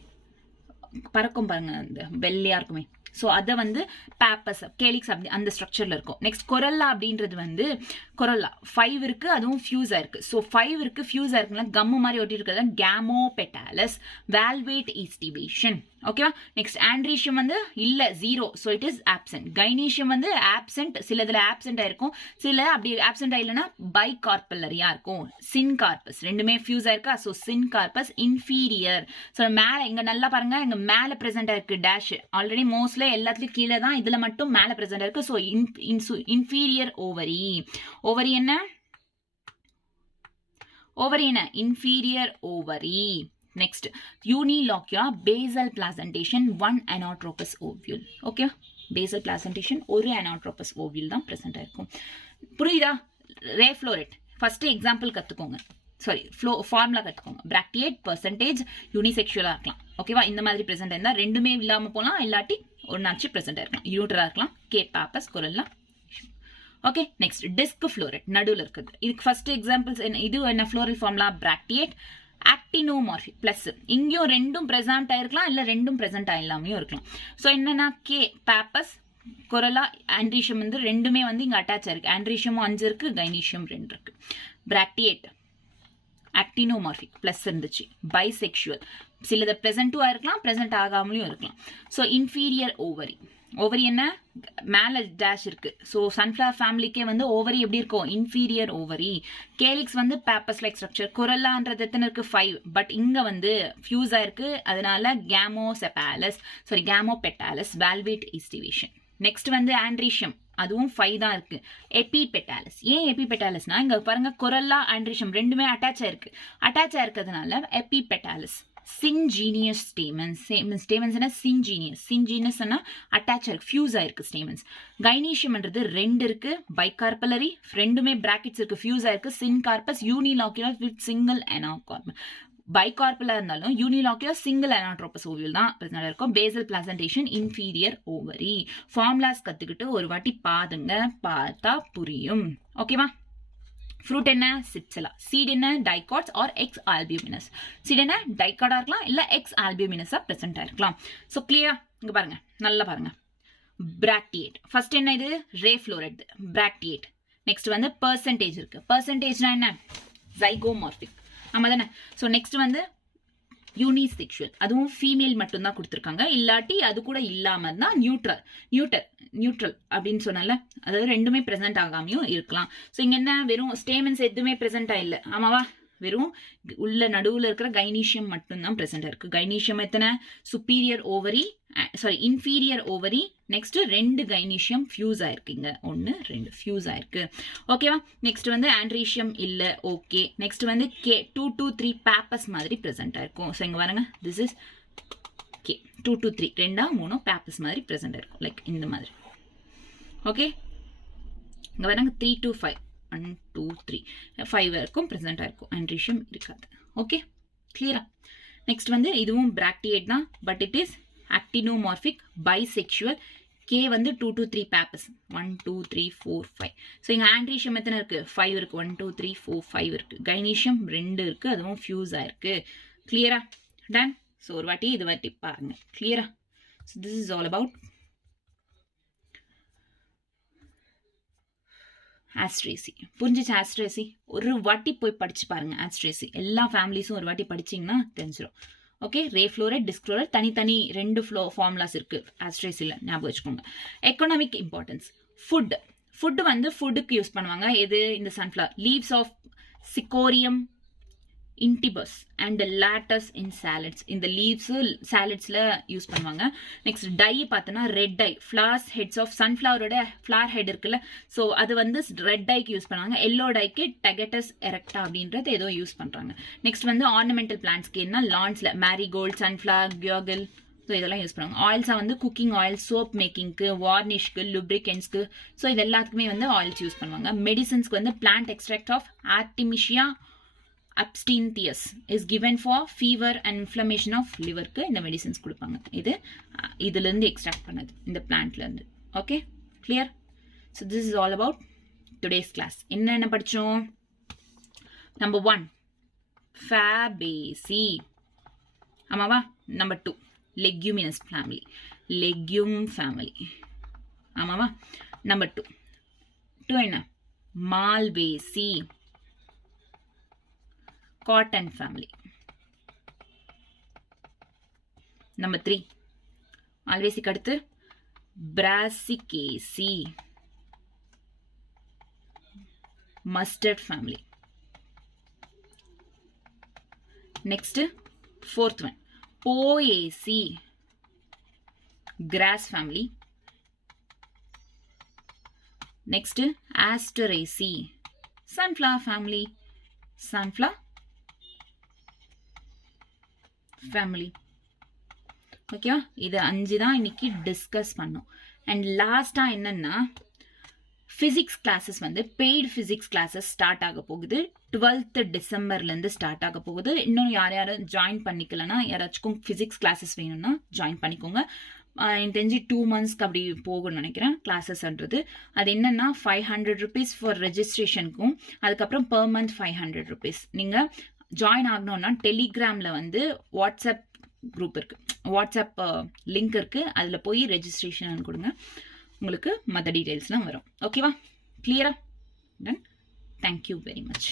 பறக்கும் பாருங்க, அந்த வெள்ளையா இருக்குமே. ஸோ அதை வந்து பாப்பஸ், கேலிக்ஸ் அப்படி அந்த ஸ்ட்ரக்சர்ல இருக்கும். நெக்ஸ்ட் கொரல்லா அப்படின்றது வந்து கொரல்லா 5 இருக்கு, அதுவும் ஃபியூஸ் ஆயிருக்கு. ஸோ 5 இருக்கு, ஃபியூஸ் ஆயிருக்குன்னா கம்மு மாதிரி ஒட்டி இருக்கிறது கேமோபெட்டாலஸ், வால்வேட் ஈஸ்டிவேஷன். ஓகேவா, நெக்ஸ்ட் ஆண்ட்ரீஷியம் வந்து இல்ல 0, ஸோ இட் இஸ் ஆப்சென்ட். கைனீஷியம் வந்து ஆப்சென்ட், சில இதுல ஆப்சென்ட் ஆயிருக்கும், சில அப்படி ஆப்சென்ட் ஆயிலனா பை கார்பல்லரியா இருக்கும். சின் கார்பஸ் ரெண்டுமே ஃபியூஸ் ஆயிருக்கா, ஸோ சின் கார்பஸ் இன்ஃபீரியர். ஸோ மேல இங்க நல்லா பாருங்க, இங்க மேல பிரசென்ட் ஆயிருக்கு டேஷ். ஆல்ரெடி மோஸ்ட்ல எல்லாத்துலயும் கீழே தான், இதுல மட்டும் மேல பிரசென்ட் ஆயிருக்கு. So inferior ovary. ஓவரி என்ன, ஓவரி என்ன, inferior ovary. Next unilocular, basal placentation, 1 anatropous ovule. Okay, basal placentation ஒரு அனாட்ரோபஸ் ஓவியூல் தான் பிரசன்ட் ஆயிருக்கும். புரியுதா, ரே ஃப்ளோரைட் ஃபர்ஸ்ட் எக்ஸாம்பிள் கத்துக்கோங்க, சாரி ஃபார்முலா கத்துக்கோங்க. பிராக்டியேட், பர்சன்டேஜ், யூனிசெக்சுவலா இருக்கலாம். ஓகேவா, இந்த மாதிரி பிரசன்ட் இருந்தா ரெண்டுமே இல்லாம போலாம், இல்லாட்டி ஒன்னாச்சு பிரசன்ட் ஆயிருக்கலாம். யூனிட்டரா இருக்கலாம், K pappus, corolla. Okay, next disc floret நடுவில் இருக்குது. இதுக்கு ஃபர்ஸ்ட் எக்ஸாம்பிள்ஸ் என்ன, இது என்ன floral formula, bracteate, actinomorphic plus. இங்கேயும் ரெண்டும் பிரசன்ட் ஆயிருக்கலாம், இல்ல ரெண்டும் பிரசன்ட் ஆயில்லாமையும் இருக்கலாம். ஸோ என்னன்னா கே பாப்பஸ், கொரல்லா, ஆண்ட்ரீஷியம் வந்து ரெண்டுமே வந்து இங்க அட்டாச் ஆயிருக்கு. ஆண்ட்ரீஷியமும் 5 இருக்கு, கைனீஷியம் 2 இருக்கு. பிராக்டியேட், ஆக்டினோமார்பிக் பிளஸ் இருந்துச்சு, பைசெக்சுவல், சிலது பிரசன்ட்டும் ஆயிருக்கலாம், பிரசன்ட் ஆகாமலையும் இருக்கலாம். So inferior ovary. ஓவரி என்ன, மேல டேஷ் இருக்கு. ஸோ சன்ஃபிளவர் ஃபேமிலிக்கே வந்து ஓவரி எப்படி இருக்கும், இன்ஃபீரியர் ஓவரி. கேலிக்ஸ் வந்து பாப்பஸ் லைக் ஸ்ட்ரக்சர். கொரல்லான்றது எத்தனை இருக்கு, 5, பட் இங்க வந்து ஃபியூஸ் ஆயிருக்கு, அதனால gamosepalous, sorry gamopetalous, valvate aestivation. Next வந்து ஆண்ட்ரீஷியம், அதுவும் 5 தான் இருக்கு. எபிபெட்டாலஸ். ஏன் எபிபெட்டாலஸ்னா இங்க பாருங்க, கொரல்லா ஆண்ட்ரீஷியம் ரெண்டுமே அட்டாச் ஆயிருக்கு. அட்டாச் ஆயிருக்கிறதுனால epipetalous. Syngenesious stamens. Stamens syngenesious. சின்ஜீனியஸ்னா அட்டாச் ஆயிருக்கு, ஃபியூஸ் ஆயிருக்கு ஸ்டேமன்ஸ். கைனீஷியம்ன்றது 2 இருக்கு, பைகார்பலரி, ரெண்டுமே பிராக்கெட்ஸ் இருக்கு, ஃபியூஸ் ஆயிருக்கு. Syncarpous, unilocular with single அனாகார்பல். பைகார்பலா இருந்தாலும் யூனிலாக்குலர் சிங்கிள் அனாட்ரோபஸ் ஓவியூல் தான் பிரச்சனை இருக்கும். Basal placentation, inferior ovary. Formulas கத்துக்கிட்டு ஒரு வாட்டி பாருங்க, பார்த்தா புரியும். ஓகேவா, ஃப்ரூட் என்ன, சிப்சலா. சீட் என்ன, டைகாட்ஸ் ஆர் எக்ஸ் ஆல்பியூமினஸ். சீட் என்ன, டைகாடா இருக்கலாம், இல்ல எக்ஸ் ஆல்பியூமினஸா பிரசன்டா இருக்கலாம். ஸோ கிளியரா, இங்க பாருங்க, நல்லா பாருங்க. பிராக்டியேட் ஃபர்ஸ்ட் என்ன, இது ரே ஃப்ளோரைட் பிராக்டியேட். நெக்ஸ்ட் வந்து பர்சன்டேஜ் இருக்கு. பர்சன்டேஜ்னா என்ன, ஜைகோமார்பிக், ஆமா தானே. ஸோ நெக்ஸ்ட் வந்து யூனிசெக்சுவல், அதுவும் ஃபீமேல் மட்டும்தான் கொடுத்துருக்காங்க, இல்லாட்டி அது கூட இல்லாம தான் நியூட்ரல் அப்படின்னு சொன்னால, அதாவது ரெண்டுமே பிரசன்ட் ஆகாமையும் இருக்கலாம். ஸோ இங்க என்ன, வெறும் ஸ்டேமன்ஸ் எதுவுமே பிரசன்டா இல்லை, ஆமாவா, வெறும் உள்ள நடுவில் இருக்கிற கைனீஷியம் மட்டும்தான் ப்ரெசென்டாக இருக்குது. கைனீஷியம் எத்தனை? Superior ovary, inferior ovary, next 2 கைனீஷியம் fuse ஆயிருக்கு. இங்கே 1 2 ஃபியூஸ் ஆயிருக்கு. ஓகேவா? நெக்ஸ்ட் வந்து ஆண்ட்ரீஷியம் இல்லை. ஓகே. நெக்ஸ்ட் வந்து கே 2 to 3 பேப்பஸ் மாதிரி ப்ரெசென்ட் ஆயிருக்கும். ஸோ இங்கே பாருங்க, திஸ் இஸ் கே 2 to 3 2 3 பேப்பஸ் மாதிரி ப்ரெசென்ட் ஆயிருக்கும். லைக் இந்த மாதிரி. ஓகே, இங்கே பாருங்க 3 to 5 1 2 3 5 வரைக்கும் ப்ரெசென்ட் ஆயிருக்கும். ஆண்ட்ரீஷியம் இருக்காது. ஓகே, கிளியரா? நெக்ஸ்ட் வந்து இதுவும் பிராக்டியேட் தான், but it is actinomorphic bisexual. K வந்து 2 to 3 பேப்பஸ் 1 2 3 4 5. ஸோ இங்கே ஆண்ட்ரீஷியம் எத்தனை இருக்கு? 5 இருக்கு. 1 2 3 4 5 இருக்கு. கைனீஷியம் 2 இருக்கு, அதுவும் ஃபியூஸ் ஆயிருக்கு. கிளியரா? டன். ஸோ ஒரு வாட்டி இது வாட்டி பாருங்க. கிளியரா? So this is all about Asteraceae. புரிஞ்சிச்சு? ஆஸ்ட்ரேசி ஒரு வாட்டி போய் படிச்சு பாருங்க. ஆஸ்ட்ரேசி எல்லா ஃபேமிலிஸும் ஒரு வாட்டி படிச்சிங்கன்னா தெரிஞ்சிடும். ஓகே, ரே ஃப்ளோரைட், டிஸ்க்ளோரைட் தனித்தனி 2 ஃபார்முலாஸ் இருக்கு ஆஸ்ட்ரேசியில், ஞாபகம் வச்சுக்கோங்க. Economic importance. ஃபுட்டு வந்து ஃபுட்டுக்கு யூஸ் பண்ணுவாங்க. எது? இந்த sunflower leaves of Cichorium intybus and lettuce in salads. இந்த லீவ்ஸ் சாலட்ஸில் யூஸ் பண்ணுவாங்க. நெக்ஸ்ட் டை பார்த்தோன்னா red dye, flowers heads of சன்ஃப்ளவரோட ஃப்ளவர் ஹெட் இருக்குல்ல, ஸோ அது வந்து ரெட் டைக்கு யூஸ் பண்ணுவாங்க. எல்லோ டைக்கு டெகட்டஸ் எரெக்டா அப்படின்றது ஏதோ யூஸ் பண்ணுறாங்க. நெக்ஸ்ட் வந்து ஆர்னமெண்டல் பிளான்ட்ஸ்க்கு என்ன? லான்ஸில் மேரிகோல்ட், சன்ஃப்ளவர், கியோகல், ஸோ இதெல்லாம் யூஸ் பண்ணுவாங்க. ஆயில்ஸாக வந்து குக்கிங் ஆயில், சோப் மேக்கிங்க்கு, வார்னிஷ்க்கு, லுப்ரிகன்ஸ்க்கு, ஸோ இது எல்லாத்துக்குமே வந்து ஆயில்ஸ் யூஸ் பண்ணுவாங்க. மெடிசன்ஸ்க்கு வந்து plant extract of Artemisia abstinthius is given for fever and inflammation of liver க்கு இந்த மெடிசன்ஸ் கொடுப்பாங்க. இதுல இருந்து எக்ஸ்ட்ராக்ட் பண்ணது, இந்த பிளான்ட்ல இருந்து. Okay, clear? So this is all about today's class. என்னென்ன படித்தோம்? நம்பர் 1 ஃபேபேசி, ஆமாவா? Number 2 leguminous family, legume family, ஆமாவா? நம்பர் 2 என்ன? Malvaceae, cotton family. Number 3 always அடுத்து brassicaceae, mustard family. Next 4th one poaceae, grass family. Next asteraceae, sunflower family, sunflower family. ஓகேவா? இது 5 தான் இன்னைக்கு டிஸ்கஸ் பண்ணோம். அண்ட் லாஸ்ட்டாக என்னன்னா, ஃபிசிக்ஸ் கிளாஸஸ் வந்து பெய்டு ஃபிசிக்ஸ் கிளாஸஸ் ஸ்டார்ட் ஆக போகுது. 12th டிசம்பர்லேருந்து ஸ்டார்ட் ஆக போகுது. இன்னும் யாரும் ஜாயின் பண்ணிக்கலன்னா, யாராச்சும் ஃபிசிக்ஸ் கிளாஸஸ் வேணும்னா ஜாயின் பண்ணிக்கோங்க. எனக்கு தெரிஞ்சு 2 monthsக்கு அப்படி போகணும்னு நினைக்கிறேன் கிளாஸஸ்ன்றது. அது என்னன்னா 500 rupees ஃபார் ரெஜிஸ்ட்ரேஷனுக்கும், அதுக்கப்புறம் பெர் மந்த் 500 rupees. நீங்கள் ஜாயின் ஆகணும்னா டெலிகிராமில் வந்து வாட்ஸ்அப் குரூப் இருக்குது, வாட்ஸ்அப் லிங்க் இருக்குது, அதில் போய் ரெஜிஸ்ட்ரேஷன் கொடுங்க, உங்களுக்கு மற்ற டீட்டெயில்ஸ்லாம் வரும். ஓகேவா? கிளியரா? டன். Thank you very much.